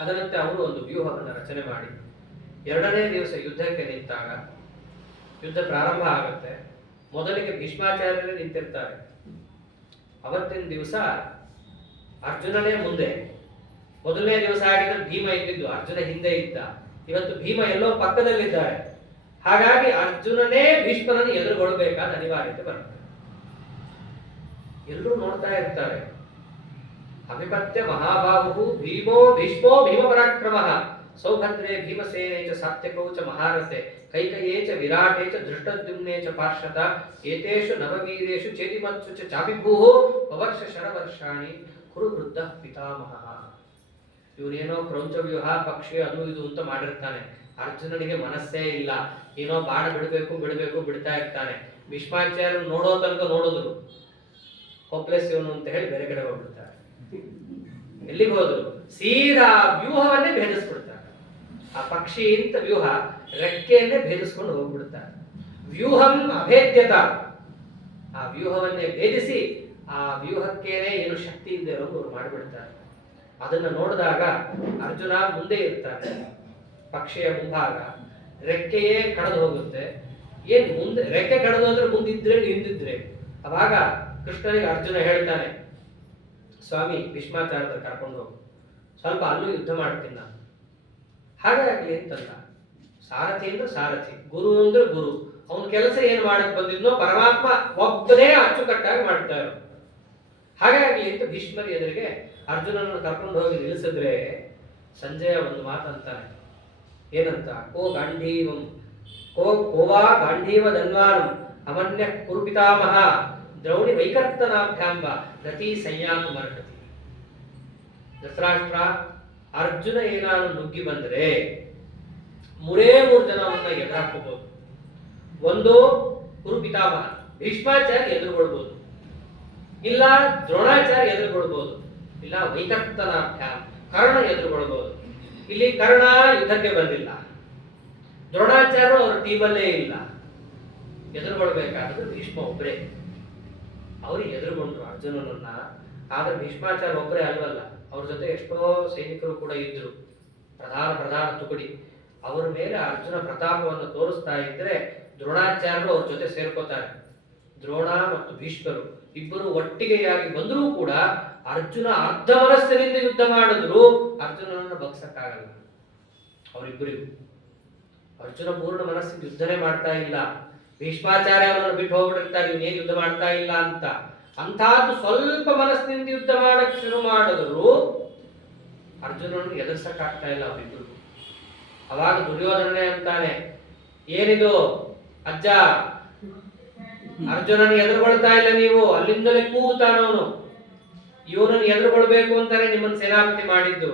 ಅದರಂತೆ ಅವರು ಒಂದು ವ್ಯೂಹವನ್ನು ರಚನೆ ಮಾಡಿ ಎರಡನೇ ದಿವಸ ಯುದ್ಧಕ್ಕೆ ನಿಂತಾಗ ಯುದ್ಧ ಪ್ರಾರಂಭ ಆಗುತ್ತೆ. ಮೊದಲಿಗೆ ಭೀಷ್ಮಾಚಾರ್ಯರೇ ನಿಂತಿರ್ತಾರೆ. ಅವತ್ತಿನ ದಿವಸ ಅರ್ಜುನನೇ ಮುಂದೆ. ಮೊದಲನೇ ದಿವಸ ಆಗಿದ್ರೆ ಭೀಮ ಇದ್ದಿದ್ದು, ಅರ್ಜುನ ಹಿಂದೆ ಇದ್ದ. ಇವತ್ತು ಭೀಮ ಎಲ್ಲೋ ಪಕ್ಕದಲ್ಲಿದ್ದಾರೆ. ಹಾಗಾಗಿ ಅರ್ಜುನನೇ ಭೀಷ್ಮನನ್ನು ಎದುರುಗೊಳ್ಳಬೇಕಾದ ಅನಿವಾರ್ಯತೆ ಬರುತ್ತೆ. ಎಲ್ಲರೂ ನೋಡ್ತಾ ಇರ್ತಾರೆ. ಅಭಿಪತ್ಯ ಮಹಾಬಾಹು ಭೀಮೋ ಭೀಷ್ಮೋ ಭೀಮ ಪರಾಕ್ರಮ ಸೌಭದ್ರೇ ಭೀಮಸೇನೇ ಚ ಸಾತ್ಯಕೌ ಚ ಮಹಾರಥೆ ಕೈಕಯೇ ಚ ವಿರಾಟೇ ಚ ಧೃಷ್ಟದ್ಯುಮ್ನೇ ಚ ಪಾರ್ಶ್ವತ ಏತೇಷು ನವವೀರೇಷು ಚೇದಿಮತ್ಸು ಚ ಚಾಪಿಭೂಃ ವವರ್ಷ ಶರವರ್ಷಾಣಿ ಕುರು ವೃದ್ಧ ಪಿತಾಮಹಃ. ಇವನೇನೋ ಕ್ರೌಂಚ ವ್ಯೂಹ ಪಕ್ಷಿ ಅದು ಇದು ಅಂತ ಮಾಡಿರ್ತಾನೆ. ಅರ್ಜುನನಿಗೆ ಮನಸ್ಸೇ ಇಲ್ಲ. ಏನೋ ಬಾಣ ಬಿಡಬೇಕು ಬಿಡ್ತಾ ಇರ್ತಾನೆ. ಭೀಷ್ಮಾಚಾರ್ಯರು ನೋಡೋ ತನಕ ನೋಡಿದ್ರು, ಹೋಪ್ಲೆಸ್ ಇವನು ಅಂತ ಹೇಳಿ ಬೇರೆ ಕಡೆ ಹೋಗ್ಬಿಡ್ತಾರೆ. ಎಲ್ಲಿಗೆ ಹೋದ್ರು? ಸೀದಾ ವ್ಯೂಹವನ್ನೇ ಭೇದಿಸ್ಬಿಡ್ತಾರೆ. ಆ ಪಕ್ಷಿ ಅಂತ ವ್ಯೂಹ ರೆಕ್ಕೆಯನ್ನೇ ಭೇದಿಸ್ಕೊಂಡು ಹೋಗ್ಬಿಡ್ತಾರೆ. ವ್ಯೂಹಂ ಅಭೇದ್ಯತ, ಆ ವ್ಯೂಹವನ್ನೇ ಭೇದಿಸಿ ಆ ವ್ಯೂಹಕ್ಕೇನೆ ಏನು ಶಕ್ತಿ ಇದೆ ಅನ್ನೋದು ಅವ್ರು ಮಾಡಿಬಿಡ್ತಾರೆ. ಅದನ್ನ ನೋಡಿದಾಗ ಅರ್ಜುನ ಮುಂದೆ ಇರ್ತಾನೆ, ಪಕ್ಷಿಯ ಮುಂಭಾಗ ರೆಕ್ಕೆಯೇ ಕಳೆದು ಹೋಗುತ್ತೆ. ಏನ್ ಮುಂದೆ ರೆಕ್ಕೆ ಕಳೆದು ಹೋದ್ರೆ ಮುಂದಿದ್ರೆ ಹಿಂದಿದ್ರೆ. ಅವಾಗ ಕೃಷ್ಣನಿಗೆ ಅರ್ಜುನ ಹೇಳ್ತಾನೆ, ಸ್ವಾಮಿ ಭೀಷ್ಮಾಚಾರ್ಯರ ಕರ್ಕೊಂಡು ಹೋಗು, ಸ್ವಲ್ಪ ಅಲ್ಲೂ ಯುದ್ಧ ಮಾಡ್ತೀನಿ ನಾನು. ಹಾಗೆ ಆಗ್ಲಿ ಅಂತಲ್ಲ. ಸಾರಥಿ ಅಂದ್ರೆ ಸಾರಥಿ, ಗುರು ಅಂದ್ರೆ ಗುರು. ಅವನ ಕೆಲಸ ಏನ್ ಮಾಡಕ್ ಬಂದಿದ್ನೋ ಪರಮಾತ್ಮ ಒಬ್ಬನೇ ಅಚ್ಚುಕಟ್ಟಾಗಿ ಮಾಡ್ತಾ ಇರೋ. ಹಾಗಾಗಿ ಅಂತ ಭೀಷ್ಮರ ಎದುರಿಗೆ ಅರ್ಜುನನನ್ನು ಕರ್ಕೊಂಡು ಹೋಗಿ ನಿಲ್ಲಿಸಿದ್ರೆ ಸಂಜಯ ಒಂದು ಮಾತಂತಾನೆ. ಏನಂತ? ಕೋವಾ ಗಾಂಧೀವ ಧನ್ವಾನಂ ಅಮನ್ಯ ಕುರುಪಿತಾಮಹ ದ್ರೌಣಿ ವೈಕರ್ತನಾಭ್ಯಾಂಬ ರತಿ ಸಂಯಾತು ಮರ್ಹತಿ. ಧೃತರಾಷ್ಟ್ರ, ಅರ್ಜುನ ಏನಾದ್ರು ನುಗ್ಗಿ ಬಂದ್ರೆ ಮೂರೇ ಜನವನ್ನ ಎದುರಾಕೋಬಹುದು. ಒಂದು ಕುರುಪಿತಾಮಹ ಭೀಷ್ಮಾಚಾರ್ಯ ಎದುರುಗೊಳ್ಬಹುದು, ಇಲ್ಲ ದ್ರೋಣಾಚಾರ್ಯ ಎದುರುಗೊಳ್ಬಹುದು, ಇಲ್ಲ ವೈಕರ್ತನಾಭ್ಯಾಂ ಕರ್ಣ ಎದುರುಗೊಳ್ಬಹುದು. ಇಲ್ಲಿ ಕರ್ಣ ಯುದ್ಧಕ್ಕೆ ಬಂದಿಲ್ಲ, ದ್ರೋಣಾಚಾರ್ಯರು ಅವ್ರ ಟೀಮಲ್ಲೇ ಇಲ್ಲ. ಎದುರುಗೊಳ್ಬೇಕಾದ್ರೆ ಭೀಷ್ಮ ಒಬ್ಬರೇ. ಅವ್ರಿಗೆ ಎದುರುಗೊಂಡ್ರು ಅರ್ಜುನನನ್ನ. ಆದ್ರೆ ಭೀಷ್ಮಾಚಾರ್ಯ ಒಬ್ಬರೇ ಅಲ್ವಲ್ಲ, ಅವ್ರ ಜೊತೆ ಎಷ್ಟೋ ಸೈನಿಕರು ಕೂಡ ಇದ್ರು, ಪ್ರಧಾನ ತುಕಡಿ. ಅವರ ಮೇಲೆ ಅರ್ಜುನ ಪ್ರತಾಪವನ್ನು ತೋರಿಸ್ತಾ ಇದ್ರೆ ದ್ರೋಣಾಚಾರ್ಯರು ಅವ್ರ ಜೊತೆ ಸೇರ್ಕೋತಾರೆ. ದ್ರೋಣ ಮತ್ತು ಭೀಷ್ಮರು ಇಬ್ಬರು ಒಟ್ಟಿಗೆಯಾಗಿ ಬಂದರೂ ಕೂಡ ಅರ್ಜುನ ಅರ್ಧ ಮನಸ್ಸಿನಿಂದ ಯುದ್ಧ ಮಾಡಿದ್ರು ಅರ್ಜುನನನ್ನು ಬಗ್ಸಕ್ಕಾಗಲ್ಲ ಅವರಿಬ್ಬರಿಗೂ. ಅರ್ಜುನ ಪೂರ್ಣ ಮನಸ್ಸಿನ ಯುದ್ಧನೇ ಮಾಡ್ತಾ ಇಲ್ಲ. ಭೀಷ್ಮಾಚಾರ್ಯ ಅವರನ್ನು ಬಿಟ್ಟು ಹೋಗ್ಬಿಟ್ಟಿರ್ತಾರೆ, ಇವನೇನು ಯುದ್ಧ ಮಾಡ್ತಾ ಇಲ್ಲ ಅಂತ. ಅಂತಹದ್ದು ಸ್ವಲ್ಪ ಮನಸ್ಸಿನಿಂದ ಯುದ್ಧ ಮಾಡಕ್ ಶುರು ಮಾಡಿದ್ರು ಅರ್ಜುನನ್ನು ಎದುರ್ಸಕ್ಕಾಗ್ತಾ ಇಲ್ಲ ಅವರಿಬ್ಬರು. ಅವಾಗ ದುರ್ಯೋಧನನೇ ಅಂತಾನೆ, ಏನಿದು ಅಜ್ಜ, ಅರ್ಜುನನ ಎದುರುಗೊಳ್ತಾ ಇಲ್ಲ ನೀವು, ಅಲ್ಲಿಂದಲೇ ಕೂಗುತ್ತಾನವನು. ಇವನನ್ನು ಎದುರುಗೊಳ್ಬೇಕು ಅಂತಾನೆ ನಿಮ್ಮನ್ನು ಸೇನಾಪತಿ ಮಾಡಿದ್ದು,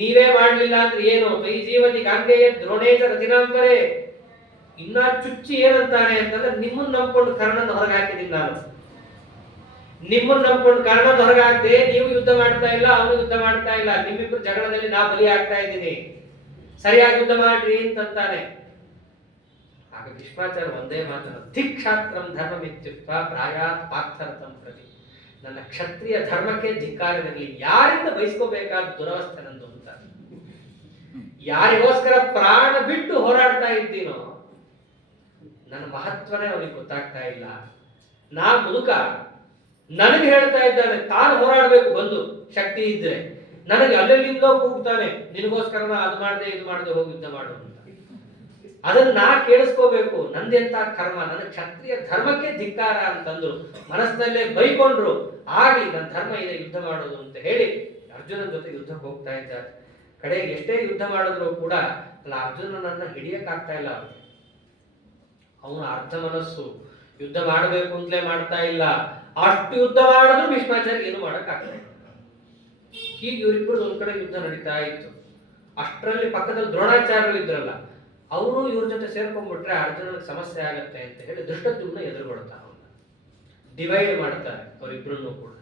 ನೀವೇ ಮಾಡ್ಲಿಲ್ಲ ಅಂದ್ರೆ ಏನು? ಈ ಜೀವತಿ ಗಾಂಧೇಯ ದ್ರೋಣೇಶ ರತಿನಾಂತರೇ. ಇನ್ನ ಚುಚ್ಚಿ ಏನಂತಾನೆ ಅಂತಂದ್ರೆ, ನಿಮ್ಮನ್ನ ನಂಬ್ಕೊಂಡು ಕರ್ಣನ ಹೊರಗೆ ಹಾಕಿದ್ದೀನಿ ನಾನು. ನಿಮ್ಮನ್ನ ನಂಬ್ಕೊಂಡು ಕರ್ಣನ ಹೊರಗೆ ಹಾಕ್ದೆ, ನೀವು ಯುದ್ಧ ಮಾಡ್ತಾ ಇಲ್ಲ, ಅವನು ಯುದ್ಧ ಮಾಡ್ತಾ ಇಲ್ಲ, ನಿಮ್ಮಿಬ್ಬರು ಜಗಳದಲ್ಲಿ ನಾ ಬಲಿ ಆಗ್ತಾ ಇದ್ದೀನಿ, ಸರಿಯಾಗಿ ಯುದ್ಧ ಮಾಡ್ರಿ ಅಂತಂತಾನೆ. ಆಗ ಭೀಷ್ಮಾಚಾರ್ಯ ಒಂದೇ ಮಾತನ್ನು, ಧಿಕ್ಷಾತ್ರಂ ಧರ್ಮಮಿತ್ಯುಕ್ತ ಪ್ರಾಯಾತ್ ಪಾರ್ಥರಥಂ ಪ್ರತಿ. ನನ್ನ ಕ್ಷತ್ರಿಯ ಧರ್ಮಕ್ಕೆ ಧಿಕ್ಕಾರವಿರಲಿ, ಯಾರಿಂದ ಬಯಸ್ಕೋಬೇಕಾದ ದುರವಸ್ಥೆ ನಂದು ಅಂತ. ಯಾರಿಗೋಸ್ಕರ ಪ್ರಾಣ ಬಿಟ್ಟು ಹೋರಾಡ್ತಾ ಇದ್ದೀನೋ ನನ್ನ ಮಹತ್ವನೇ ಅವನಿಗೆ ಗೊತ್ತಾಗ್ತಾ ಇಲ್ಲ. ನಾ ಮುದುಕ, ನನಗೆ ಹೇಳ್ತಾ ಇದ್ದಾನೆ ತಾನು ಹೋರಾಡಬೇಕು ಬಂದು ಶಕ್ತಿ ಇದ್ರೆ, ನನಗೆ ಅಲ್ಲೆಲ್ಲಿಂದೋ ಕೂಗ್ತಾನೆ ನಿನಗೋಸ್ಕರ ಅದು ಮಾಡದೆ ಇದು ಮಾಡದೆ ಹೋಗಿ ಯುದ್ಧ ಮಾಡು ಅಂತ. ಅದನ್ನ ನಾ ಕೇಳಿಸ್ಕೋಬೇಕು. ನಂದೆಂತ ಕರ್ಮ, ನನ್ನ ಕ್ಷತ್ರಿಯ ಧರ್ಮಕ್ಕೆ ಧಿಕ್ಕಾರ ಅಂತಂದ್ರು, ಮನಸ್ಸಿನಲ್ಲೇ ಬೈಕೊಂಡ್ರು. ಆಗ್ಲಿ, ನನ್ನ ಧರ್ಮ ಇದೆ ಯುದ್ಧ ಮಾಡೋದು ಅಂತ ಹೇಳಿ ಅರ್ಜುನನ ಜೊತೆ ಯುದ್ಧಕ್ಕೆ ಹೋಗ್ತಾ ಇದ್ದಾರೆ. ಕಡೆಗೆ ಎಷ್ಟೇ ಯುದ್ಧ ಮಾಡಿದ್ರು ಕೂಡ ಅಲ್ಲ, ಅರ್ಜುನನನ್ನ ಹಿಡಿಯಕ್ಕಾಗ್ತಾ ಇಲ್ಲ ಅವ್ರಿಗೆ. ಅವನು ಅರ್ಧ ಮನಸ್ಸು, ಯುದ್ಧ ಮಾಡಬೇಕು ಅಂತಲೇ ಮಾಡ್ತಾ ಇಲ್ಲ. ಅಷ್ಟು ಯುದ್ಧ ಮಾಡಿದ್ರು ಭೀಷ್ಮಾಚಾರ್ಯ ಏನು ಮಾಡಕ್ ಆಗ್ತಾ ಇಲ್ಲ. ಹೀಗೆ ಇವರಿಬ್ಬರು ಒಂದ್ ಕಡೆ ಯುದ್ಧ ನಡೀತಾ ಇತ್ತು. ಅಷ್ಟರಲ್ಲಿ ಪಕ್ಕದಲ್ಲಿ ದ್ರೋಣಾಚಾರ್ಯರು ಇದ್ರಲ್ಲ, ಅವರು ಇವ್ರ ಜೊತೆ ಸೇರ್ಕೊಂಡ್ಬಿಟ್ರೆ ಅರ್ಜುನನಿಗೆ ಸಮಸ್ಯೆ ಆಗತ್ತೆ ಅಂತ ಹೇಳಿ ಧೃಷ್ಟದ್ಯುಮ್ನ ಎದುರುಗೊಳ್ತಾನೆ. ಅವನ್ನ ಡಿವೈಡ್ ಮಾಡ್ತಾರೆ ಅವರಿಬ್ರನ್ನು ಕೂಡ.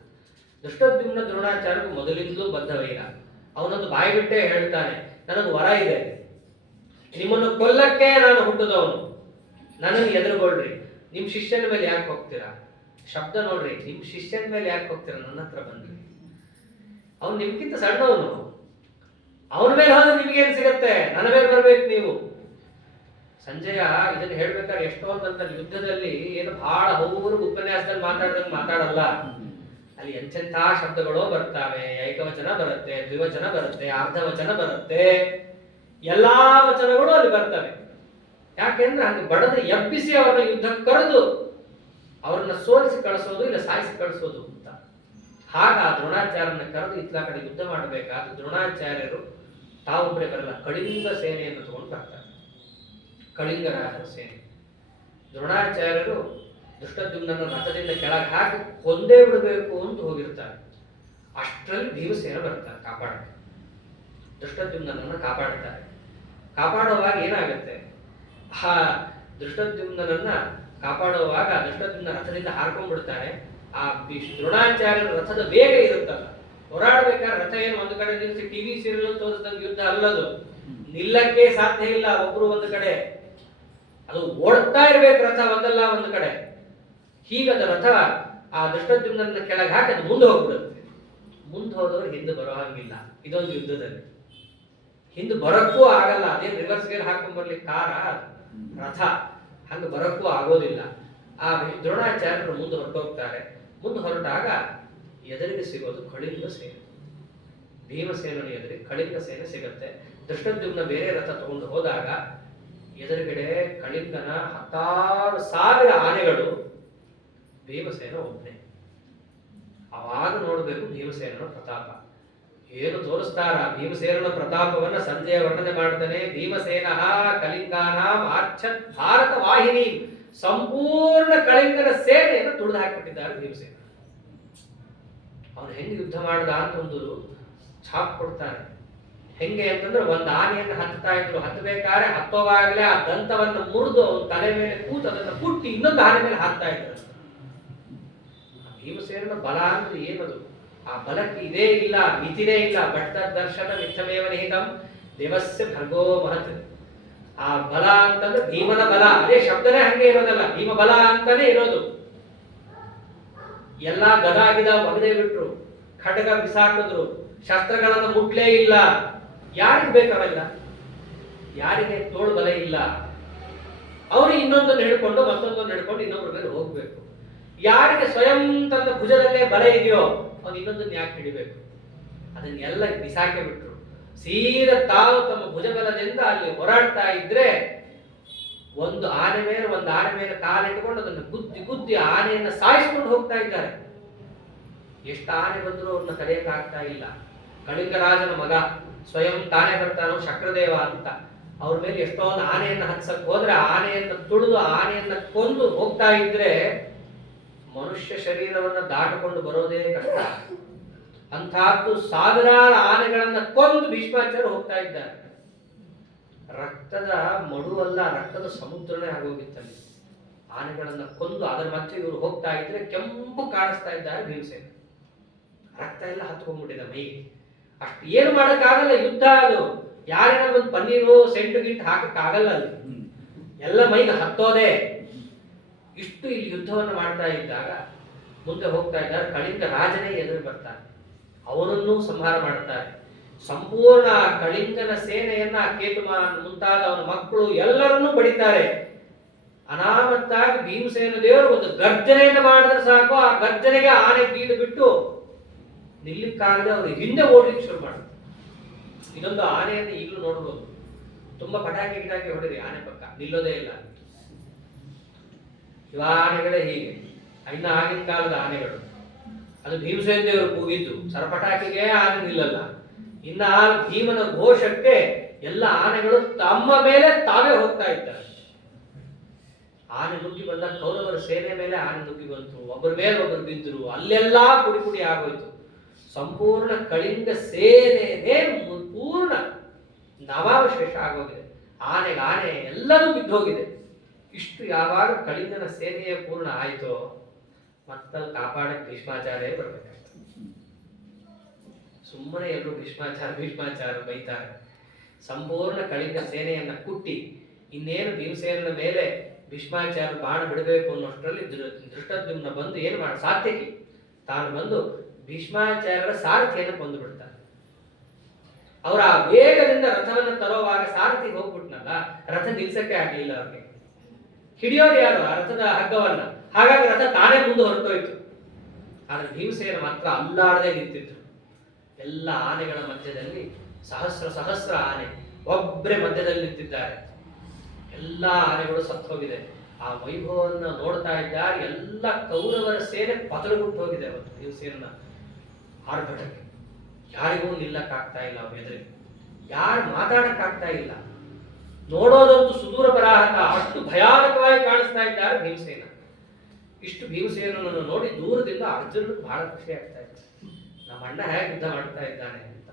ಧೃಷ್ಟದ್ಯುಮ್ನ ದ್ರೋಣಾಚಾರ್ಯರು ಮೊದಲಿಂದಲೂ ಬದ್ಧ ವೈರ. ಅವನೊಂದು ಬಾಯಿ ಬಿಟ್ಟೇ ಹೇಳ್ತಾನೆ, ನನಗೆ ವರ ಇದೆ, ನಿಮ್ಮನ್ನು ಕೊಲ್ಲಕ್ಕೆ ನಾನು ಹುಟ್ಟಿದವನು, ನನ್ನನ್ನು ಎದುರುಗೊಳ್ರಿ. ನಿಮ್ ಶಿಷ್ಯನ ಮೇಲೆ ಯಾಕೆ ಹೋಗ್ತೀರಾ? ಶಬ್ದ ನೋಡ್ರಿ, ನಿಮ್ ಶಿಷ್ಯನ ಮೇಲೆ ಯಾಕೆ ಹೋಗ್ತೀರಾ? ನನ್ನ ಹತ್ರ ಬಂದ್ರಿ. ಅವನು ನಿಮ್ಗಿಂತ ಸಣ್ಣವನು, ಅವನ ಮೇಲೆ ಹೋದ್ರೆ ನಿಮ್ಗೇನು ಸಿಗತ್ತೆ? ನನ್ನ ಮೇಲೆ ಬರ್ಬೇಕು ನೀವು. ಸಂಜಯ ಇದನ್ನ ಹೇಳ್ಬೇಕಾದ್ರೆ ಎಷ್ಟೊಂದಂತ ಯುದ್ಧದಲ್ಲಿ ಏನು ಬಹಳ ಹೌರು ಉಪನ್ಯಾಸದಲ್ಲಿ ಮಾತಾಡ್ದಂಗೆ ಮಾತಾಡಲ್ಲ. ಅಲ್ಲಿ ಎಂತೆಂಥ ಶಬ್ದಗಳು ಬರ್ತಾವೆ. ಏಕವಚನ ಬರುತ್ತೆ, ದ್ವಿವಚನ ಬರುತ್ತೆ, ಅರ್ಧವಚನ ಬರುತ್ತೆ, ಎಲ್ಲಾ ವಚನಗಳು ಅಲ್ಲಿ ಬರ್ತವೆ. ಯಾಕೆಂದ್ರೆ ಹಂಗೆ ಬಡದು ಎಬ್ಬಿಸಿ ಅವರನ್ನ ಯುದ್ಧ ಕರೆದು ಅವ್ರನ್ನ ಸೋಲಿಸಿ ಕಳಿಸೋದು, ಇಲ್ಲ ಸಾಯಿಸಿ ಕಳಿಸೋದು ಅಂತ. ಆಗ ಆ ದ್ರೋಣಾಚಾರ್ಯನ ಕರೆದು ಇತ್ಲಾ ಕಡೆ ಯುದ್ಧ ಮಾಡಬೇಕಾದ ದ್ರೋಣಾಚಾರ್ಯರು ತಾವೊಬ್ಬರೇ ಬರಲ್ಲ, ಕಳಿಂಗ ಸೇನೆಯನ್ನು ತಗೊಂಡು ಬರ್ತಾರೆ. ಕಳಿಂಗ ರಾಜರ ಸೇನೆ. ದ್ರೋಣಾಚಾರ್ಯರು ಧೃಷ್ಟದ್ಯುಮ್ನನ ರಥದಿಂದ ಕೆಳಗೆ ಹಾಕಿ ಕೊಂದೇ ಬಿಡಬೇಕು ಅಂತ ಹೋಗಿರ್ತಾರೆ. ಅಷ್ಟರಲ್ಲಿ ಭೀಮಸೇನ ಬರ್ತಾರೆ ಕಾಪಾಡಕ್ಕೆ. ಧೃಷ್ಟದ್ಯುಮ್ನನ್ನ ಕಾಪಾಡ್ತಾರೆ. ಕಾಪಾಡುವಾಗ ಏನಾಗುತ್ತೆ, ಆ ಧೃಷ್ಟದ್ಯುಮ್ನನ್ನ ಕಾಪಾಡುವಾಗ ಧೃಷ್ಟದ್ಯುಮ್ನ ರಥದಿಂದ ಹಾರ್ಕೊಂಡ್ಬಿಡ್ತಾನೆ. ಆ ದ್ರೋಣಾಚಾರ್ಯರ ರಥದ ವೇಗ ಇರುತ್ತಲ್ಲ, ಹೋರಾಡ್ಬೇಕಾದ್ರೆ ರಥ ಏನು ಒಂದು ಕಡೆ ನಿಲ್ಲಿಸಿ ಟಿವಿ ಸೀರಿಯಲ್ ತೋರಿಸಿದಂಗೆ ಯುದ್ಧ ಅಲ್ಲದು, ನಿಲ್ಲಕ್ಕೆ ಸಾಧ್ಯ ಇಲ್ಲ. ಒಬ್ರು ಒಂದು ಕಡೆ, ಅದು ಓಡ್ತಾ ಇರ್ಬೇಕು ರಥ, ಒಂದಲ್ಲ ಒಂದು ಕಡೆ. ಹೀಗದ ರಥ ಆ ಧೃಷ್ಟದ್ಯುಮ್ನನ್ನ ಕೆಳಗೆ ಹಾಕಿ ಅದು ಮುಂದೆ ಹೋಗ್ಬಿಡುತ್ತೆ. ಮುಂದೆ ಹೋದವರು ಹಿಂದೆ ಬರೋ ಹಾಗಿಲ್ಲ. ಇದೊಂದು ಯುದ್ಧದಲ್ಲಿ ಹಿಂದೆ ಬರಕ್ಕೂ ಆಗಲ್ಲ. ಅದೇನು ರಿವರ್ಸ್ ಗೇರ್ ಹಾಕೊಂಡ್ ಬರ್ಲಿಕ್ಕೆ ಕಾರ ರಥ, ಹಂಗ ಬರಕ್ಕೂ ಆಗೋದಿಲ್ಲ. ಆ ದ್ರೋಣಾಚಾರ್ಯರು ಮುಂದೆ ಹೊರಟೋಗ್ತಾರೆ. ಮುಂದೆ ಹೊರಟಾಗ ಎದುರಿಗೆ ಸಿಗೋದು ಕಳಿಂಗ ಸೇನೆ. ಭೀಮಸೇನನ ಎದುರಿಗೆ ಕಳಿಂಗ ಸೇನೆ ಸಿಗತ್ತೆ. ಧೃಷ್ಟದ್ಯುಮ್ನ ಬೇರೆ ರಥ ತಗೊಂಡು ಹೋದಾಗ ಎದುರುಗಡೆ ಕಳಿಂಗನ 10,000 ಆನೆಗಳು, ಭೀಮಸೇನ ಒಬ್ಬನೇ. ಅವಾಗ ನೋಡ್ಬೇಕು ಭೀಮಸೇನನ ಪ್ರತಾಪ ಏನು ತೋರಿಸ್ತಾರ. ಭೀಮಸೇನನ ಪ್ರತಾಪವನ್ನ ಸಂಜಯ ವರ್ಣನೆ ಮಾಡ್ತಾನೆ. ಭೀಮಸೇನ ಕಳಿಂಗಾನಾಂ ಆರ್ಛತ್ ಭಾರತ ವಾಹಿನಿ, ಸಂಪೂರ್ಣ ಕಳಿಂಗನ ಸೇನೆಯನ್ನು ತುಳಿದು ಹಾಕಿಬಿಟ್ಟಿದ್ದಾರೆ ಭೀಮಸೇನ. ಅವನು ಹೆಂಗೆ ಯುದ್ಧ ಮಾಡ್ದ ಅಂತ ಒಂದು ಛಾಪ್ ಕೊಡ್ತಾನೆ. ಹೆಂಗೆ ಅಂತಂದ್ರೆ, ಒಂದು ಆನೆಯನ್ನು ಹತ್ತಾ ಇದ್ರು, ಹತ್ತಬೇಕಾದ್ರೆ ಹತ್ತೋವಾಗಲೇ ಆ ದಂತವನ್ನು ಮುರಿದು ಅವನ ತಲೆ ಮೇಲೆ ಕೂತು ಅದನ್ನು ಕುಟ್ಟಿ ಇನ್ನೊಂದು ಆನೆ ಮೇಲೆ ಹಾಕ್ತಾ ಇದ್ರು. ಭೀಮಸೇನನ ಬಲ ಅಂದ್ರೆ ಏನದು? ಆ ಬಲಕ್ಕೆ ಇದೇ ಇಲ್ಲ, ಮಿತಿನೇ ಇಲ್ಲ. ಭಟ್ಟ ದರ್ಶನ ಮಿಥಮೇವ ನಿಹಿತಂ ದೇವಸ್ಯ ಭರ್ಗೋ ಮಹತ್. ಆ ಬಲ ಅಂತಂದ್ರೆ ಭೀಮನ ಬಲ, ಅದೇ ಶಬ್ದನೇ ಹಂಗೆ ಇರೋದಲ್ಲ, ಭೀಮ ಬಲ ಅಂತಾನೆ ಇರೋದು. ಎಲ್ಲಾ ಗದ ಗಿದ ಒಗದೇ ಬಿಟ್ರು, ಖಡ್ಗ ಬಿಸಾಕಿದ್ರು, ಶಸ್ತ್ರಗಳನ್ನು ಮುಟ್ಲೇ ಇಲ್ಲ. ಯಾರಿಗೆ ಬೇಕಾಗಲ್ಲ? ಯಾರಿಗೆ ತೋಳು ಬಲ ಇಲ್ಲ, ಅವರು ಇನ್ನೊಂದನ್ನು ಹಿಡ್ಕೊಂಡು ಮತ್ತೊಂದನ್ನು ಹಿಡ್ಕೊಂಡು ಇನ್ನೊಬ್ಬರ ಮೇಲೆ ಹೋಗ್ಬೇಕು. ಯಾರಿಗೆ ಸ್ವಯಂ ತನ್ನ ಭುಜದಲ್ಲೇ ಬಲ ಇದೆಯೋ ಅವನು ಇನ್ನೊಂದನ್ನು ಯಾಕೆ ಹಿಡಿಬೇಕು? ಅದನ್ನೆಲ್ಲ ಬಿಸಾಕಿ ಬಿಟ್ರು. ಸೀದಾ ತಾವು ತಮ್ಮ ಭುಜಬಲದಿಂದ ಅಲ್ಲಿ ಹೋರಾಡ್ತಾ ಇದ್ರೆ ಒಂದು ಆನೆ ಮೇಲೆ ಕಾಲಿಟ್ಕೊಂಡು ಅದನ್ನು ಗುದ್ದಿ ಆನೆಯನ್ನ ಸಾಯಿಸ್ಕೊಂಡು ಹೋಗ್ತಾ ಇದ್ದಾರೆ. ಎಷ್ಟು ಆನೆ ಬಂದರೂ ಅವ್ರನ್ನ ತಡೆಯಕ್ಕೆ ಆಗ್ತಾ ಇಲ್ಲ. ಕಳಿಂಗರಾಜನ ಮಗ ಸ್ವಯಂ ತಾನೇ ಬರ್ತಾನೋ ಶಕ್ರದೇವ ಅಂತ, ಅವ್ರ ಮೇಲೆ ಎಷ್ಟೊಂದು ಆನೆಯನ್ನ ಹತ್ಸಕ್ ಹೋದ್ರೆ ಆನೆಯನ್ನ ತುಳಿದು ಆನೆಯನ್ನ ಕೊಂದು ಹೋಗ್ತಾ ಇದ್ರೆ ಮನುಷ್ಯ ಶರೀರವನ್ನು ದಾಟಿಕೊಂಡು ಬರೋದೇ ಕಷ್ಟ. ಅಂತಹದ್ದು ಸಾವಿರಾರು ಆನೆಗಳನ್ನ ಕೊಂದು ಭೀಷ್ಮಾಚಾರ್ಯ ಹೋಗ್ತಾ ಇದ್ದಾರೆ. ರಕ್ತದ ಮಡುವಲ್ಲ, ರಕ್ತದ ಸಮುದ್ರನೇ ಆಗೋಗಿತ್ತಲ್ಲಿ. ಆನೆಗಳನ್ನ ಕೊಂದು ಅದರ ಮಧ್ಯೆ ಇವರು ಹೋಗ್ತಾ ಇದ್ರೆ ಕೆಂಪು ಕಾಣಿಸ್ತಾ ಇದ್ದಾರೆ ಭೀಮಸೇನ. ರಕ್ತ ಎಲ್ಲ ಹತ್ಕೊಂಡ್ಬಿಟ್ಟಿದೆ ಮೈಗೆ. ಅಷ್ಟು ಏನು ಮಾಡಕ್ಕಾಗಲ್ಲ, ಯುದ್ಧ ಅದು. ಯಾರಿನ ಒಂದು ಪನ್ನೀರು ಸೆಂಟು ಗಿಂಟು ಹಾಕಕ್ಕಾಗಲ್ಲ ಅಲ್ಲಿ, ಎಲ್ಲ ಮೈಗೆ ಹತ್ತೋದೆ. ಇಷ್ಟು ಇಲ್ಲಿ ಯುದ್ಧವನ್ನು ಮಾಡ್ತಾ ಇದ್ದಾಗ ಮುಂದೆ ಹೋಗ್ತಾ ಇದ್ದಾರೆ. ಕಳಿಂಗ ರಾಜನೇ ಎದುರು ಬರ್ತಾನೆ, ಅವನನ್ನು ಸಂಹಾರ ಮಾಡ್ತಾರೆ. ಸಂಪೂರ್ಣ ಕಳಿಂಗನ ಸೇನೆಯನ್ನ ಕೇತುಮಾನ್ ಮುಂತಾದ ಅವನ ಮಕ್ಕಳು ಎಲ್ಲರನ್ನೂ ಬಡಿತಾರೆ. ಅನಾಮತ್ತಾಗಿ ಭೀಮಸೇನ ದೇವರು ಒಂದು ಗರ್ಜನೆಯನ್ನು ಮಾಡಿದ್ರೆ ಸಾಕು, ಆ ಗರ್ಜನೆಗೆ ಆನೆ ಗೀಡು ಬಿಟ್ಟು ನಿಲ್ಲಿಕ್ಕಾಗದೆ ಅವರು ಹಿಂದೆ ಓಡ್ಲಿಕ್ಕೆ ಶುರು ಮಾಡ್ತಾರೆ. ಇದೊಂದು ಆನೆಯನ್ನು ಈಗಲೂ ನೋಡ್ಬೋದು. ತುಂಬಾ ಪಟಾಕಿ ಗಿಟಾಕಿ ಹೊಡೆದಿ ಆನೆ ಪಕ್ಕ ನಿಲ್ಲೋದೇ ಇಲ್ಲ. ಇವ ಆನೆಗಳೇ ಹೀಗೆ, ಇನ್ನ ಆಗಿನ ಕಾಲದ ಆನೆಗಳು. ಅದು ಭೀಮಸೇನ ದೇವರು ಕೂಗಿದ್ದು, ಸರಪಟಾಕಿಗೆ ಆನೆ ನಿಲ್ಲಲ್ಲ. ಇನ್ನ ಭೀಮನ ಘೋಷಕ್ಕೆ ಎಲ್ಲ ಆನೆಗಳು ತಮ್ಮ ಮೇಲೆ ತಾವೇ ಹೋಗ್ತಾ ಇದ್ದಾರೆ. ಆನೆ ನುಗ್ಗಿ ಬಂದ ಕೌರವರ ಸೇನೆ ಮೇಲೆ ಆನೆ ನುಗ್ಗಿ ಬಂತು, ಒಬ್ಬರ ಮೇಲೆ ಒಬ್ಬರು ಬಿದ್ದರು, ಅಲ್ಲೆಲ್ಲಾ ಪುಡಿ ಪುಡಿ ಆಗೋಯ್ತು. ಸಂಪೂರ್ಣ ಕಳಿಂಗ ಸೇನೆನೇ ಪೂರ್ಣ ನವಾವಶೇಷ ಆಗೋಗಿದೆ. ಆನೆಗೆ ಆನೆ ಎಲ್ಲರೂ ಬಿದ್ದೋಗಿದೆ. ಇಷ್ಟು ಯಾವಾಗ ಕಳಿಂಗನ ಸೇನೆಯೇ ಪೂರ್ಣ ಆಯ್ತೋ ಮತ್ತಲ್ಲಿ ಕಾಪಾಡಕ್ಕೆ ಭೀಷ್ಮಾಚಾರ್ಯ ಬರ್ಬೇಕಾಗ್ತದೆ. ಸುಮ್ಮನೆ ಎಲ್ಲರೂ ಭೀಷ್ಮಾಚಾರ್ಯ ಬೈತಾರೆ. ಸಂಪೂರ್ಣ ಕಳಿಂಗ ಸೇನೆಯನ್ನ ಕುಟ್ಟಿ ಇನ್ನೇನು ಭೀಮಸೇನನ ಮೇಲೆ ಭೀಷ್ಮಾಚಾರ್ಯ ಬಾಣ ಬಿಡಬೇಕು ಅನ್ನೋಷ್ಟರಲ್ಲಿ ಧೃಷ್ಟದ್ಯುಮ್ನ ಬಂದು ಏನು ಮಾಡ, ಸಾತ್ಯಕಿ ತಾನು ಬಂದು ಭೀಷ್ಮಾಚಾರ್ಯರ ಸಾರಥಿಯನ್ನು ಕೊಂದು ಬಿಡ್ತಾರೆ. ಅವರ ಆ ವೇಗದಿಂದ ರಥವನ್ನು ತರೋವಾಗ ಸಾರಥಿ ಹೋಗ್ಬಿಟ್ನಲ್ಲ, ರಥ ನಿಲ್ಸಕ್ಕೆ ಆಗ್ಲಿಲ್ಲ ಅವ್ರಿಗೆ. ಹಿಡಿಯೋರು ಯಾರು ಆ ರಥದ ಹಗ್ಗವನ್ನ, ಹಾಗಾಗಿ ರಥ ತಾನೇ ಮುಂದೆ ಹೊರಟೋಯ್ತು. ಆದ್ರೆ ಭೀಮಸೇನ ಮಾತ್ರ ಅಲ್ಲಾಡದೆ ನಿಂತಿದ್ರು. ಎಲ್ಲ ಆನೆಗಳ ಮಧ್ಯದಲ್ಲಿ ಸಹಸ್ರ ಆನೆ ಒಬ್ಬರೇ ಮಧ್ಯದಲ್ಲಿ ನಿಂತಿದ್ದಾರೆ. ಎಲ್ಲ ಆನೆಗಳು ಸತ್ತು ಹೋಗಿದೆ. ಆ ವೈಭವವನ್ನು ನೋಡ್ತಾ ಇದ್ದಾರೆ. ಎಲ್ಲ ಕೌರವರ ಸೇನೆ ಪತಳಗುಟ್ಟು ಹೋಗಿದೆ ಅವತ್ತು ಭೀಮಸೇನ ಆರ್ಭಟಕ್ಕೆ. ಯಾರಿಗೂ ನಿಲ್ಲಕ್ಕಾಗ್ತಾ ಇಲ್ಲ, ಅವ್ರ ಎದುರಿಗೆ ಯಾರು ಮಾತಾಡಕ್ಕಾಗ್ತಾ ಇಲ್ಲ. ನೋಡೋದಂತೂ ಸುದೂರ ಬರಾಹಕ, ಅಷ್ಟು ಭಯಾನಕವಾಗಿ ಕಾಣಿಸ್ತಾ ಇದ್ದಾರೆ ಭೀಮಸೇನ. ಇಷ್ಟು ಭೀಮಸೇನನ್ನು ನೋಡಿ ದೂರದಿಂದ ಅರ್ಜುನನಿಗೆ ಬಹಳ ಖುಷಿ ಆಗ್ತಾ ಇತ್ತು. ನಮ್ಮ ಅಣ್ಣ ಹೇಗೆ ಯುದ್ಧ ಮಾಡ್ತಾ ಇದ್ದಾನೆ ಅಂತ.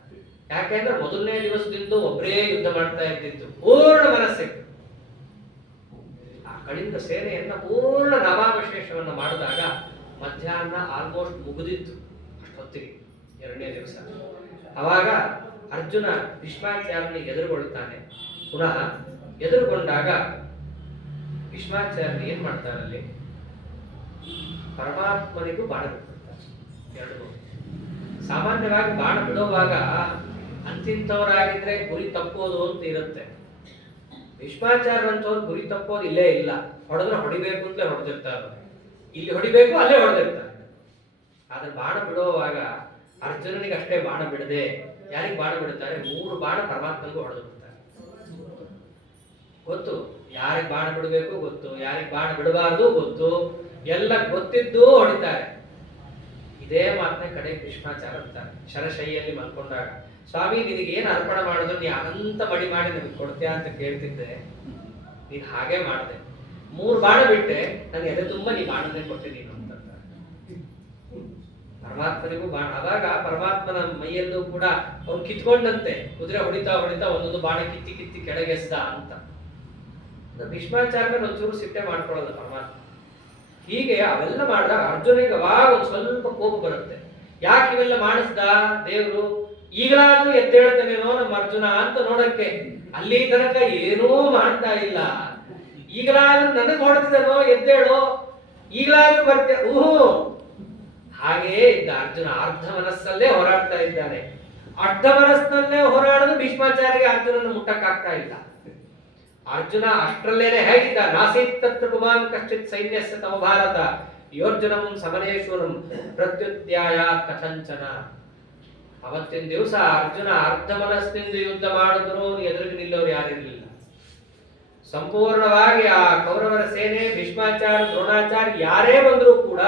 ಯಾಕೆಂದ್ರೆ ಮೊದಲನೇ ದಿವಸದಿಂದ ಒಬ್ಬರೇ ಯುದ್ಧ ಮಾಡ್ತಾ ಇದ್ದಿದ್ದು, ಪೂರ್ಣ ಮನಸ್ಸಿಗೆ. ಆ ಕಳಿಂಗ ಸೇನೆಯನ್ನ ಪೂರ್ಣ ನವಾವಶೇಷವನ್ನು ಮಾಡಿದಾಗ ಮಧ್ಯಾಹ್ನ ಆಲ್ಮೋಸ್ಟ್ ಮುಗಿದಿತ್ತು. ಅಷ್ಟೊತ್ತಿಗೆ ಎರಡನೇ ದಿವಸ ಅವಾಗ ಅರ್ಜುನ ಭೀಷ್ಮಾಚಾರ್ಯನಿಗೆ ಎದುರುಗೊಳ್ತಾನೆ. ಪುನಃ ಎದುರುಗೊಂಡಾಗ ಭೀಷ್ಮಾಚಾರ್ಯ ಏನ್ ಮಾಡ್ತಾರಲ್ಲಿ, ಪರಮಾತ್ಮನಿಗೂ ಬಾಣ ಬಿಡ್ತಾರೆ. ಎರಡು ಸಾಮಾನ್ಯವಾಗಿ ಬಾಣ ಬಿಡುವಾಗ ಅಂತಿಂತವರಾಗಿದ್ರೆ ಗುರಿ ತಪ್ಪೋದು ಅಂತ ಇರುತ್ತೆ. ಭೀಷ್ಮಾಚಾರ್ಯ ಅಂತವ್ರು ಗುರಿ ತಪ್ಪೋದು ಇಲ್ಲೇ ಇಲ್ಲ. ಹೊಡೆದ್ರೆ ಹೊಡಿಬೇಕು ಅಂತಲೇ ಹೊಡೆದಿರ್ತಾರೆ. ಇಲ್ಲಿ ಹೊಡಿಬೇಕು ಅಲ್ಲೇ ಹೊಡೆದಿರ್ತಾರೆ. ಆದ್ರೆ ಬಾಣ ಬಿಡುವಾಗ ಅರ್ಜುನನಿಗೆ ಅಷ್ಟೇ ಬಾಣ ಬಿಡದೆ ಯಾರಿಗೆ ಬಾಣ ಬಿಡುತ್ತಾರೆ, 3 ಬಾಣ ಪರಮಾತ್ಮನಿಗೂ ಹೊಡೆದು ಬಿಡ್ತಾರೆ. ಗೊತ್ತು ಯಾರಿಗೆ ಬಾಣ ಬಿಡಬೇಕು, ಗೊತ್ತು ಯಾರಿಗೆ ಬಾಣ ಬಿಡಬಾರ್ದು ಗೊತ್ತು, ಎಲ್ಲ ಗೊತ್ತಿದ್ದು ಹೊಡಿತಾರೆ. ಇದೇ ಮಾತನ್ನ ಕಡೆ ಭೀಷ್ಮಾಚಾರ್ಯ ಅಂತಾರೆ ಶರಶೈಯಲ್ಲಿ ಮಲ್ಕೊಂಡಾಗ, ಸ್ವಾಮಿ ನಿನಗೆ ಏನು ಅರ್ಪಣೆ ಮಾಡಿದ್ರು ನೀ ಅನಂತ ಮಡಿ ಮಾಡಿ ನನಗೆ ಕೊಡ್ತೀಯ ಅಂತ ಕೇಳ್ತಿದ್ದೆ, ನೀನ್ ಹಾಗೆ ಮಾಡಿದೆ. 3 ಬಾಣ ಬಿಟ್ಟೆ, ನನಗೆ ಎದೆ ತುಂಬ ನೀ ಬಾಣನೇ ಕೊಟ್ಟಿದ್ದೀನಿ ಅಂತ ಪರಮಾತ್ಮನಿಗೂ ಬಾಣ. ಆವಾಗ ಪರಮಾತ್ಮನ ಮೈಯಲ್ಲೂ ಕೂಡ ಅವ್ನು ಕಿತ್ಕೊಂಡಂತೆ ಕುದುರೆ ಹೊಡಿತಾ ಹೊಡಿತಾ ಒಂದೊಂದು ಬಾಣ ಕಿತ್ತಿ ಕಿತ್ತಿ ಕೆಳಗೆಸ್ದ ಅಂತ. ಭೀಷ್ಮಾಚಾರ್ಯ ಒಂಚೂರು ಸಿಟ್ಟೆ ಮಾಡ್ಕೊಳ್ಳೋದು ಪರಮಾತ್ಮ. ಹೀಗೆ ಅವೆಲ್ಲ ಮಾಡಿದಾಗ ಅರ್ಜುನಿಗೆ ಅವಾಗ ಒಂದು ಸ್ವಲ್ಪ ಕೋಪ ಬರುತ್ತೆ. ಯಾಕೆ ಇವೆಲ್ಲ ಮಾಡಿಸ್ದ ದೇವರು, ಈಗಲಾದ್ರೂ ಎದ್ದೇಳ್ತಾನೇನೋ ನಮ್ಮ ಅರ್ಜುನ ಅಂತ ನೋಡಕ್ಕೆ. ಅಲ್ಲಿ ತನಕ ಏನೂ ಮಾಡ್ತಾ ಇಲ್ಲ, ಈಗಲಾದ್ರೂ ನನಗೆ ಹೊಡೆದಿದನೋ ಎದ್ದೇಳೋ, ಈಗಲಾದ್ರೂ ಬರ್ತೆ ಹಾಗೆಯೇ ಇದ್ದ ಅರ್ಜುನ. ಅರ್ಧ ಮನಸ್ಸಲ್ಲೇ ಹೋರಾಡ್ತಾ ಇದ್ದಾನೆ. ಅರ್ಧ ಮನಸ್ಸಿನಲ್ಲೇ ಹೋರಾಡೋದು ಭೀಷ್ಮಾಚಾರ್ಯಗೆ ಅರ್ಜುನನ್ನು ಮುಟ್ಟಕ್ಕಾಗ್ತಾ ಇಲ್ಲ. ಅರ್ಜುನ ಅಷ್ಟರಲ್ಲೇನೆ ಹೇಗಿದ್ದ, ನಾಸೀತ್ ತತ್ರ ಪುಮಾನ್ ಕಶ್ಚಿತ್ ಸೈನ್ಯಸ್ಯ ತವ ಭಾರತ ಯೋರ್ಜುನಂ ಸಮನೇಶ್ವರಂ ಪ್ರತ್ಯುತ್ಯಾಯ ಕಥಂಚನ. ಅವತ್ತಿನ ದಿವಸ ಅರ್ಜುನ ಅರ್ಧ ಮನಸ್ಸಿನಿಂದ ಯುದ್ಧ ಮಾಡಿದ್ರು ಎದುರಿಗೆ ನಿಲ್ಲೋರು ಯಾರಿರಲಿಲ್ಲ. ಸಂಪೂರ್ಣವಾಗಿ ಆ ಕೌರವರ ಸೇನೆ ಭೀಷ್ಮಾಚಾರ್ಯ ದ್ರೋಣಾಚಾರ್ಯ ಯಾರೇ ಬಂದರೂ ಕೂಡ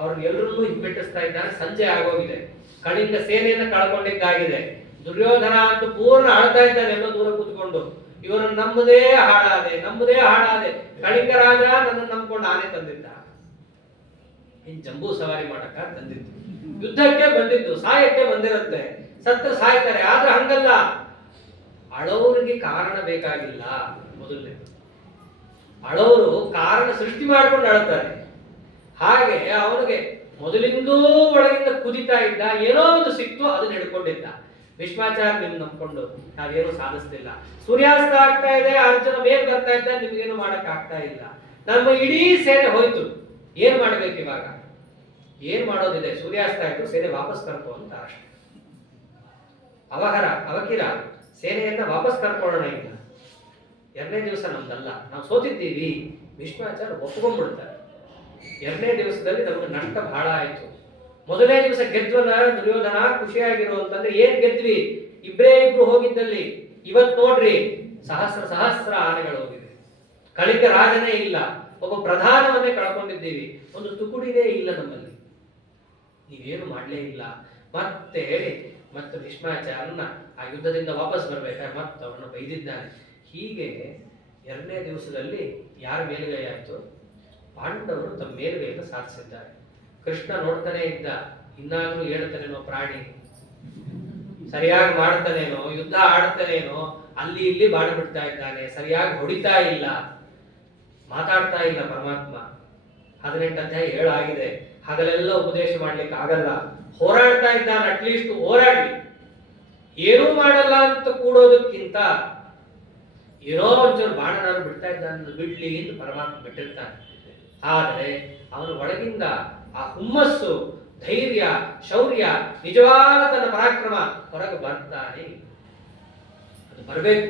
ಅವ್ರನ್ನೆಲ್ಲರನ್ನೂ ಹಿಮ್ಮೆಟ್ಟಿಸ್ತಾ ಇದ್ದಾನೆ. ಸಂಜೆ ಆಗೋಗಿದೆ, ಕಳಿಂಗ ಸೇನೆಯನ್ನು ಕಳ್ಕೊಂಡಿದ್ದಾಗಿದೆ. ದುರ್ಯೋಧನ ಅಂತೂ ಪೂರ್ಣ ಆಳ್ತಾ ಇದ್ದಾನೆ ಎಲ್ಲೋ ದೂರ ಕೂತ್ಕೊಂಡು. ಇವರನ್ನು ನಮ್ಮದೇ ಹಾಡಾದೆ, ಕಳಿಂಗ ರಾಜ ನನ್ನನ್ನು ನಂಬ್ಕೊಂಡು ಆನೆ ತಂದಿದ್ದ. ಇನ್ ಜಂಬೂ ಸವಾರಿ ಮಾಡಕ ತಂದಿದ್ದು, ಯುದ್ಧಕ್ಕೆ ಬಂದಿದ್ದು, ಸಾಯಕ್ಕೆ ಬಂದಿರುತ್ತೆ, ಸತ್ತ ಸಾಯ್ತಾರೆ. ಆದ್ರೆ ಹಂಗಲ್ಲ, ಅಳೋರಿಗೆ ಕಾರಣ ಬೇಕಾಗಿಲ್ಲ. ಮೊದಲನೇದು, ಅಳೋರು ಕಾರಣ ಸೃಷ್ಟಿ ಮಾಡ್ಕೊಂಡು ಅಳ್ತಾರೆ. ಹಾಗೆ ಅವನಿಗೆ ಮೊದಲಿಂದೂ ಒಳಗಿಂದ ಕುದಿತಾ ಇದ್ದ, ಏನೋ ಒಂದು ಸಿಕ್ತು, ಅದನ್ನ ಹಿಡ್ಕೊಂಡಿದ್ದ. ಭೀಷ್ಮಾಚಾರ್ಯ ನಿಮ್ ನಂಬ್ಕೊಂಡು ನಾವೇನು ಸಾಧಿಸ್ತಿಲ್ಲ, ಸೂರ್ಯಾಸ್ತ ಆಗ್ತಾ ಇದೆ, ಅರ್ಜುನ ಮೇಲ್ ಬರ್ತಾ ಇದ್ದ, ನಿಮ್ಗೇನು ಮಾಡಕ್ ಆಗ್ತಾ ಇಲ್ಲ, ನಮ್ಮ ಇಡೀ ಸೇನೆ ಹೋಯ್ತು, ಏನ್ ಮಾಡ್ಬೇಕು ಇವಾಗ? ಏನ್ ಮಾಡೋದಿದೆ? ಸೂರ್ಯಾಸ್ತ ಆಯ್ತು, ಸೇನೆ ವಾಪಸ್ ಕರ್ಕೊ ಅಂತ ಅಷ್ಟೇ. ಅವಕಿರ ಸೇನೆಯನ್ನ ವಾಪಸ್ ಕರ್ಕೊಳ್ಳೋಣ. ಈಗ ಎರಡನೇ ದಿವಸ ನಮ್ದಲ್ಲ, ನಾವು ಸೋತಿದ್ದೀವಿ. ಭೀಷ್ಮಾಚಾರ್ಯ ಒಪ್ಕೊಂಡ್ಬಿಡ್ತಾರೆ. ಎರಡನೇ ದಿವಸದಲ್ಲಿ ನಮ್ಗೆ ನಷ್ಟ ಬಹಳ ಆಯ್ತು. ಮೊದಲನೇ ದಿವಸ ಗೆದ್ವಲ್ಲ ದುರ್ಯೋಧನ, ಖುಷಿಯಾಗಿರು ಅಂತಂದ್ರೆ ಏನ್ ಗೆದ್ವಿ? ಇಬ್ರು ಹೋಗಿದ್ದಲ್ಲಿ ಇವತ್ ನೋಡ್ರಿ ಸಹಸ್ರ ಆನೆಗಳು ಹೋಗಿದೆ, ಕಳಿಕ ರಾಜನೇ ಇಲ್ಲ, ಒಬ್ಬ ಪ್ರಧಾನವನ್ನೇ ಕಳ್ಕೊಂಡಿದ್ದೀವಿ, ಒಂದು ತುಕುಡಿನೇ ಇಲ್ಲ ನಮ್ಮಲ್ಲಿ, ನೀವೇನು ಮಾಡ್ಲೇ ಇಲ್ಲ ಮತ್ತೆ ಹೇಳಿ ಮತ್ತೆ ಭೀಷ್ಮಾಚಾರ್ಯನ ಆ ಯುದ್ಧದಿಂದ ವಾಪಸ್ ಬರ್ಬೇಕಾದ್ರೆ ಮತ್ತೆ ಅವನ್ನ ಬೈದಿದ್ದಾನೆ. ಹೀಗೆ ಎರಡನೇ ದಿವಸದಲ್ಲಿ ಯಾರ ಮೇಲುಗೈ ಆಯ್ತು? ಪಾಂಡವರು ತಮ್ಮ ಮೇಲುಗೈಯನ್ನು ಸಾಧಿಸಿದ್ದಾರೆ. ಕೃಷ್ಣ ನೋಡ್ತಾನೆ ಇದ್ದ, ಇನ್ನಾದ್ರೂ ಹೇಳ್ತಾನೇನೋ ಪ್ರಾಣಿ, ಸರಿಯಾಗಿ ಮಾಡ್ತಾನೇನೋ, ಯುದ್ಧ ಆಡ್ತಾನೇನೋ, ಅಲ್ಲಿ ಇಲ್ಲಿ ಬಾಣ ಬಿಡ್ತಾ ಇದ್ದಾನೆ, ಸರಿಯಾಗಿ ಹೊಡಿತಾ ಇಲ್ಲ, ಮಾತಾಡ್ತಾ ಇಲ್ಲ ಪರಮಾತ್ಮ. 18 ಅಧ್ಯಾಯ 7 ಆಗಿದೆ. ಹಗಲೆಲ್ಲ ಉಪದೇಶ ಮಾಡ್ಲಿಕ್ಕೆ ಆಗಲ್ಲ, ಹೋರಾಡ್ತಾ ಇದ್ದಾನೆ. ಅಟ್ಲೀಸ್ಟ್ ಹೋರಾಡ್ಲಿ, ಏನೂ ಮಾಡಲ್ಲ ಅಂತ ಕೂಡೋದಕ್ಕಿಂತ ಏನೋ ಒಂಚೂರು ಬಾಣನಾದ್ರು ಬಿಡ್ತಾ ಇದ್ದಾನೆ, ಬಿಡ್ಲಿ ಎಂದು ಪರಮಾತ್ಮ ಬಿಟ್ಟಿರ್ತಾನೆ. ಆದರೆ ಅವನ ಒಳಗಿಂದ ಆ ಹುಮ್ಮಸ್ಸು, ಧೈರ್ಯ, ಶೌರ್ಯ, ನಿಜವಾದ ತನ್ನ ಪರಾಕ್ರಮ ಹೊರಗೆ ಬರ್ತಾನೆ. ಅದು ಬರಬೇಕು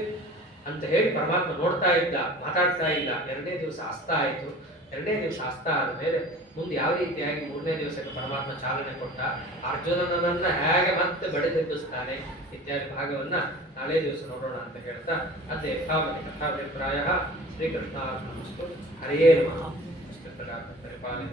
ಅಂತ ಹೇಳಿ ಪರಮಾತ್ಮ ನೋಡ್ತಾ ಇದ್ದ, ಮಾತಾಡ್ತಾ ಇಲ್ಲ. ಎರಡನೇ ದಿವಸ ಅಸ್ತ ಆಯಿತು. ಎರಡನೇ ದಿವಸ ಅಸ್ತ ಆದಮೇಲೆ ಮುಂದೆ ಯಾವ ರೀತಿಯಾಗಿ ಮೂರನೇ ದಿವಸಕ್ಕೆ ಪರಮಾತ್ಮ ಚಾಲನೆ ಕೊಟ್ಟ, ಅರ್ಜುನನನ್ನ ಹೇಗೆ ಮತ್ತೆ ಬಡಿದೆಬ್ಬಿಸ್ತಾನೆ ಇತ್ಯಾದಿ ಭಾಗವನ್ನ ನಾಳೆ ದಿವಸ ನೋಡೋಣ ಅಂತ ಹೇಳ್ತಾ, ಅದೇ ಕಥಾಭಿಪ್ರಾಯ ಶ್ರೀಕೃಷ್ಣ ಹರಿಯೇ ನಮಃ. ಪರಿಪಾಲನೆ